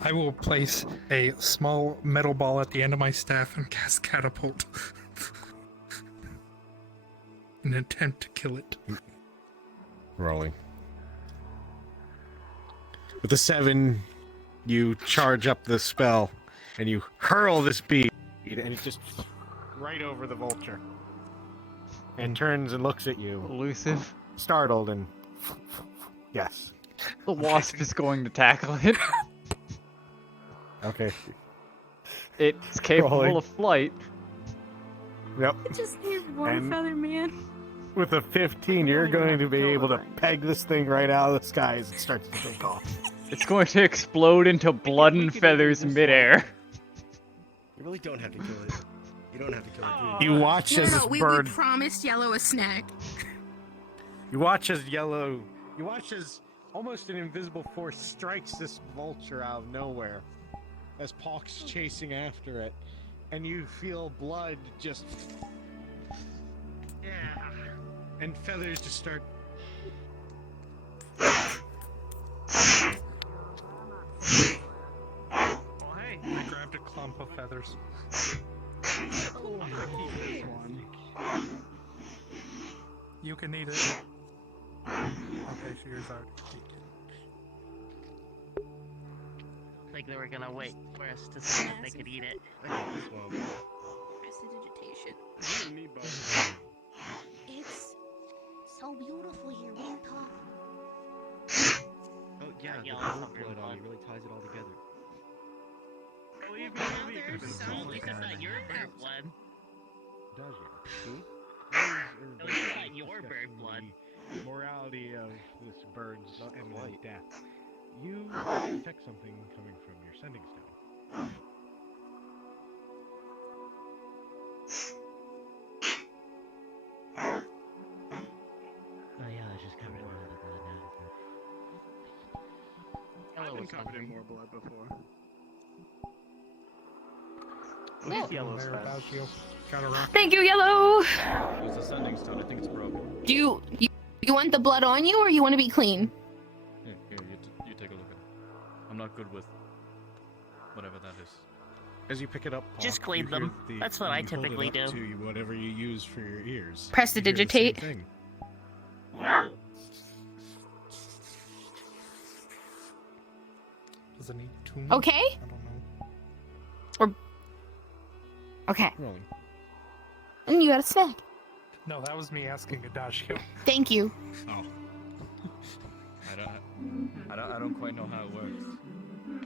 I will place a small metal ball at the end of my staff and cast catapult. An attempt to kill it. Rolling. With a 7, you charge up the spell, and you hurl this bead, and it just right over the vulture. And turns and looks at you. Elusive. Startled and... Yes. The wasp is going to tackle it. Okay. It's capable Rolling. of flight. Yep. Just need one And- feather, man. With a 15, you're going to be able to peg this thing right out of the sky as it starts to take off. It's going to explode into blood and feathers midair. You really don't have to kill it. You don't have to kill it. You watch as this we bird... promised Yellow a snack. You watch as Yellow... You watch as almost an invisible force strikes this vulture out of nowhere. As Pock's chasing after it. And you feel blood just... Yeah. And feathers just start... Oh, hey. I grabbed a clump of feathers. Oh, I'm gonna keep this one. You can eat it. Okay, so yours out. Like they were gonna wait for us to see if they could eat it. Prestidigitation. It's so beautiful here. We can talk. Oh yeah, the yellow blood covered in on blood. it really ties it all together. At least it's not your bird blood. Does it? See? At least it's not your bird blood. The morality of this bird's imminent death. You detect something coming from your sending stone. Oh yeah, I just covered one of the blood now. I've been covered in more blood before. It's yellow about you. Got a rock. Thank you, Yellow. It's a sending stone. I think it's broken. Do you want the blood on you, or you want to be clean? Here, you take a look at it. I'm not good with whatever that is. As you pick it up, Just Pock, clean you hear them. That's what I you hold it typically up do. To you, whatever you use for your ears. Prestidigitate. You hear the same thing. Does it need tuning? Okay. I don't know. Or okay. Rolling. And you got a snack. No, that was me asking Adagio. Thank you. Oh. I don't quite know how it works.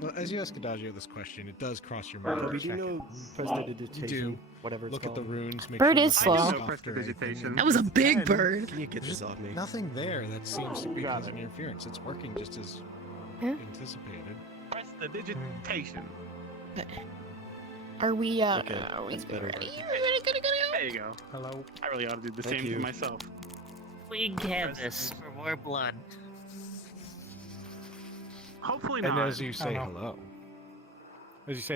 Well, as you ask Adagio this question, it does cross your mind. Toby, to do you check know it. prestidigitation? You do. Whatever it's Look at the called. runes. Make Bird sure is the slow. runes I are know soft or prestidigitation. anything. That was a big And bird. Can you get There's this off me? nothing there that seems to be causing interference. It's working just as Huh? anticipated. Prestidigitation. Are we, Okay, are we that's better. ready? There you go. Hello. I really ought to do the Thank same you. for myself. We get this for more blood. Hopefully And not. as you say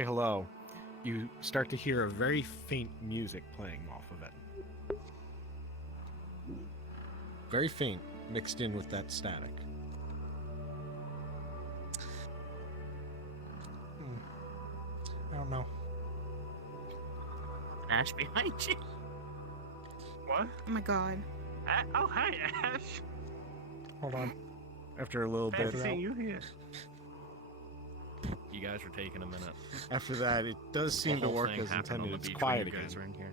hello, you start to hear a very faint music playing off of it. Very faint, mixed in with that static. I don't know. Ash behind you. What? Oh my god. Oh, hi, Ash. Hold on. After a little bit, Fancy seeing you here. You guys are taking a minute. after that, it does seem to whole work thing as happened on intended. the It's beach when quiet you again. guys were in here.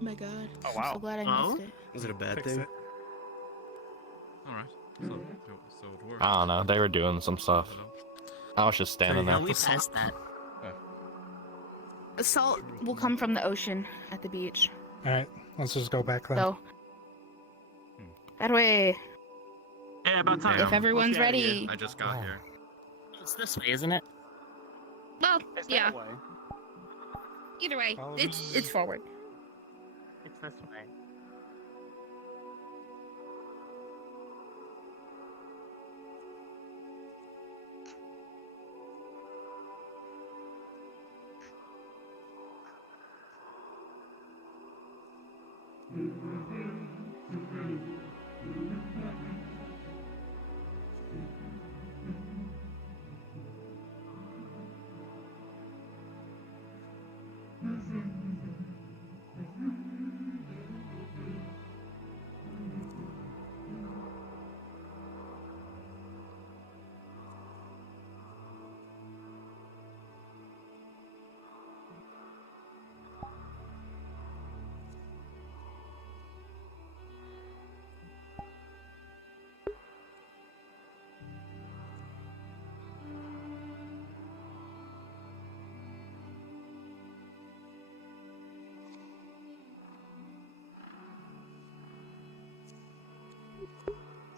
Oh my god. Oh, I'm wow. so glad I Oh? missed it. Was it a bad Fix thing? it. Alright, so it worked. I don't know. They were doing some stuff. I was just standing No, there. we passed that. Salt will come from the ocean at the beach. Alright, let's just go back then. So, that way. Yeah, about time. If everyone's Let's get outta here. ready. I just got here. It's this way, isn't it? Well, It's yeah. that way. Either way, it's forward. It's this way.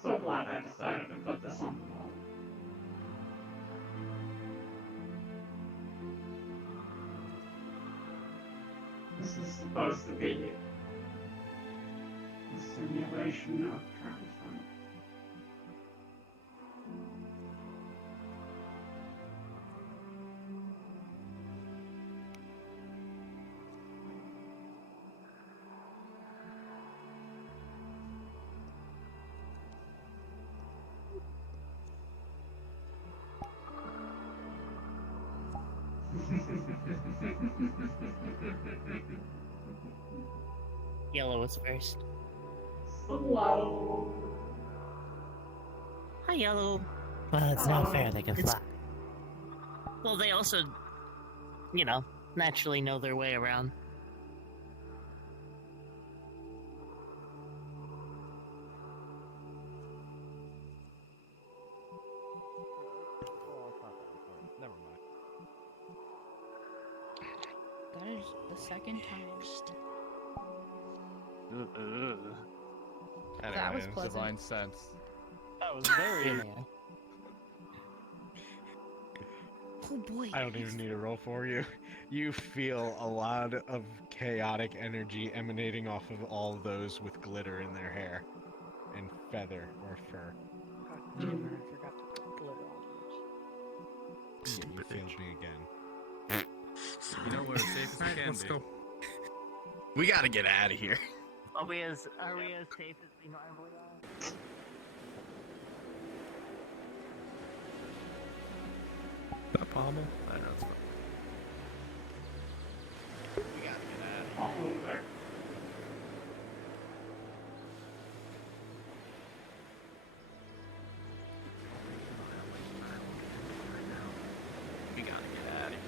So glad I decided to put this on the wall. This is supposed to be a simulation of triumph. Yellow was first. Slow. Hi, Yellow. Well, it's not fair they can fly. Well, they also, you know, naturally know their way around. Never mind. That is the second time. That was pleasant. Divine sense. That was very. Oh boy. I don't even need a roll for you. You feel a lot of chaotic energy emanating off of all those with glitter in their hair and feather or fur. Jimmer, I forgot to put glitter on Yeah, you failed me again. You know where safe as we can Let's be. go. We gotta get out of here. Are we as safe as we normally are? That pommel? I know it's fine. We gotta get out of here. All over. We gotta get out of here.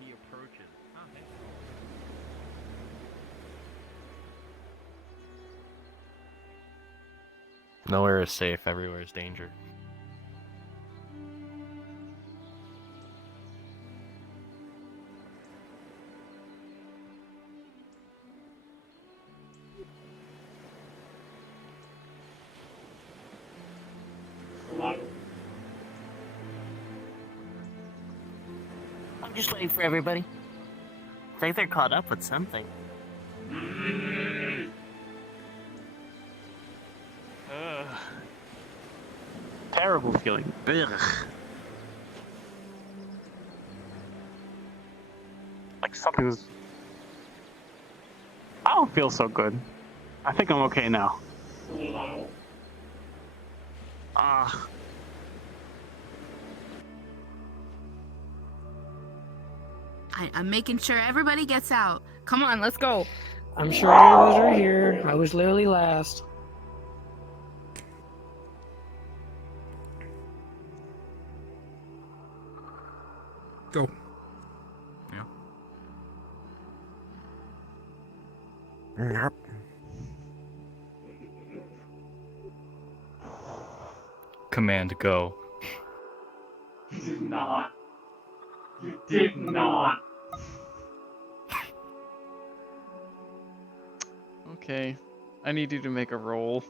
He approaches. Nowhere is safe. Everywhere is danger. Slow. I'm just waiting for everybody. I think they're caught up with something. Terrible feeling. Ugh. Like something's. I don't feel so good. I think I'm okay now. I'm making sure everybody gets out. Come on, let's go. I'm sure all of us are here. I was literally last. Go. Yep. Command go. You did not. You did not. Okay. I need you to make a roll.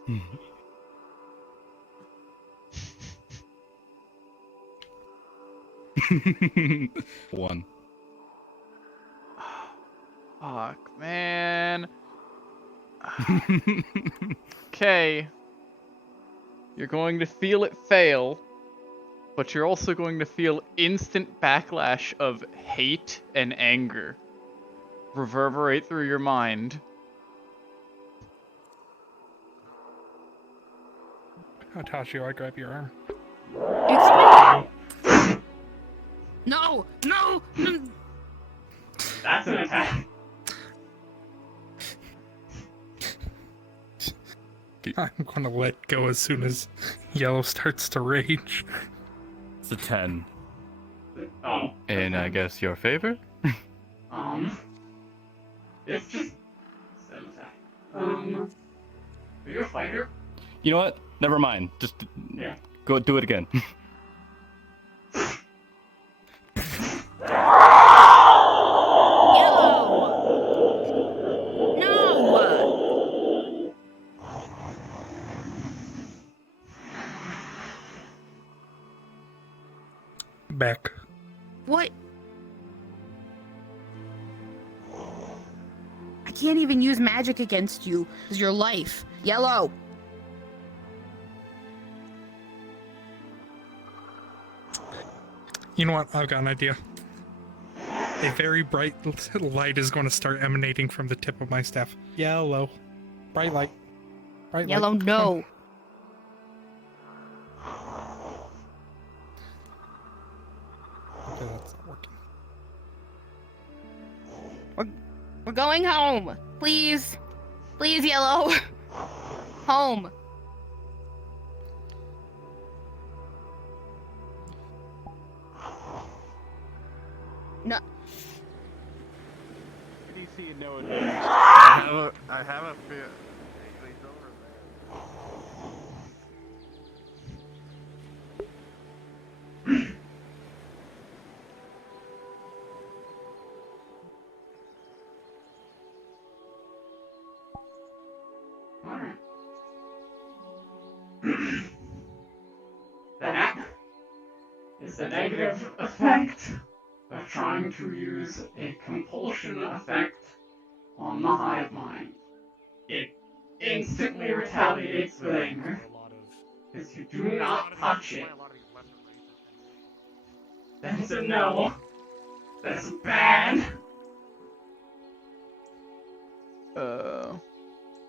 One. Fuck, man. Okay. You're going to feel it fail, but you're also going to feel instant backlash of hate and anger reverberate through your mind. Tachio, I grab your arm. No! No! No! That's an attack. I'm gonna let go as soon as Yellow starts to rage. It's a 10. Oh. And I guess your favorite? It's just an attack. Are you a fighter? You know what? Never mind. Just go do it again. No! Back. What? I can't even use magic against you. It's your life. Yellow! You know what? I've got an idea. A very bright light is going to start emanating from the tip of my staff. Yellow. Bright light. Bright Yellow, light. no. Okay, that's not working. We're going home. Please. Please, Yellow. Home. No. I have a fear. That is the negative effect of trying to use a compulsion effect on the hive mind. It instantly retaliates with anger. Because you do not touch it. That is a no. That is bad.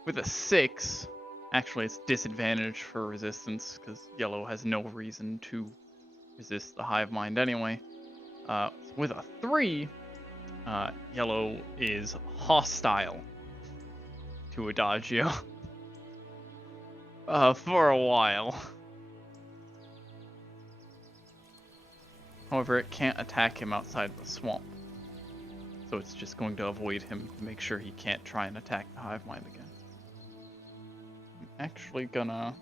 With a 6, actually it's disadvantage for resistance, because Yellow has no reason to resist the hive mind anyway. With a 3, Yellow is hostile to Adagio. For a while. However, it can't attack him outside the swamp. So it's just going to avoid him to make sure he can't try and attack the hive mind again. I'm actually gonna...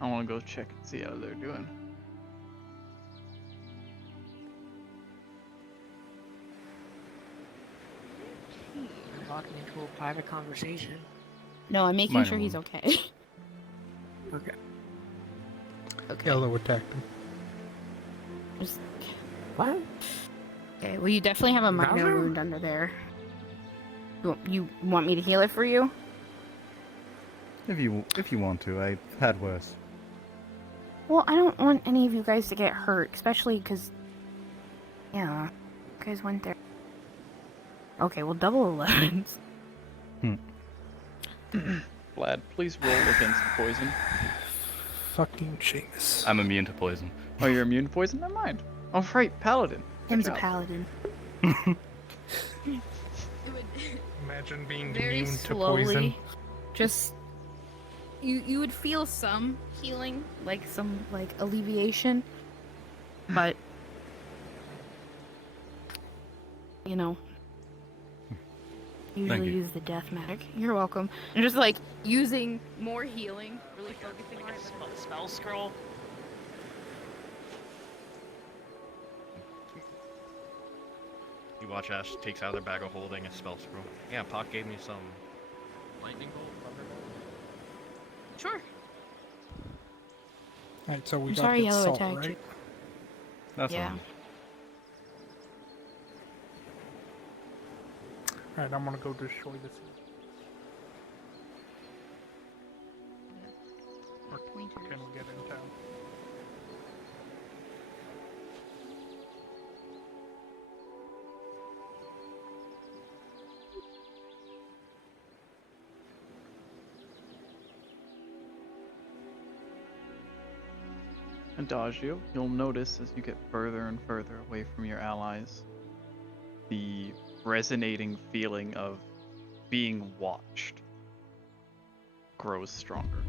I want to go check and see how they're doing. talking into a private conversation. No, I'm making Minor sure he's one. okay. Okay. Okay. Yellow attacked him. Just... What? Okay, well, you definitely have a minor Bowser? wound under there. You want me to heal it for you? If you want to, I've had worse. Well, I don't want any of you guys to get hurt, especially because, yeah, you guys went there. Okay, well, double 11s. Vlad, please roll against poison. Fucking Seamus. I'm immune to poison. Oh, you're immune to poison? Never mind. Oh, right, paladin. Good Him's a job. paladin. Imagine being Very immune to slowly, poison. just you would feel some healing, like some alleviation, but you know, usually you. use the death magic. You're welcome. And just like using more healing, really focusing on it. Spell scroll. You watch Ash takes out their bag of holding a spell scroll. Yeah, Pock gave me some lightning bolt, thunderbolt. Sure. Alright, so we I'm got sorry, the Yellow salt, attacked right? you. That's Yeah. all. Alright, I'm gonna go destroy this. Or can we get in town? Adagio, you'll notice as you get further and further away from your allies, the resonating feeling of being watched grows stronger.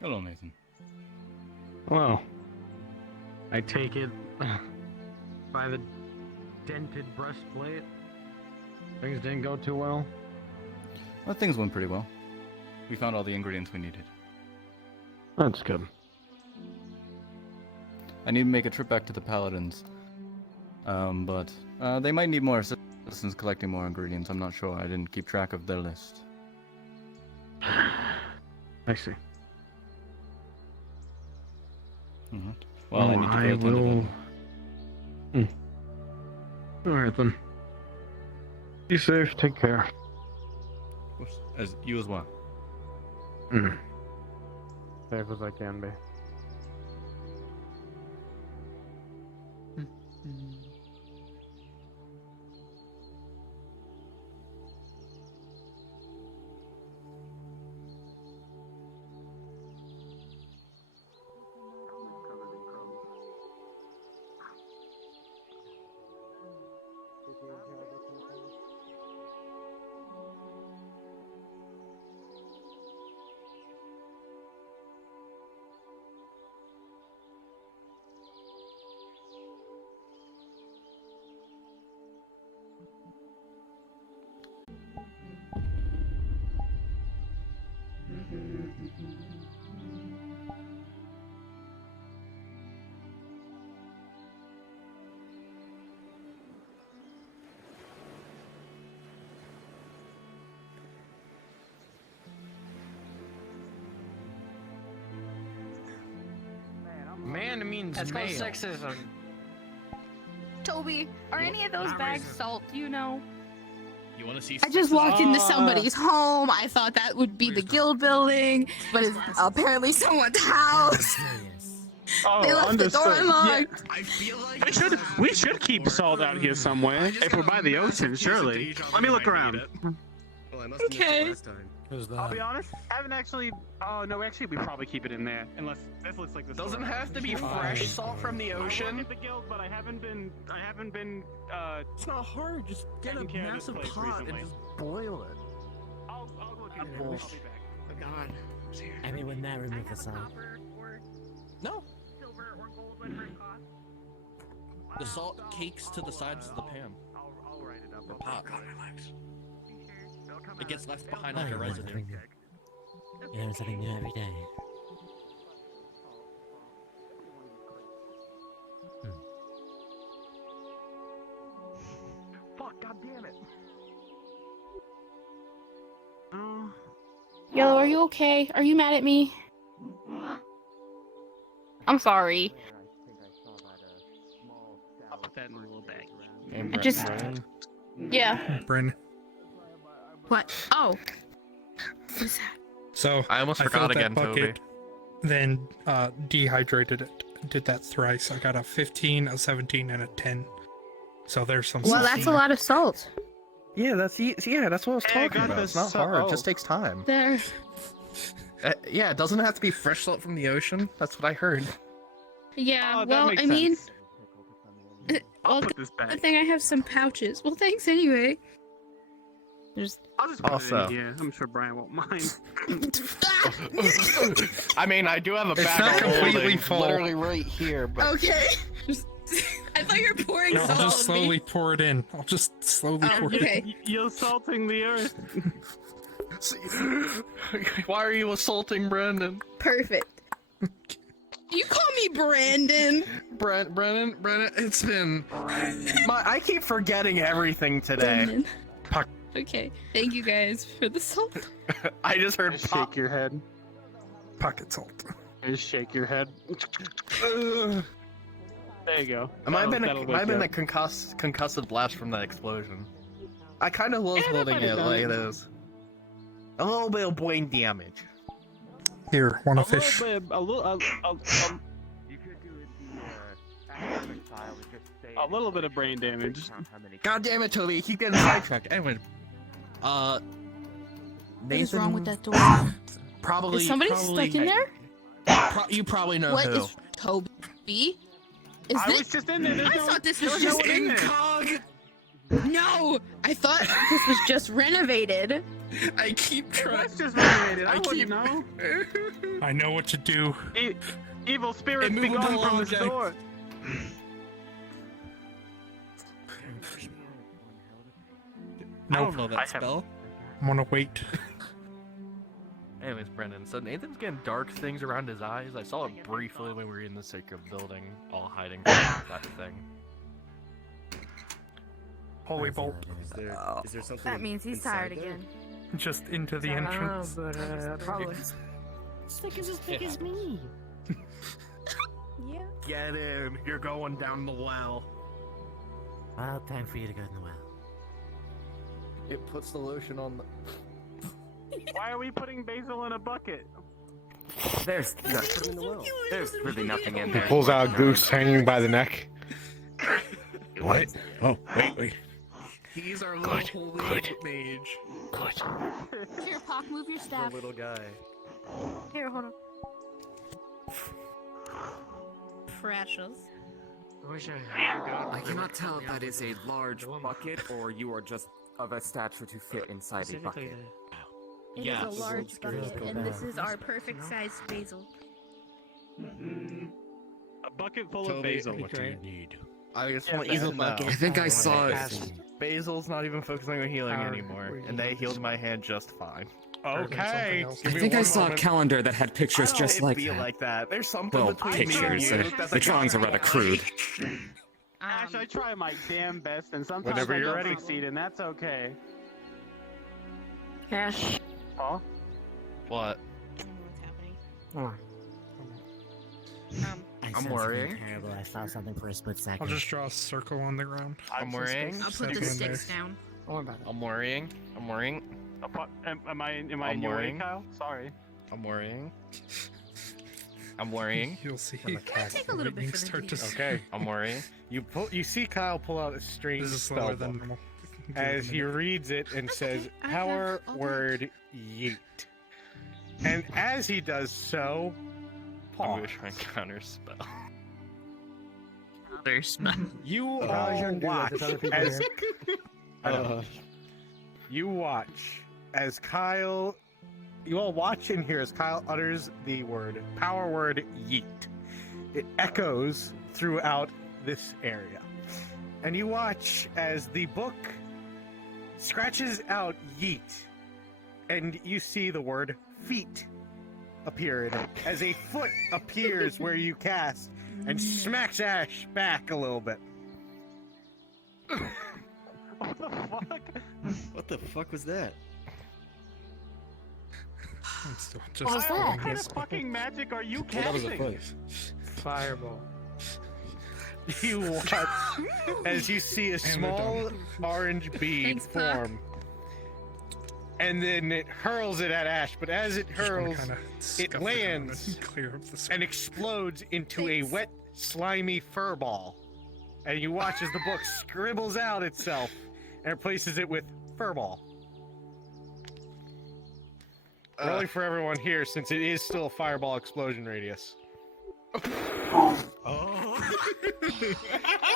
Hello, Nathan. Well, I take it by the dented breastplate, things didn't go too well. Well, things went pretty well. We found all the ingredients we needed. That's good. I need to make a trip back to the Paladins. But they might need more assistance collecting more ingredients. I'm not sure. I didn't keep track of their list. I see. Mm-hmm. Well, I need to go attend to them. Alright then. Be safe, take care. As you as well. Safe as I can be. Man means That's called male. sexism. Toby, are any of those Not bags racist. salt? Do you know? You want to see? I just walked into somebody's home. I thought that would be the guild building, but it's apparently someone's house. They left the door unlocked. I feel like We should keep salt out here somewhere. If we're by the ocean, surely. Let me look around. Well, I Okay. last time. Who's I'll be that? honest, I haven't actually. Oh no, actually, we probably keep it in there unless this looks like this. Doesn't have to be fresh salt from the ocean. I work at the guild, but I haven't been. It's not hard. Just get a taking care of massive this place pot recently. and just boil it. I'll look into it. I'll be back. Oh God. Everyone now remove the salt. No. The salt cakes to the sides of the pan. I'll write it up. Or pot. It gets left behind like a residue. You learn something new every day. Fuck! God damn it! Yellow, are you okay? Are you mad at me? I'm sorry. I'll put that in a little bag. I just. Yeah. Bryn. What? Oh. What's that? So I almost filled forgot that again, bucket, Toby. Then dehydrated it. Did that thrice. I got a 15, a 17, and a 10. So there's some. Well, salt that's in a there. lot of salt. Yeah, that's what I was Hey, I talking got about. this It's not so- hard. oh. It just takes time. There. Yeah, it doesn't have to be fresh salt from the ocean. That's what I heard. Yeah, Oh, that well, makes I mean. sense. Well, put this back. good thing I have some pouches. Well, thanks anyway. There's. I'll just put Also- it in here. I'm sure Brian won't mind. I mean, I do have a It's bag not of completely holding full. literally right here, but Okay. I thought you were pouring No, salt I'll just on slowly me. pour it in. I'll just slowly Oh, pour it in. okay. You're salting the earth. why are you assaulting Brandon? Perfect. You call me Brandon. Brennan, it's been. I keep forgetting everything today. Brandon. Okay. Thank you guys for the salt. I just heard Just pop. shake your head. Pocket salt. Just shake your head. There you go. It might have been That'll a, wake might have you been a up. concussive blast from that explosion. I kind of was Yeah, that holding might it have done like it. this. A little bit of brain damage. Here, want a fish? A little bit of brain damage. God damn it, Toby! You keep getting sidetracked. Anyway, What Nathan. is wrong with that door? Probably. Is somebody probably, stuck in there? You probably know What who. is Toby? Is I this? was just in there. There's I no- thought this there was was no just one in there. Incog. No, I thought this was just renovated. I keep trying. That's just renovated. I I wouldn't keep- know. I know what to do. Evil spirits be Immovable gone from this object. door. I Nope. don't know that spell. I'm gonna wait. Anyways, Brendan, so Nathan's getting dark things around his eyes. I saw it briefly when we were in the sacred building, all hiding from that thing. Holy bolt. Is there something? That means he's tired again. Just into the entrance. Probably. This thing is as big as me. Yeah. Get him! You're going down the well. Well, time for you to go in the well. It puts the lotion on the. Why are we putting basil in a bucket? There's really nothing in He there. pulls out a goose hanging by the neck. What? Oh, wait. He's our little holy mage. Good. Here, Pock, move your staff. The little guy. Here, hold on. Precious. I cannot tell if that is a large bucket or you are just of a stature to fit inside a bucket. It is Yes. a large bucket, and this is our perfect sized basil. A bucket full of Toby, basil. what do you need? I just Yeah, want you to basil know. bucket. I think I saw it. Basil's not even focusing on healing anymore, and they healed my hand just fine. Okay. I think I saw a calendar that had pictures just like be that. like that. There's something Well, between pictures. me and you. The drawings are rather crude. Ash, I try my damn best, and sometimes Whenever I you're don't ready. succeed, and that's okay. Cash. Paul? What? I'm worrying. Terrible. I saw something for a split second. I'll just draw a circle on the ground. I'm worrying. I'll put the sticks down. Don't worry about it. I'm worrying. I'm worrying. Am I in I'm your way, worrying. Kyle? Sorry. I'm worrying. I'm worrying. You'll see. Take a little bit for the start to. Okay. I'm worrying. You see Kyle pull out a strange This is spell slower than book normal. as he reads it and says, I "Power have all word yeet. And as he does so, I'm gonna try and counter spell. Counter spell. You you all shouldn't do that, watch there's other people as here. you watch as Kyle. You all watch and hear as Kyle utters the power word yeet. It echoes throughout this area. And you watch as the book scratches out yeet, and you see the word feet appear in it, as a foot appears where you cast and smacks Ash back a little bit. What the fuck? What the fuck was that? What was that? What kind of fucking magic are you Well, that was a casting? foot. Fireball. You watch as you see a small orange bead Thanks, Puck. form, and then it hurls it at Ash. But as it hurls, it lands and explodes into a wet, slimy fur ball. And you watch as the book scribbles out itself and replaces it with furball. Rolling for everyone here, since it is still a fireball explosion radius.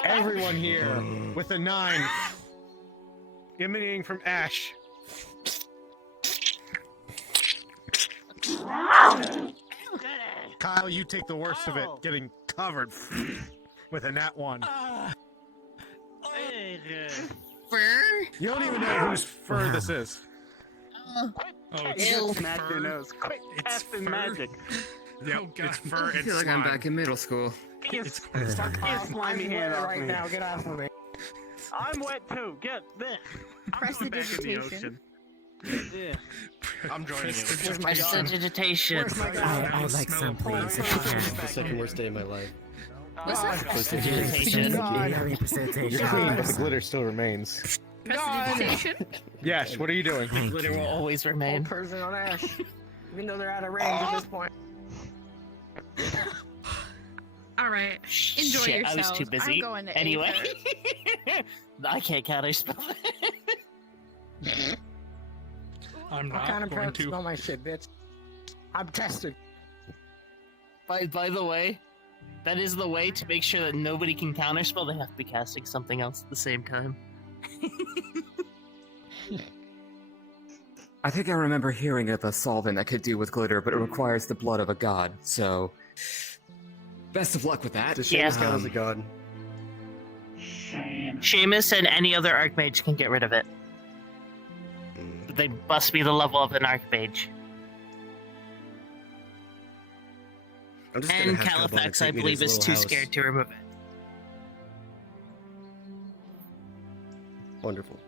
Everyone here with a 9 emanating from Ash. Kyle, you take the worst of it, getting covered with a nat 1. Fur? You don't even know whose fur this is. Just smack your nose. Quick, casting magic. Yep, it's fur. I feel like I'm back in middle school. Get slimy hand off right me. now, get off of me. I'm wet too. Get this. Prestidigitation. Yeah. I'm joining you. Where's my prestidigitation? I'd like some, please. It's the second worst day of my life. What's that? Prestidigitation. But the glitter still remains. Prestidigitation? Yes, what are you doing? The glitter will always remain. Person on Ash. Even though they're out of range at this point. Alright, enjoy Shit, yourselves. I was too busy. I'm going to Anyway. Aether. I can't counter spell. I'm I'm not kind of going proud to to. smell my shit, bitch. I'm tested. By the way, that is the way to make sure that nobody can counterspell. They have to be casting something else at the same time. I think I remember hearing of a solvent that could do with glitter, but it requires the blood of a god, so... Best of luck with that. Does Seamus count as a god? Seamus and any other archmage can get rid of it. But they must be the level of an archmage. I'm just gonna And have Calvin Califax, I take me to believe, his is little too house. scared to remove it. Wonderful.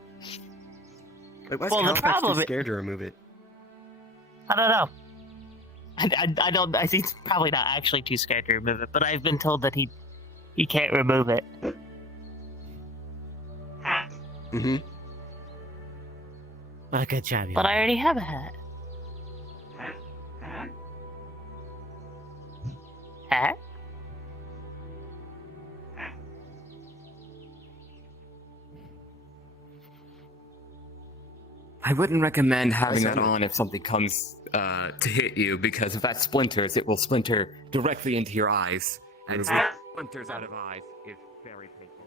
Wait, why is Well, the Califax problem too i- scared to remove it? I don't know. I don't. I think he's probably not actually too scared to remove it, but I've been told that he can't remove it. Mm-hmm. Well, good job. But I already have a hat. Hat? I wouldn't recommend having That's that it. on if something comes to hit you, because if that splinters, it will splinter directly into your eyes. And splinters out of eyes is very painful.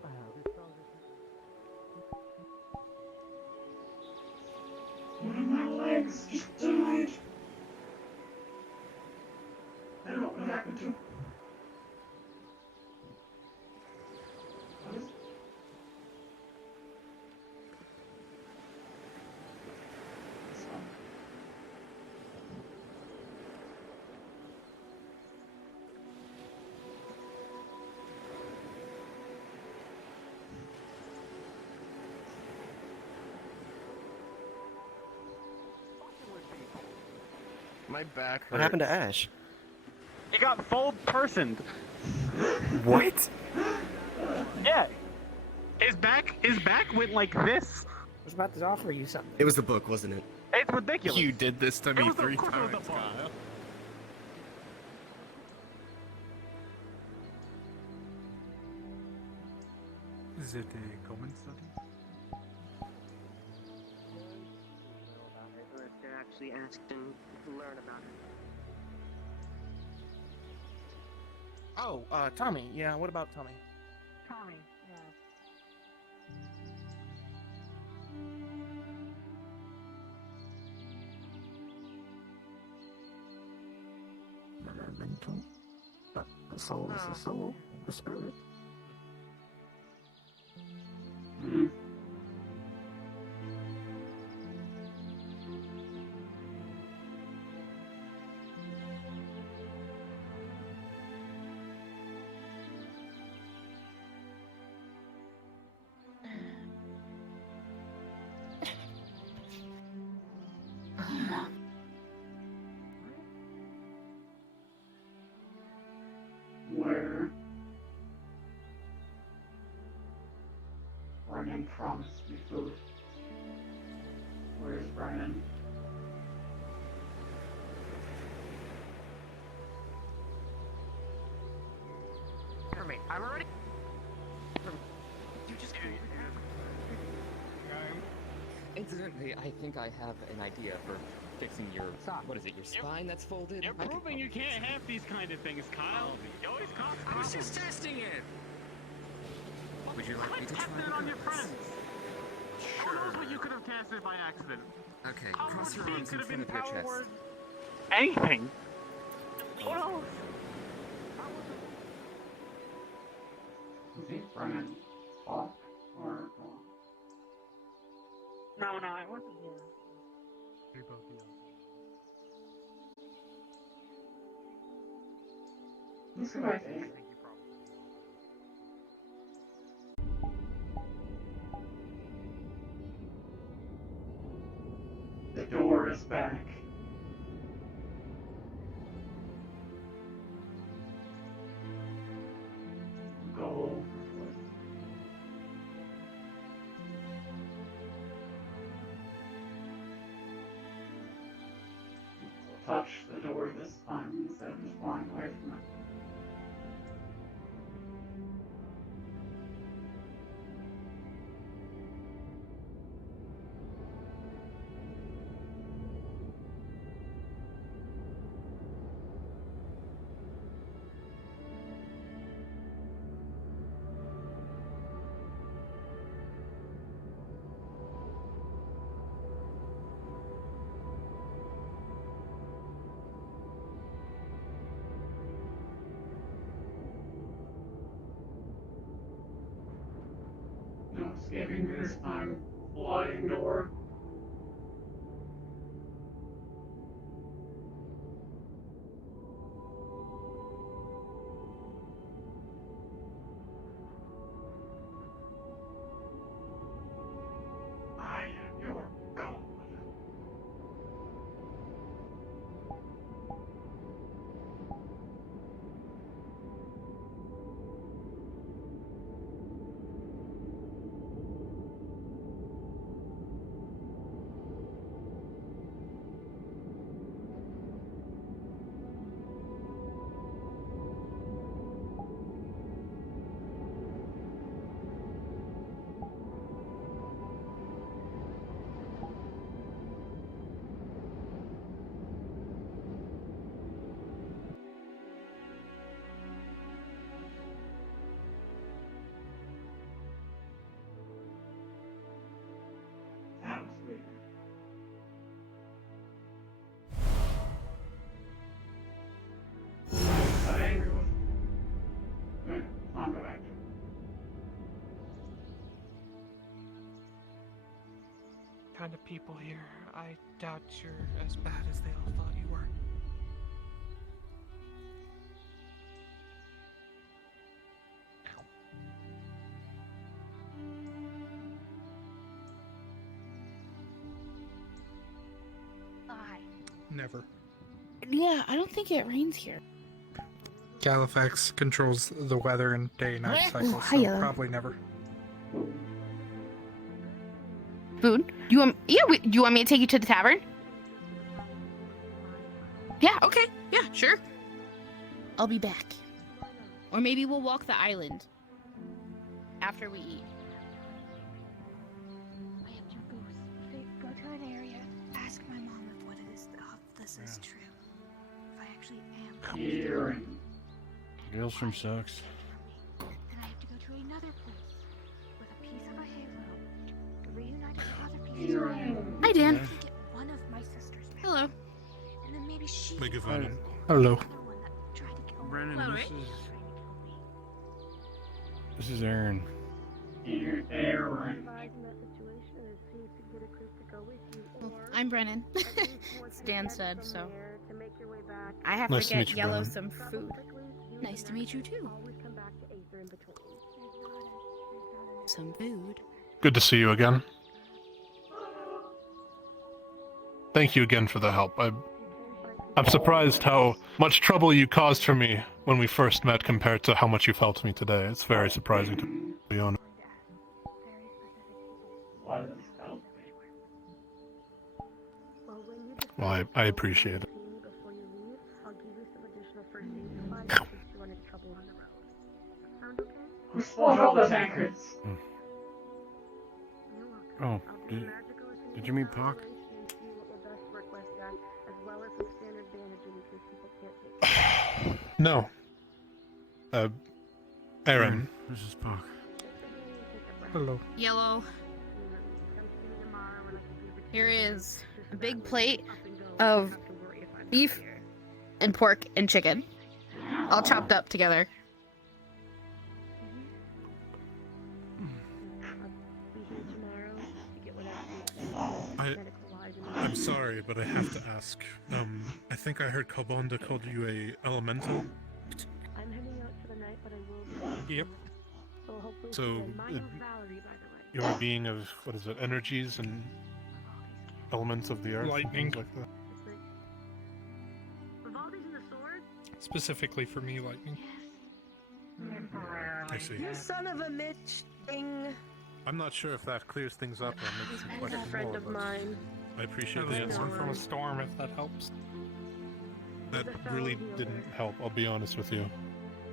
One of my legs just died. I don't know what happened to him. What is it? This one. My back hurts. What happened to Ash? He got full personed. What? Yeah. His back went like this. I was about to offer you something. It was the book, wasn't it? It's ridiculous. You did this to me was the- 3 of course it was times, the book. Kyle. Is it a common study? actually asked him to learn about it. Oh, Tommy. Yeah, what about Tommy? Tommy, yeah. Mental, but the soul is the soul, the spirit. Where Brennan promised me food. Where's Brennan? For me, I'm already. You just Incidentally, I think I have an idea for fixing your what is it? Your spine that's folded. You're proving you can't have these kind of things, Kyle. You always cause I was problems. just testing it. Would you like Quit me to try testing it on your this? friends. Who knows what you could have tested by accident? Okay, How cross much your arms could in have been front of your power chest. word? Anything. Who knows? You think Brennan talk or go on? No, it wasn't. You're both Let's go back to Aether. The door is back. Go over it. Touch the door this time instead of just flying away from it. No escaping me this time. Flying door. I am your god. That was weird. I got angry with him. I'll go back to it. Kind of people here. I doubt you're as bad as they all thought you were. Never. Yeah, I don't think it rains here. Gallifex controls the weather and day and night cycle, so hiya. probably never. Food? Do you want? Yeah. Do you want me to take you to the tavern? Yeah. Okay. Yeah. Sure. I'll be back. Or maybe we'll walk the island after we eat. I have two ghosts. Go to an area. Ask my mom what it is true. If I actually am Hearing. Maelstrom sucks. then I have to go to another place with a piece of a halo, reunite with other pieces of a halo. Hi, Dan. and get one of my sisters back. Hello. And then maybe she Make it can fun. Hello. Brennan, Hello, this Rick. is. This is Aaron. Aaron. I'm Brennan. As Dan said, so. I have Nice to to meet get you, Yellow Brennan. some food. Nice to meet you too. Some food. Good to see you again. Thank you again for the help. I'm surprised how much trouble you caused for me when we first met compared to how much you've helped me today. It's very surprising to be honest. Well, I appreciate it. Who spoiled all the tankards? Oh, did you meet Pock? No. Aaron. This is Pock. Hello. Yellow. Here is a big plate of beef and pork and chicken, all chopped up together. I'm sorry, but I have to ask. I think I heard Kalbonda called you a elemental. I'm heading out for the night, but I will be. Yep. So hopefully So, my name's Valerie, by the way. you're a being of, what is it, energies and elements of the earth? and Lightning. things like that. With all these in the sword? Specifically for me, lightning. I see. You son of a Mitch thing. I'm not sure if that clears things up or makes the He's question a friend more, of but mine. I appreciate I the was answer. born from a storm, if that helps. That really didn't help, I'll be honest with you.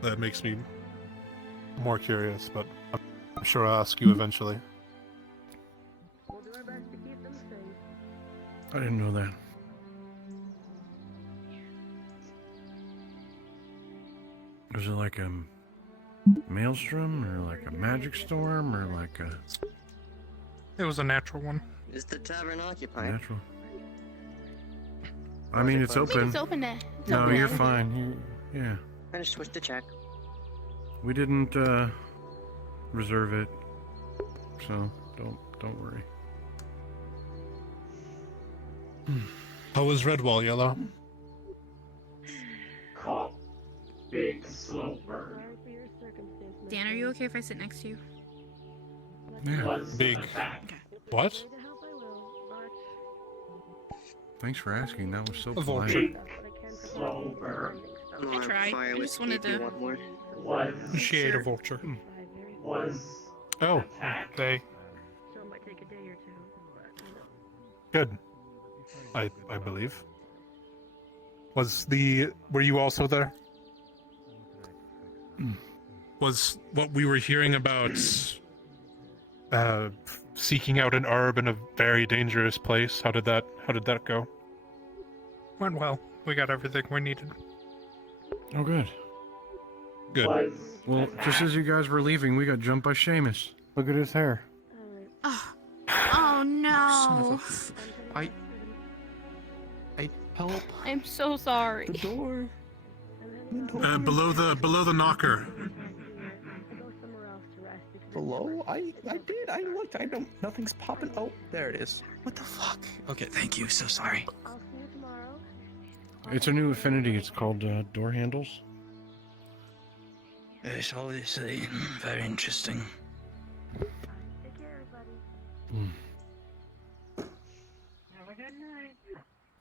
That makes me more curious, but I'm sure I'll ask you eventually. We'll do our best to keep them safe. I didn't know that. Was it like a maelstrom, or like a magic storm, or like a It was a natural one. Is the tavern occupied? natural? I mean, it's open. It's open now. It's No, open you're now. fine. Yeah. I just wish to check. We didn't reserve it, so don't worry. How was Redwall, Yellow? Caught. Big slow burn. Sorry for your circumstance, Dan, are you okay if I sit next to you? Yeah. Big. What? Thanks for asking. That was so A polite. vulture. Slow burn. I tried. I just wanted to. Was. She ate a vulture. Was. Oh, they. So it might take a day or two, but you know. Good. I believe. Were you also there? Was what we were hearing about seeking out an herb in a very dangerous place? How did that go? Went well. We got everything we needed. Oh, good. Good. Well, just as you guys were leaving, we got jumped by Seamus. Look at his hair. Oh no! I help. I'm so sorry. The door. Below the knocker. Below? I did. I looked. I don't. Nothing's popping. Oh, there it is. What the fuck? Okay, thank you. So sorry. I'll see you tomorrow. It's a new affinity. It's called door handles. It's obviously very interesting. Take care, everybody. Have a good night.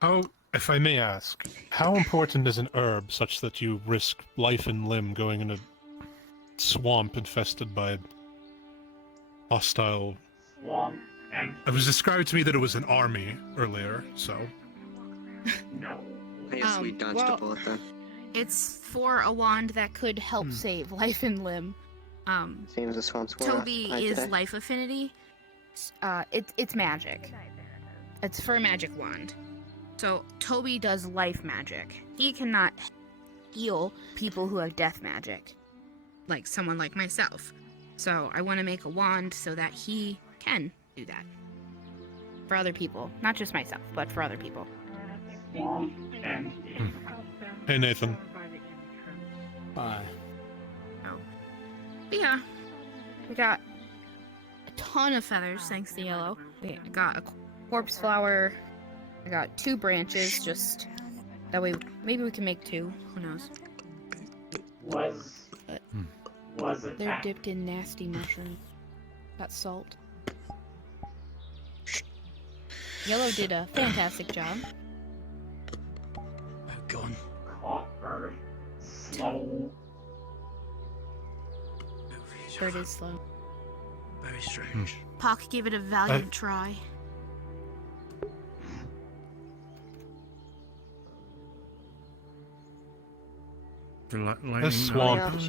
How, if I may ask, how important is an herb such that you risk life and limb going in a swamp infested by hostile? Swamp. It was described to me that it was an army earlier, so. No. I guess we dodged a bullet then. It's for a wand that could help save life and limb. Seems the swamp's were Toby occupied is today. life affinity. It's magic. It's for a magic wand. So Toby does life magic. He cannot heal people who have death magic, like someone like myself. So I want to make a wand so that he can do that. For other people. Not just myself, but for other people. Hey, Nathan. Hi. Oh. But yeah. We got a ton of feathers, thanks to Yellow. We got a corpse flower. I got 2 branches, just that way maybe we can make 2. Who knows? But they're dipped in nasty mushrooms. Got salt. Yellow did a fantastic job. Go on. Slow. Bird is slow. Very strange. Pock gave it a valiant try. A swamp.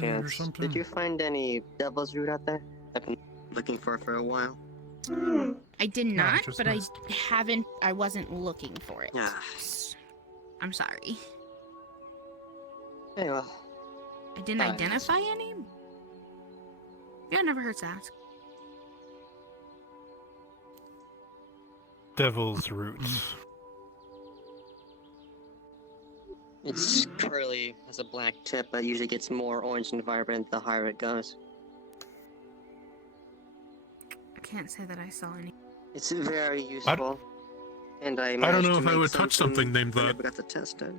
Did you find any devil's root out there? I've been looking for it for a while. I did not, just but I missed. wasn't looking for it. I'm sorry. Hey, well. I didn't Fine. identify any? Yeah, it never hurts to ask. Devil's roots. It's curly, has a black tip, but usually gets more orange and vibrant the higher it goes. I can't say that I saw any. It's very useful. And I don't managed know to if I make would touch something named I that. never got to test it.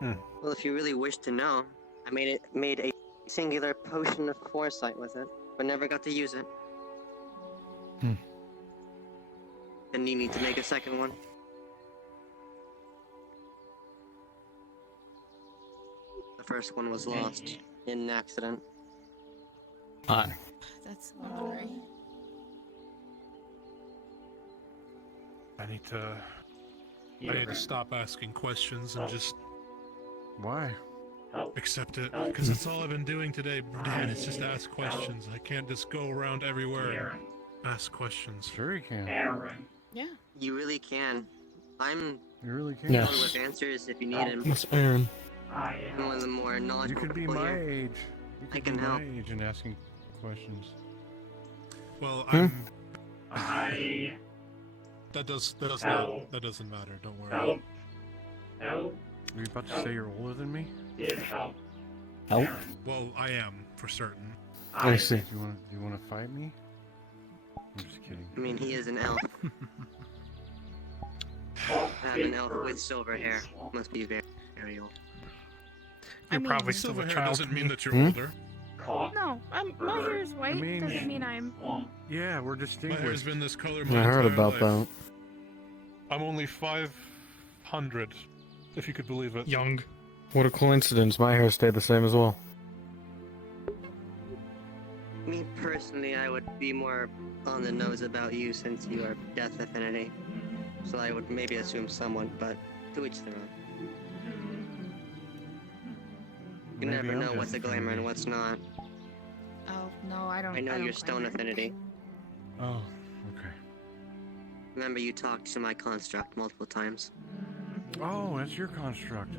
Hmm. Well, if you really wish to know, I made a singular potion of foresight with it, but never got to use it. Hmm. And you need to make a second one. The first one was lost in an accident. Hi. That's alright. I need to stop asking questions and just Why? accept it, because that's all I've been doing today, Dan. It's just ask questions. I can't just go around everywhere and ask questions. Sure you can. Yeah. You really can. I'm You really can. one with answers if you need them. It's Aaron. I'm one of the more You knowledgeable could be people my here. age. You I could can be help. my age and asking questions. Well, Hmm? that doesn't matter. Don't worry. Are you about to say you're older than me? Help? Well, I am for certain. I see. Do you want to fight me? I'm just kidding. I mean, he is an elf. I have an elf with silver hair. Must be very, very old. You're mean, probably still a child. Doesn't mean that you're Hmm? older. No, my hair is white. mean- Doesn't mean I'm. Yeah, we're My distinguished. hair's been this color I my heard entire about life. that. I'm only 500, if you could believe it. Young. What a coincidence. My hair stayed the same as well. Me personally, I would be more on the nose about you since you are Death Affinity. So I would maybe assume someone, but to each their own. You Maybe never I'm know Death what's a glamour and Affinity. what's not. Oh, no, I don't. I know don't you're claim Stone it. Affinity. Oh, okay. Remember you talked to my construct multiple times. Oh, that's your construct.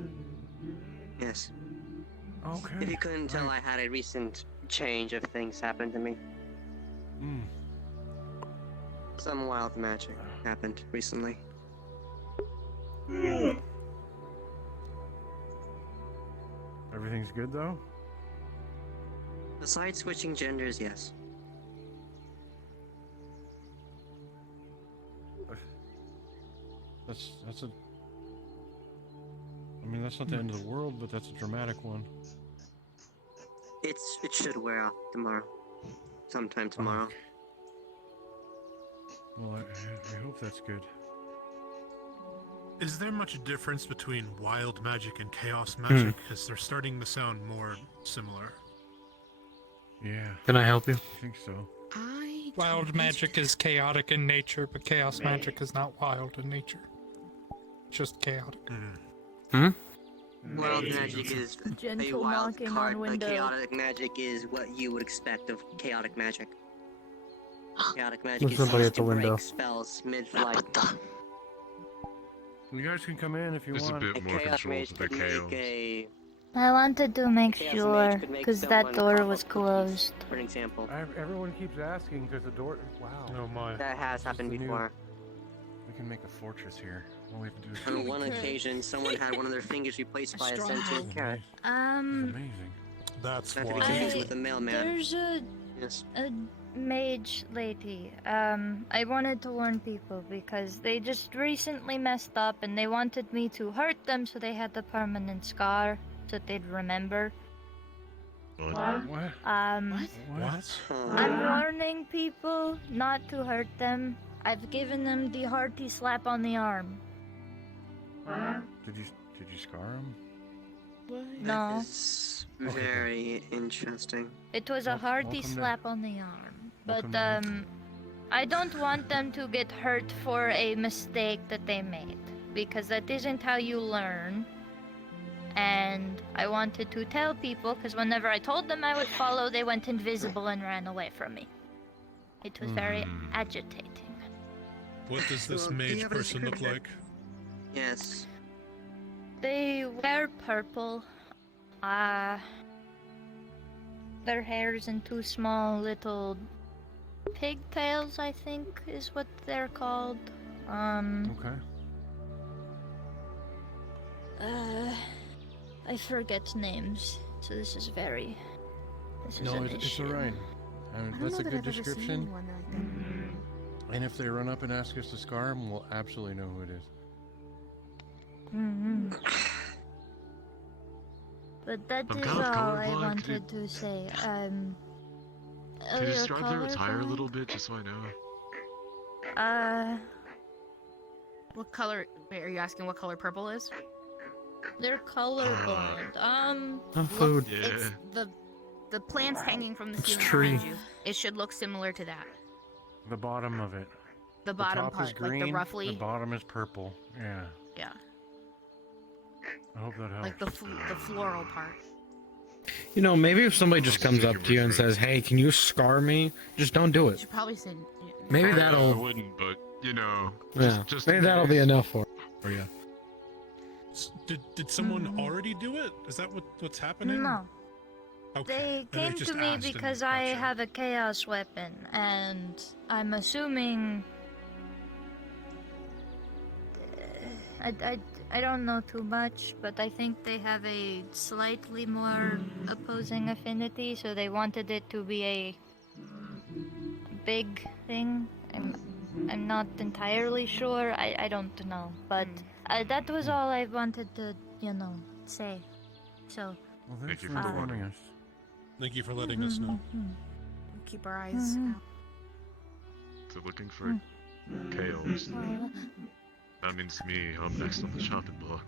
Yes. Okay. If you couldn't tell, I had a recent change of things happen to me. Hmm. Some wild magic happened recently. Everything's good though? Besides switching genders, yes. That's a. I mean, that's not the end of the world, but that's a dramatic one. It should wear off tomorrow. Sometime tomorrow. Well, I hope that's good. Is there much difference between wild magic and chaos magic? Because they're starting to sound more similar. Yeah. Can I help you? I think so. Wild magic is chaotic in nature, but chaos magic is not wild in nature. Just chaotic. Wild magic is a Gentle wild knocking card, on but window. chaotic magic is what you would expect of chaotic magic. Chaotic magic There's is somebody used at the to window. break spells mid-flight. You guys can come in if you There's want. a bit more chaos control mage to the could make chaos. a... I wanted to make Chaos sure, mage could make because that someone door cough was up cookies, closed. For an example. Everyone keeps asking because the door. Wow. Oh my. That has happened the new- before. We can make a fortress here. All we have to do is. On one occasion, someone had one of their fingers replaced by a sentient carrot. Amazing. That's Not to be confused with a mailman. There's a mage lady. I wanted to warn people because they just recently messed up and they wanted me to hurt them so they had the permanent scar so they'd remember. What? What? What? I'm warning people not to hurt them. I've given them the hearty slap on the arm. Did you scar him? No. It's very interesting. It was a hearty welcome to- slap on the arm. But, welcome I don't want them to get hurt for a mistake that they made. Because that isn't how you learn. And I wanted to tell people, because whenever I told them I would follow, they went invisible and ran away from me. It was very agitating. What does this Well, do you mage have a person look secret? like? Yes. They wear purple. Their hair's in two small little pigtails, I think is what they're called. Okay. I forget names, so this is very. This is No, an it's issue. alright. That's a good I've ever seen description. anyone like that. And if they run up and ask us to scar him, we'll absolutely know who it is. But that I'm is kind of all I colorblind. wanted to say. Can you describe their attire a little bit, just so I know? What color? Wait, are you asking what color purple is? They're colorblind. food. It's the plants hanging from the It's ceiling tree. behind you. It should look similar to that. The bottom of it. The bottom top part, is green, like the roughly. The bottom is purple. Yeah. Yeah, I hope that helps. like the floral part. You know, maybe if somebody just comes up to you and says, "Hey, can you scar me?" Just don't do You it. should probably say. Maybe I that'll. wouldn't, but you know. Yeah. Just Maybe in that'll be case. enough for you. Did someone already do it? Is that what's happening? No. Okay. They came to me because I have a chaos weapon, and I'm assuming. I don't know too much, but I think they have a slightly more opposing affinity, so they wanted it to be a big thing. I'm not entirely sure. I don't know, but that was all I wanted to, say. So. Well, thanks Thank you for for informing us. Thank you for letting us know. Keep our eyes out. So looking for chaos. That means me. I'm next on the shopping block.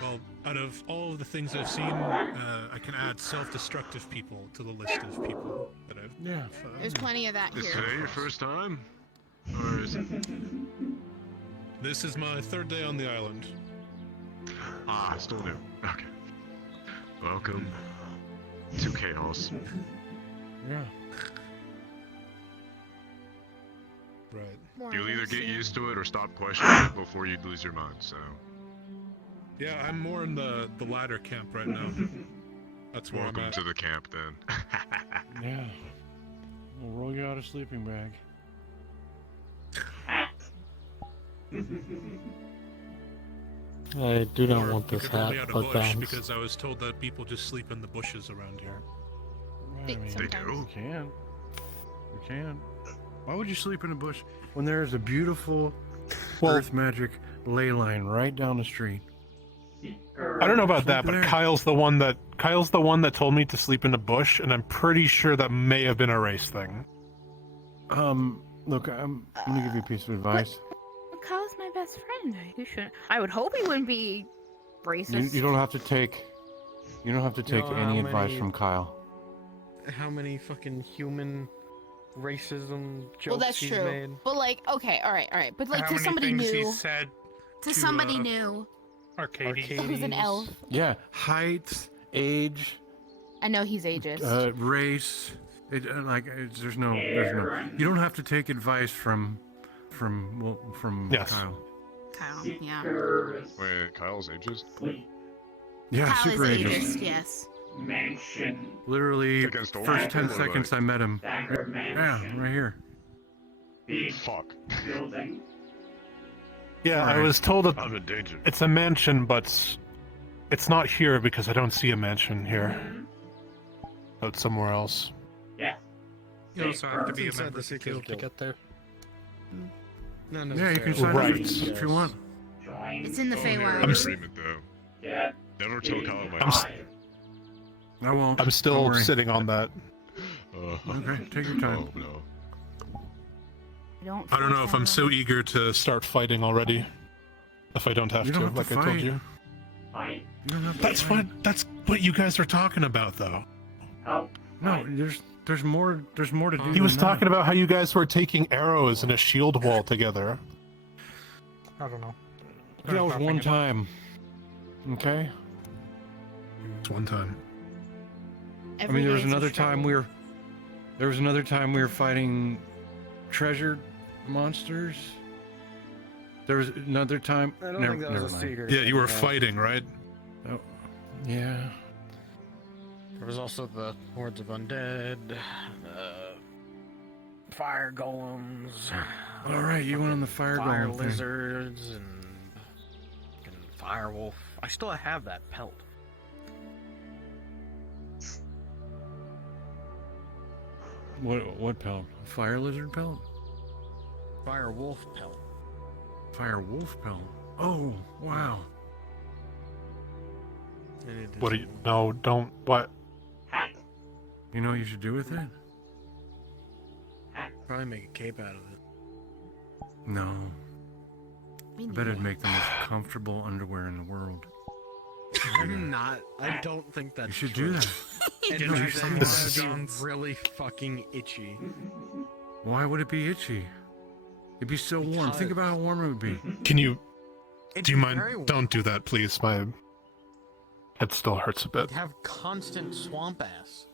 Well, out of all of the things I've seen, I can add self-destructive people to the list of people that I've. Yeah. There's plenty of that Is here. today your first time? Or is it? This is my third day on the island. Ah, still new. Okay. Welcome to chaos. Yeah. Right. You'll either get used to it or stop questioning it before you lose your mind, so. Yeah, I'm more in the latter camp right now. That's where Welcome I'm at. to the camp, then. Yeah. We'll roll you out a sleeping bag. I do not Or want you this could roll hat, me out a but bush, thanks. because I was told that people just sleep in the bushes around here. I mean, They do? You can. You can. Why would you sleep in a bush when there's a beautiful earth magic ley line right down the street? I don't know about that, Sleep but there. Kyle's the one that told me to sleep in the bush, and I'm pretty sure that may have been a race thing. Look, I'm gonna give you a piece of advice. Kyle's my best friend. You should. I would hope he wouldn't be racist. You don't have to take. You don't have to take know any how advice many- from Kyle. How many fucking human racism jokes Well, that's he's true. made? But like, okay, all right. But like How to many somebody things new. he said To somebody uh, new. Arcades. Who's an elf. Yeah, height, age, I know he's ageist. race. There's no. You don't have to take advice from Yes. Kyle. Kyle, yeah. Wait, Kyle's ageist? Yeah, Kyle super is ageist. ageist, yes. Mansion. Literally, Against all first 10 people, or seconds like- I met him. Dagger Yeah, Mansion. right here. Big Fuck. building. Yeah, I Alright. was told that I'm in danger. it's a mansion, but it's not here because I don't see a mansion here. It's somewhere else. Yeah. You also have to be a Inside member the of the secret guild to guild. get there. Not Yeah, you can necessarily. sign up if you want. It's in the Oh, Feywild. I'm agreement, though. Yeah. Never tell Kyle my I won't. I'm Don't still worry. sitting on that. Okay, take your time. Oh, no. I don't know if I'm so eager to start fighting already. If I don't have You to, don't have like to I told fight. you. Fight. You don't have to That's fight. fine. That's what you guys are talking about, though. Help. No, there's more to do. He was than talking that. about how you guys were taking arrows in a shield wall together. I don't know. That was one time. Okay. It's one time. I mean, there was another time we were fighting treasure monsters. There was another time. I don't think that was a secret. Yeah, you were fighting, right? Oh, yeah. There was also the hordes of undead, fire golems. All right, you went on the fire fire golem thing. lizards and fire wolf. I still have that pelt. What pelt? Fire lizard pelt? Fire wolf pelt. Fire wolf pelt. Oh, wow. What do you? No, don't. What? You know what you should do with it? Probably make a cape out of it. No. I bet it'd make the most comfortable underwear in the world. I'm not. I don't think that's You should true. do that. And No, you that should. would This be sounds- really fucking itchy. Why would it be itchy? It'd be so warm. Think about how warm it would be. Can you? It's Do you mind? very warm. Don't do that, please. My head still hurts a bit. I'd have constant swamp ass.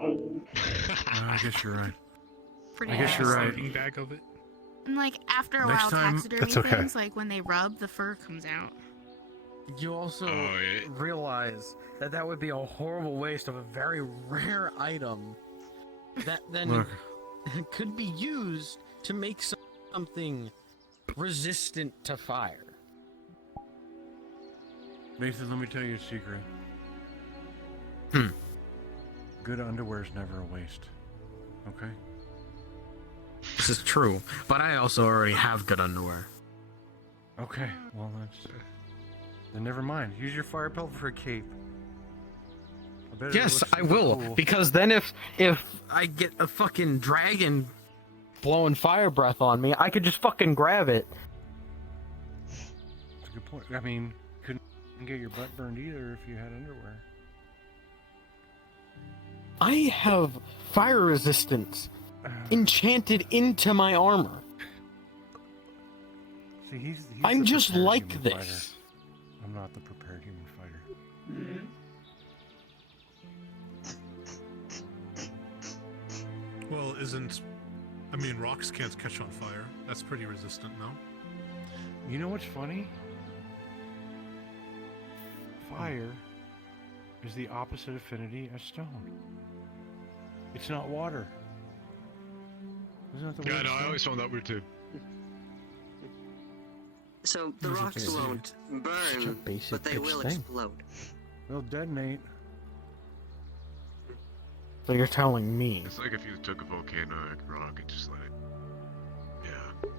I guess you're right. Pretty I guess you're right. Sleeping bag of it. And like after a Next while, time- taxidermy That's okay. things, like when they rub, the fur comes out. You also Oh, yeah. realize that that would be a horrible waste of a very rare item that then Look. could be used to make something resistant to fire. Nathan, let me tell you a secret. Good underwear is never a waste. Okay? This is true, but I also already have good underwear. Okay, well then never mind. Use your fire pelt for a cape. I bet it Yes, looks I super will, cool. because then if I get a fucking dragon blowing fire breath on me, I could just fucking grab it. That's a good point. I mean, couldn't get your butt burned either if you had underwear. I have fire resistance enchanted into my armor. See, he's I'm the just prepared like human this. fighter. I'm not the prepared human fighter. Well, isn't? I mean, rocks can't catch on fire. That's pretty resistant, no? You know what's funny? Fire is the opposite affinity as stone. It's not water. Isn't that the Yeah, weirdest no, I thing? always found that weird too. So the rocks won't burn, but they will explode. They'll detonate. So you're telling me It's like if you took a volcanic rock and just let it. Yeah.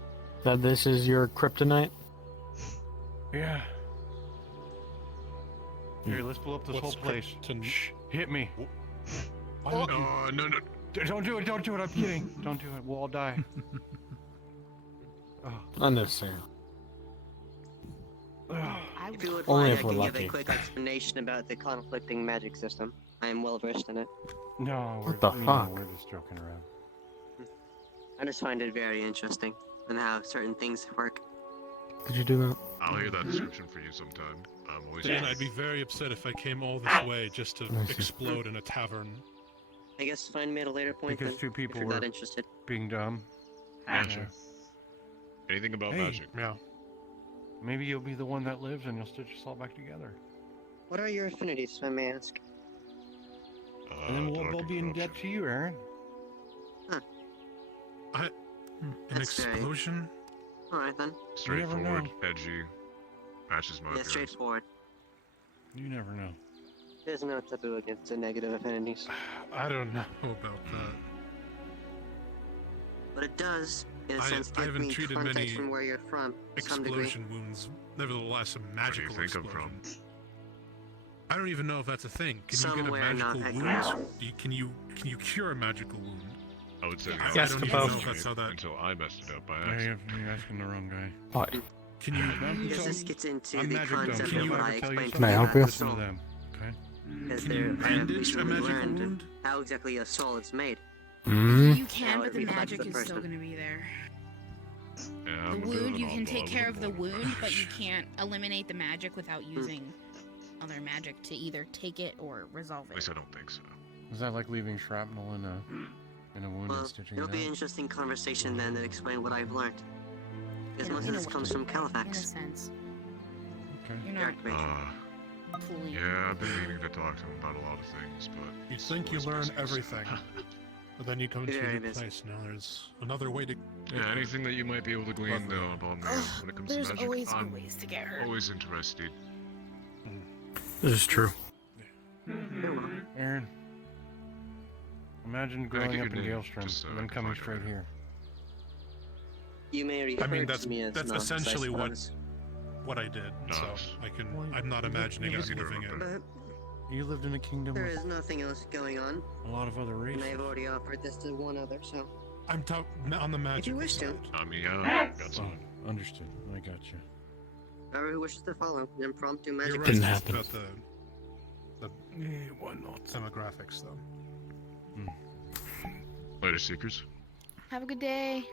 that this is your kryptonite? Yeah. Here, let's blow up this whole place. Shh, hit me. Oh, no, no. Don't do it, don't do it, I'm kidding. Don't do it, we'll all die. Unnecessary. If you would Only like, if I we're can give lucky. a quick explanation about the conflicting magic system. I am well versed in it. No, What the fuck? We're just joking around. I just find it very interesting and how certain things work. Did you do that? I'll hear that description for you sometime. I'm always. Dan, I'd be very upset if I came all this way just to I see. explode in a tavern. I guess find me at a later point Because then, two if people you're were not interested. being dumb. Gotcha. Anything about Hey, magic? yeah. Maybe you'll be the one that lives and you'll stitch us all back together. What are your affinities, if I may ask? And then we'll all be in debt to you, Aaron. An That's very- explosion? Alright then. Straightforward, edgy, matches my Yeah, appearance. straightforward. You never know. There's no taboo against the negative affinities. I don't know about that. But it does, in a I sense, give haven't me treated context many from where you're from, to some degree. Explosion wounds, nevertheless, a magical think I'm explosion. I don't even know if that's a thing. Can Somewhere you get a not magical that wound? Can you cure a magical wound? I would say I Yes don't to even know both. if that's how that. Until I messed it up by Yeah, accident. you're asking the wrong guy. What? Can you? Because this gets into I'm the magic dumb. concept Can of you what ever I tell you explained something? to you about the Listen to soul. them. Okay. Because Can you I have bandage a recently magical learned wound? how exactly a soul is made. You can, How but it the reflects magic the is still person. going to be there. Yeah, The I'm a bit of wound, an you can oddball. take I care of the wouldn't wound, but you can't eliminate the magic without using other magic to either take it or resolve At least it. I don't think so. Is that like leaving shrapnel in a wound Well, and stitching it'll it be an out? interesting conversation then that explain what I've learned. Because In- most in of a this way. comes from In a Califax. sense. Okay. You're not fully. Yeah, I've been meaning to talk to him about a lot of things, but You think you always learn busy, so- everything, but then you come to a Very new busy. place. Now there's another way to. Yeah, anything that you might be able to glean Lovely. though about me when it comes There's to magic, always I'm ways to get hurt. always interested. This is true. Mm-hmm. Aaron, imagine keep growing your up in name, Galestrom just so and I then can coming find straight it. here. You may refer I mean, that's to me as Knox, I essentially suppose. what I did. So Knox. I can. Well, I'm not you- imagining you us just- living in. But You lived in a kingdom there with is nothing else going on, a lot of other and races. I've already offered this to one other, so I'm on the magic. if you wish to, side. I mean, yeah, got Oh, some. understood. I got you. whoever who wishes to follow, an impromptu magic. You're right Didn't it's happen. about the Why not? demographics, though. Later, Seekers. Have a good day.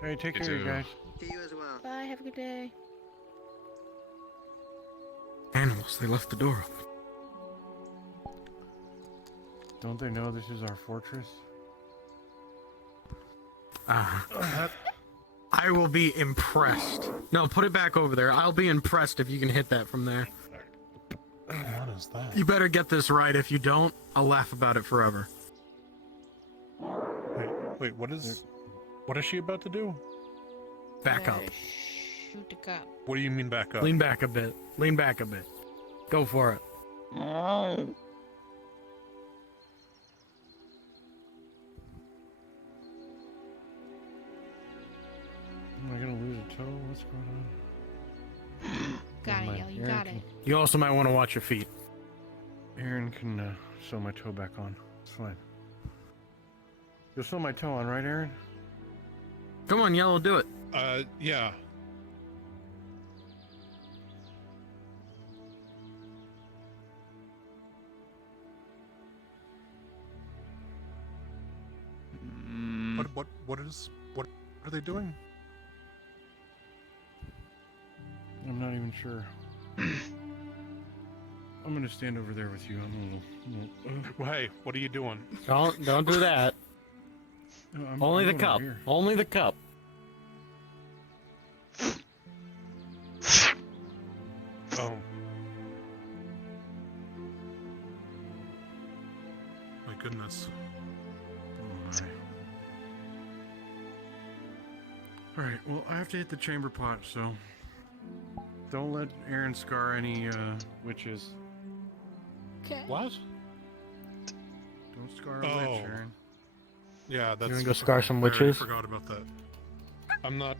Hey, take You care, you too. guys. To you as well. Bye. Have a good day. Animals, they left the door open. Don't they know this is our fortress? I will be impressed. No, put it back over there. I'll be impressed if you can hit that from there. What is that? You better get this right. If you don't, I'll laugh about it forever. Wait, what is she about to do? Back up. Shoot the cup. What do you mean back up? Lean back a bit. Lean back a bit. Go for it. Am I gonna lose a toe? What's going on? Got it, Never yo. mind. You Aaron got it. You also might want to watch your feet. Aaron can sew my toe back on. It's fine. You'll sew my toe on, right, Aaron? Come on, Yellow, do it. Yeah. What are they doing? I'm not even sure. I'm gonna stand over there with you. I'm a little. Well, hey, what are you doing? Don't do that. Only the going cup. over here. Only the cup. Oh. My goodness. Alright, well, I have to hit the chamber pot, so. Don't let Aaron scar any witches. Okay. What? Don't scar a witch, Aaron. Yeah, that's. wanna go scar some fair, witches? I forgot about that. I'm not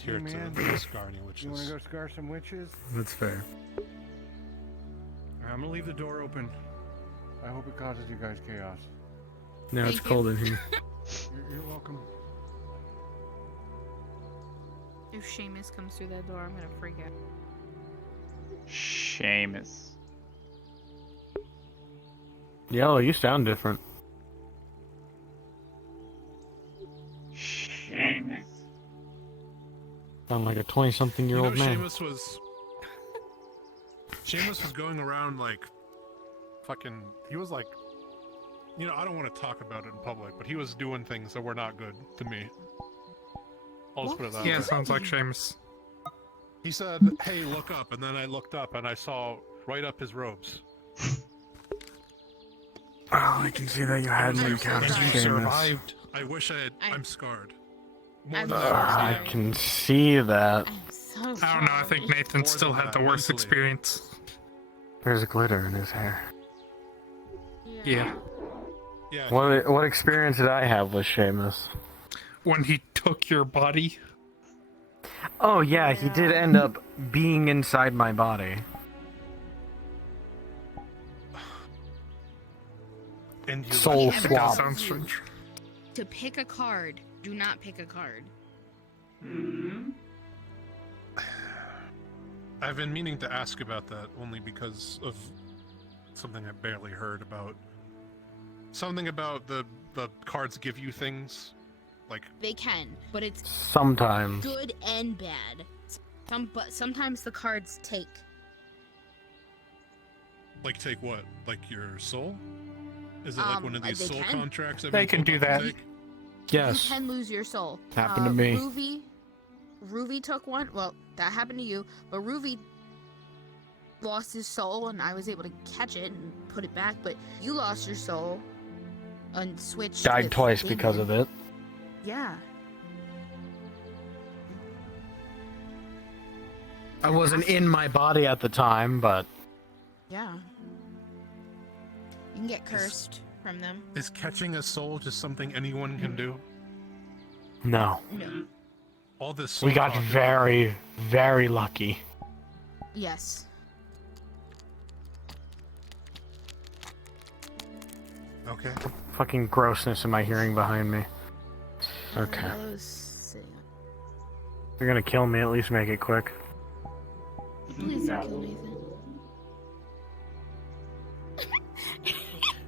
here Hey, man. to scar any witches. You wanna go scar some witches? That's fair. Alright, I'm gonna leave the door open. I hope it causes you guys chaos. Now it's cold in here. You're welcome. If Seamus comes through that door, I'm gonna freak out. Seamus. Yellow, you sound different. Seamus. Sound like a 20-something-year-old man. Seamus was going around like fucking. He was like You know, I don't want to talk about it in public, but he was doing things that were not good to me. I'll just put it that way. Yeah, sounds like Seamus. He said, "Hey, look up," and then I looked up and I saw right up his robes. Oh, I can see that you had an encounter with Seamus. Survived. I wish I'm scarred. I can see that. I don't know, I think Nathan still had the worst experience. There's glitter in his hair. Yeah. Yeah. What experience did I have with Seamus? When he took your body? Oh yeah, he did end up being inside my body. And soul Have swap. told you to pick a card. Do not pick a card. I've been meaning to ask about that only because of something I barely heard about. Something about the cards give you things, like They can, but it's Sometimes. good and bad. But sometimes the cards take. take what? Like your soul? Is it like one of these they soul can. contracts? They can do that. You can lose your soul. Happened to me. Ruby took one. Well, that happened to you. But Ruby lost his soul, and I was able to catch it and put it back. But you lost your soul and switched. Died with twice Damien. because of it. Yeah. I wasn't in my body at the time, but Yeah. You can get cursed from them. Is catching a soul just something anyone can do? no. No. All this. We got very, very lucky. Yes. Okay. Fucking grossness in my hearing behind me. Okay. You're gonna kill me, at least make it quick. Please don't kill Nathan.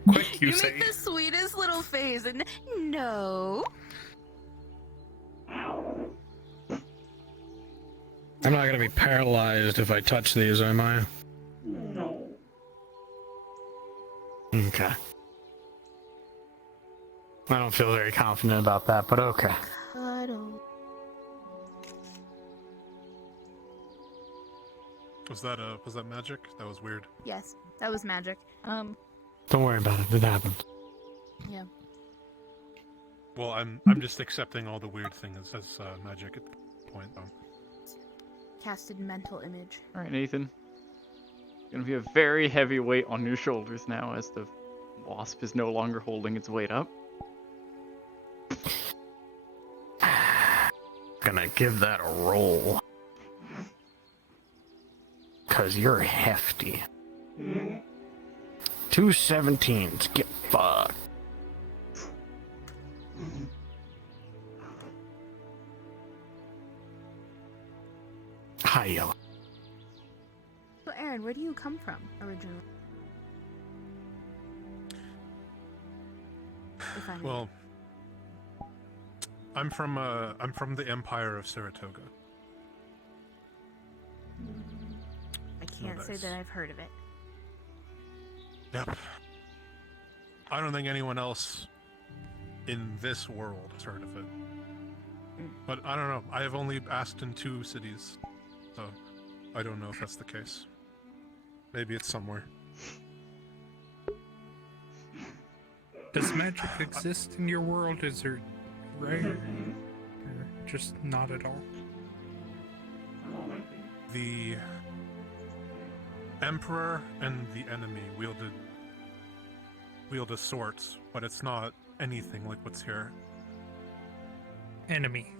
Quick, you say. make the sweetest little face, and no. I'm not gonna be paralyzed if I touch these, am I? No. Okay. I don't feel very confident about that, but okay. Cuddle. Was that magic? That was weird. Yes, that was magic. Don't worry about it, it happened. Yeah. Well, I'm just accepting all the weird things as magic at the point, though. Casted mental image. Alright, Nathan. Gonna be a very heavy weight on your shoulders now as the wasp is no longer holding its weight up. Gonna give that a roll. Cause you're hefty. 2 17s, get fucked. Hiya. So, Aaron, where do you come from originally? If I may. Well, I'm from the Empire of Saratoga. I can't say that I've heard of it. Yep. I don't think anyone else in this world has heard of it. But I don't know. I have only asked in 2 cities, so I don't know if that's the case. Maybe it's somewhere. Does magic exist in your world? Is it rare? Or just not at all? The Emperor and the enemy wield a sword, but it's not anything like what's here. Enemy.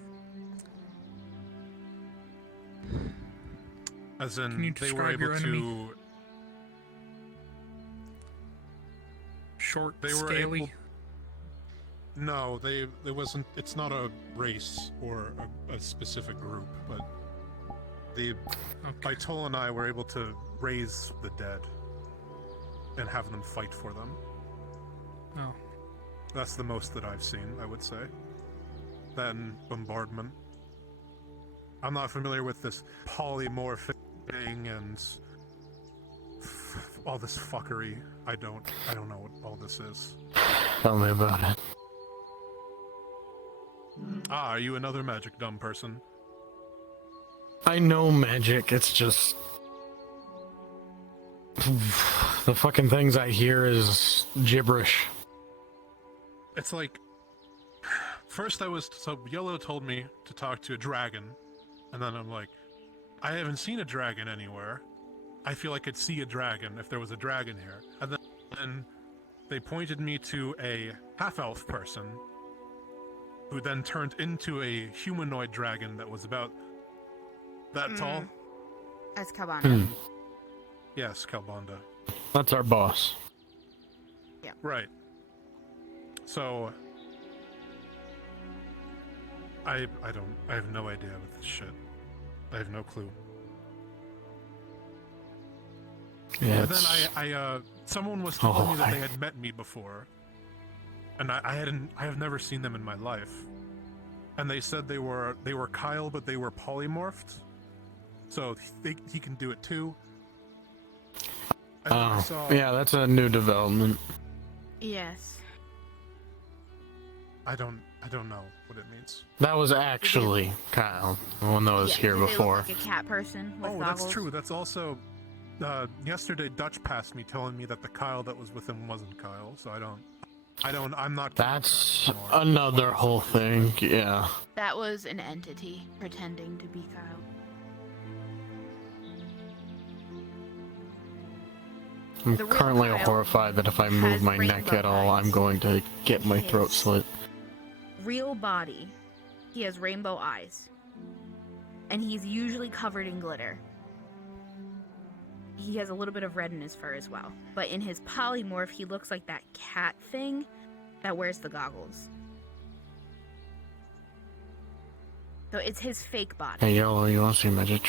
As in, Can you they were describe your able enemy? to. Short, They were scaly? able. No, there wasn't. It's not a race or a specific group, but Baitol and I were able to raise the dead and have them fight for them. Oh. That's the most that I've seen, I would say. Then bombardment. I'm not familiar with this polymorphic thing and all this fuckery. I don't know what all this is. Tell me about it. Ah, are you another magic dumb person? I know magic, it's just... the fucking things I hear is gibberish. It's like... First so Yellow told me to talk to a dragon, and then I'm like, I haven't seen a dragon anywhere. I feel like I'd see a dragon if there was a dragon here. And then they pointed me to a half-elf person, who then turned into a humanoid dragon that was about that tall. That's Calbanda. Yes, Calbanda. That's our boss. Yeah. Right. So I have no idea with this shit. I have no clue. Yeah. And then I someone was telling me that they had met me before, and I have never seen them in my life, and they said they were Kyle, but they were polymorphed, so he can do it too. Yeah, that's a new development. Yes. I don't know what it means. That was actually Kyle, the one that was here they before. Look like a cat person with goggles. That's true. That's also yesterday Dutch passed me telling me that the Kyle that was with him wasn't Kyle, so I'm not. That's another whole thing, yeah. That was an entity pretending to be Kyle. I'm currently horrified that if I move my neck at all, I'm going to get my throat slit. Real body, he has rainbow eyes, and he's usually covered in glitter. He has a little bit of red in his fur as well, but in his polymorph, he looks like that cat thing that wears the goggles. So it's his fake body. Hey, Yellow, you want to see a magic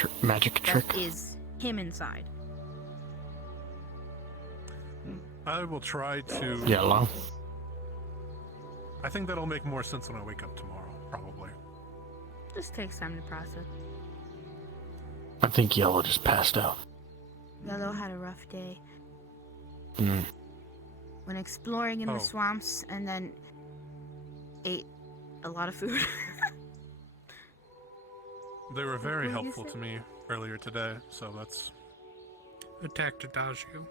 trick? That is him inside. I will try to. Yellow. I think that'll make more sense when I wake up tomorrow, probably. Just takes time to process. I think Yellow just passed out. Yellow had a rough day. When exploring in the swamps, and then ate a lot of food. They were very helpful to me earlier today, so that's... Attacked Adagio.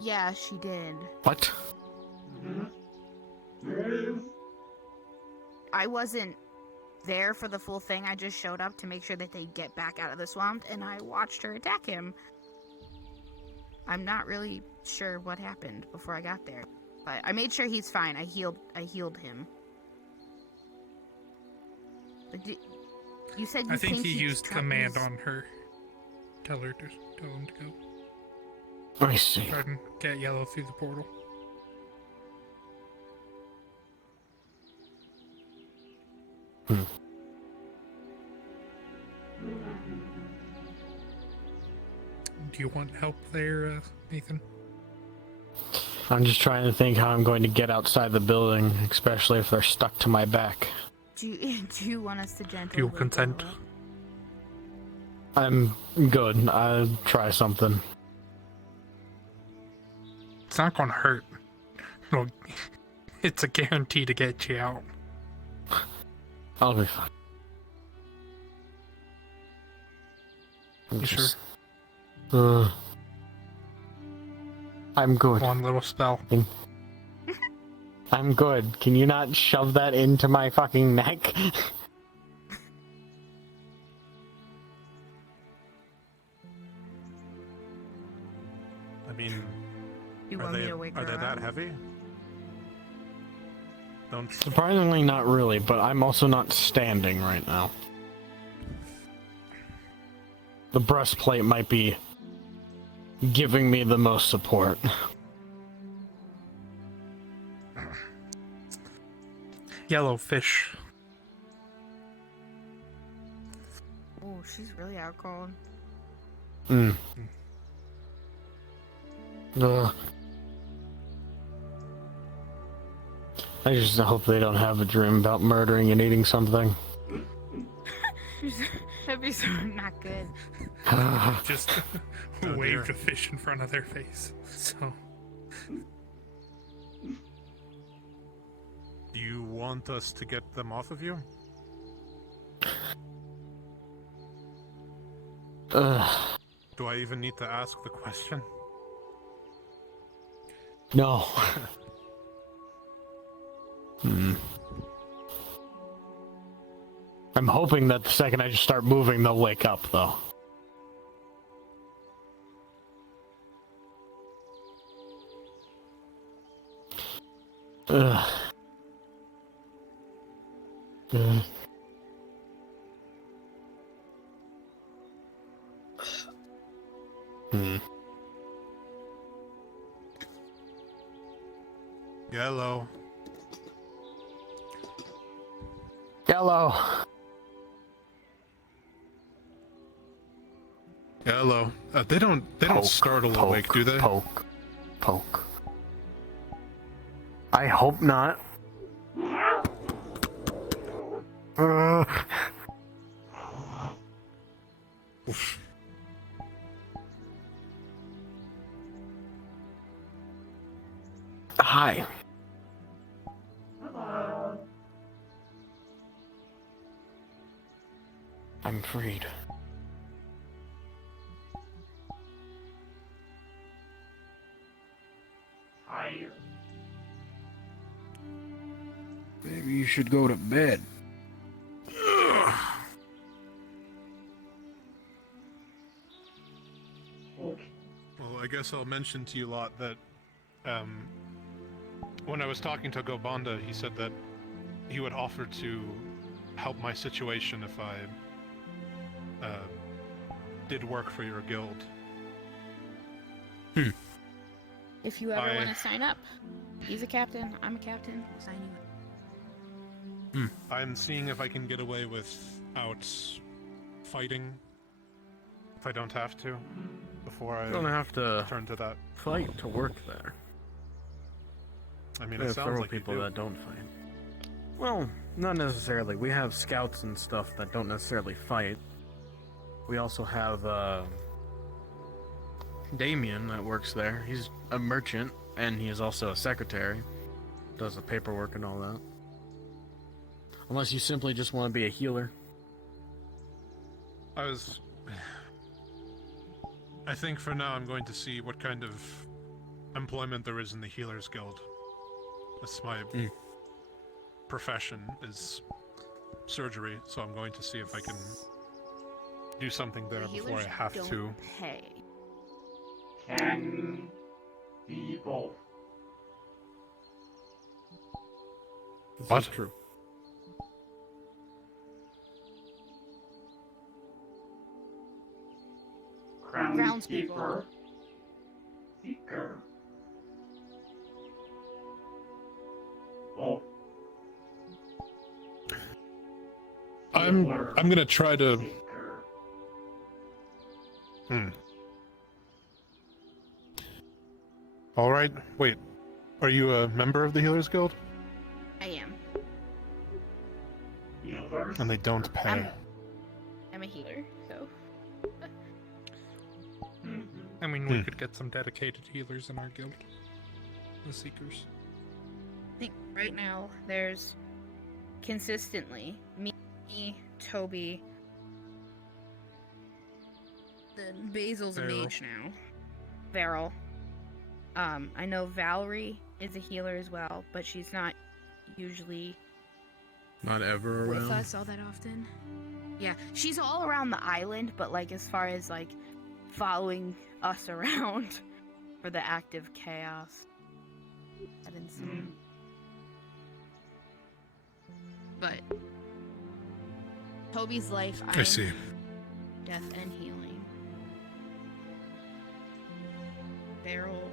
Yeah, she did. What? I wasn't there for the full thing. I just showed up to make sure that they get back out of the swamp, and I watched her attack him. I'm not really sure what happened before I got there, but I made sure he's fine. I healed him. But you said you I think he he used command on her. Tell him to go. I see. Try and get Yellow through the portal. Do you want help there, Nathan? I'm just trying to think how I'm going to get outside the building, especially if they're stuck to my back. Do you want us to gently? Do you consent? I'm good. I'll try something. It's not gonna hurt. Well, it's a guarantee to get you out. I'll be fine. You sure? I'm good. One little spell. I'm good. Can you not shove that into my fucking neck? I mean, You are want me they to wake her that up? heavy? Don't. Surprisingly, not really, but I'm also not standing right now. The breastplate might be giving me the most support. Yellow fish. Oh, she's really out cold. I just hope they don't have a dream about murdering and eating something. That'd be so not good. Just waved a fish in front of their face. So Do you want us to get them off of you? Do I even need to ask the question? No. I'm hoping that the second I just start moving, they'll wake up, though. Ugh. Yellow. Yellow. Yellow. They don't startle awake, do they? Poke. I hope not. Hi. I'm freed. Tired. Maybe you should go to bed. Well, I guess I'll mention to you lot that when I was talking to Gobanda, he said that he would offer to help my situation if I did work for your guild. If you ever want to sign up, he's a captain, I'm a captain, we'll sign you up. I'm seeing if I can get away without fighting, if I don't have to, before I You don't have to turn to that. fight to work there. I mean, We it have sounds several like you people do. that don't fight. Well, not necessarily. We have scouts and stuff that don't necessarily fight. We also have Damien that works there. He's a merchant, and he is also a secretary. Does the paperwork and all that. Unless you simply just want to be a healer. I think for now I'm going to see what kind of employment there is in the Healers Guild. That's my profession, is surgery, so I'm going to see if I can do something there before I have to. Pay. Can be both. What? True. Groundskeeper. Seeker. Oh. I'm gonna try to. All right. Wait. Are you a member of the Healers Guild? I am. And they don't pay. I'm a healer, so. I mean, we could get some dedicated healers in our guild. The Seekers. I think right now there's consistently me, Toby, the Basil's a mage now. Varel. I know Valerie is a healer as well, but she's not usually Not ever with around. us all that often. Yeah, she's all around the island, but like as far as like following us around for the active chaos, I didn't see. But Toby's life, I see. Death and healing. Feral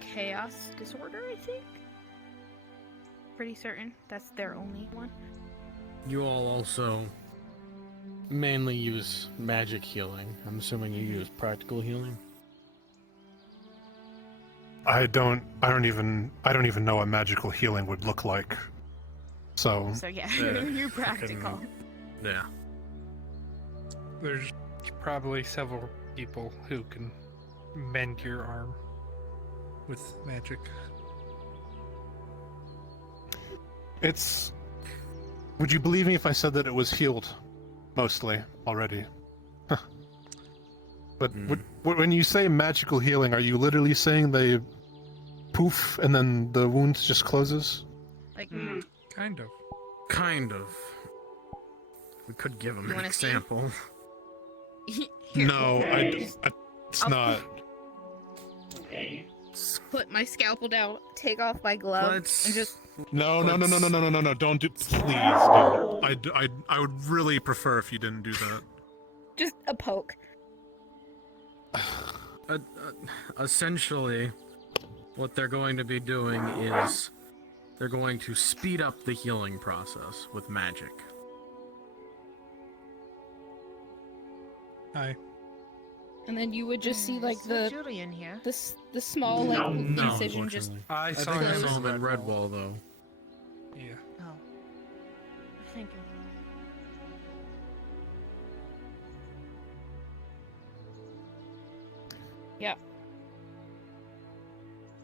chaos disorder, I think. Pretty certain that's their only one. You all also mainly use magic healing. I'm assuming you use practical healing. I don't even know what magical healing would look like. So yeah, you're practical. Yeah. There's probably several people who can mend your arm. with magic? It's. Would you believe me if I said that it was healed, mostly already? But when you say magical healing, are you literally saying they poof and then the wound just closes? Like, kind of. Kind of. We could give him You an wanna see? example. No, it's not. Put my scalpel down, take off my glove, and just No, don't do. Please don't. I would really prefer if you didn't do that. just a poke. Essentially, what they're going to be doing is they're going to speed up the healing process with magic. Hi. And then you would just see like the Julian here. the small like No, incision just I saw think I him saw him in in Redwall though. Yeah. Oh. Thank you. yeah.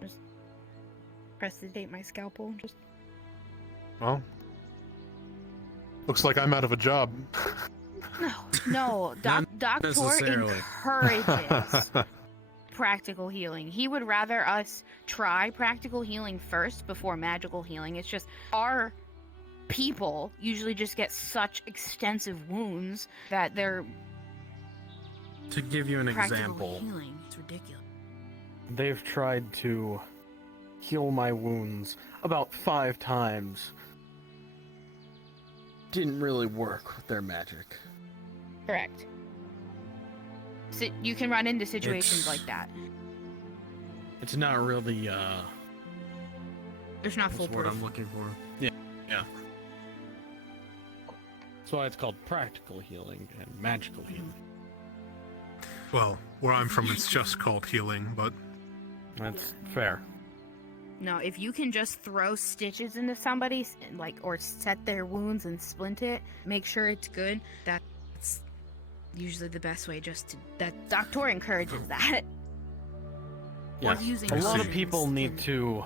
Just prestidigitate my scalpel. Just Well, looks like I'm out of a job. no. Doctor necessarily. encourages practical healing. He would rather us try practical healing first before magical healing. It's just our people usually just get such extensive wounds that they're To give you an practical example, healing. It's ridiculous. they've tried to heal my wounds about 5 times. Didn't really work with their magic. Correct. So you can run into situations It's- like that. It's not really There's not what's full the word proof. I'm looking for. Yeah. That's why it's called practical healing and magical healing. Well, where I'm from, it's just called healing, but That's fair. No, if you can just throw stitches into somebody, like, or set their wounds and splint it, make sure it's good. That's usually the best way. That doctor encourages that. Yes. using A lot of potions people need to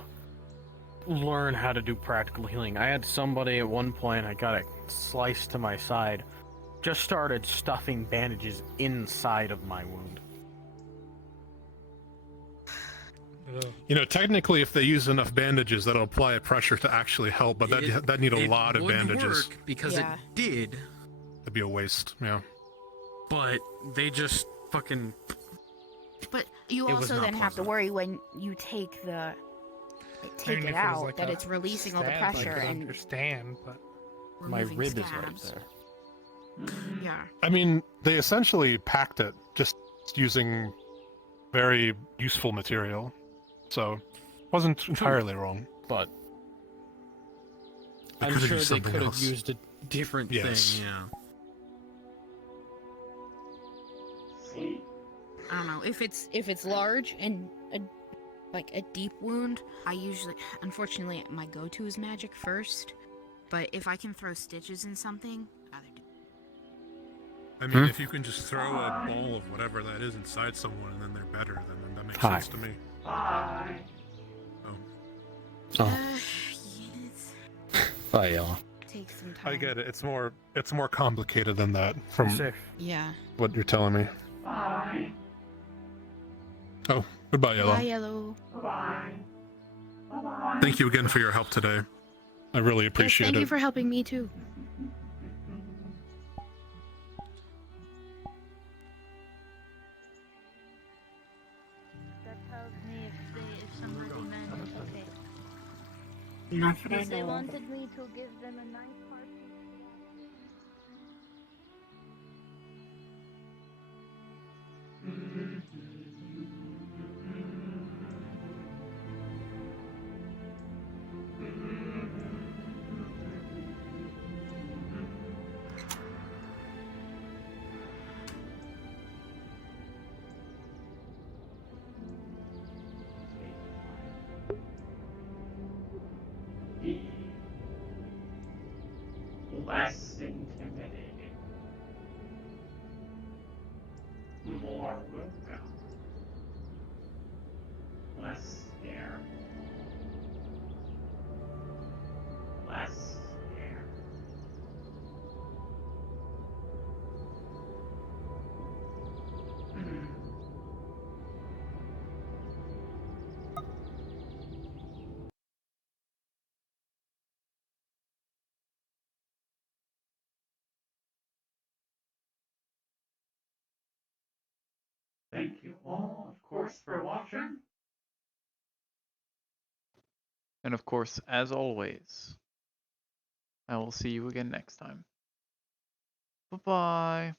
learn how to do practical healing. I had somebody at one point, I got a slice to my side, just started stuffing bandages inside of my wound. you know, technically, if they use enough bandages, that'll apply a pressure to actually help. But that need a lot of would bandages. work because Yeah. it did, That'd be a waste. Yeah. but they just fucking. But you It was also not then have to worry when you take it I mean, if out it was like that a it's releasing all the stab, I pressure could and understand, but My removing rib is right scabs. there. Yeah. I mean, they essentially packed it just using very useful material, so wasn't entirely wrong. But They I'm could've sure used they something could have else. used a different Yes. thing, yeah. I don't know if it's large and like a deep wound. I usually, unfortunately, my go-to is magic first. But if I can throw stitches in something, I'd rather do. I mean, if you can just throw a ball of whatever that is inside someone and then they're better, then that makes Hi. sense to me. Bye. Oh. Yes. Bye, y'all. Take some time. I get it. It's more complicated than that from Safe. Yeah. what you're telling me. Bye. Oh, goodbye, Yellow. Bye, Yellow. Bye. Bye. Thank you again for your help today. I really appreciate Thank it. you for helping me too. That tells me if somebody managed to pay. Not If they wanted me to give them a nice party. Less intimidating. More welcome. Less Thanks for watching. And of course, as always, I will see you again next time. Bye-bye.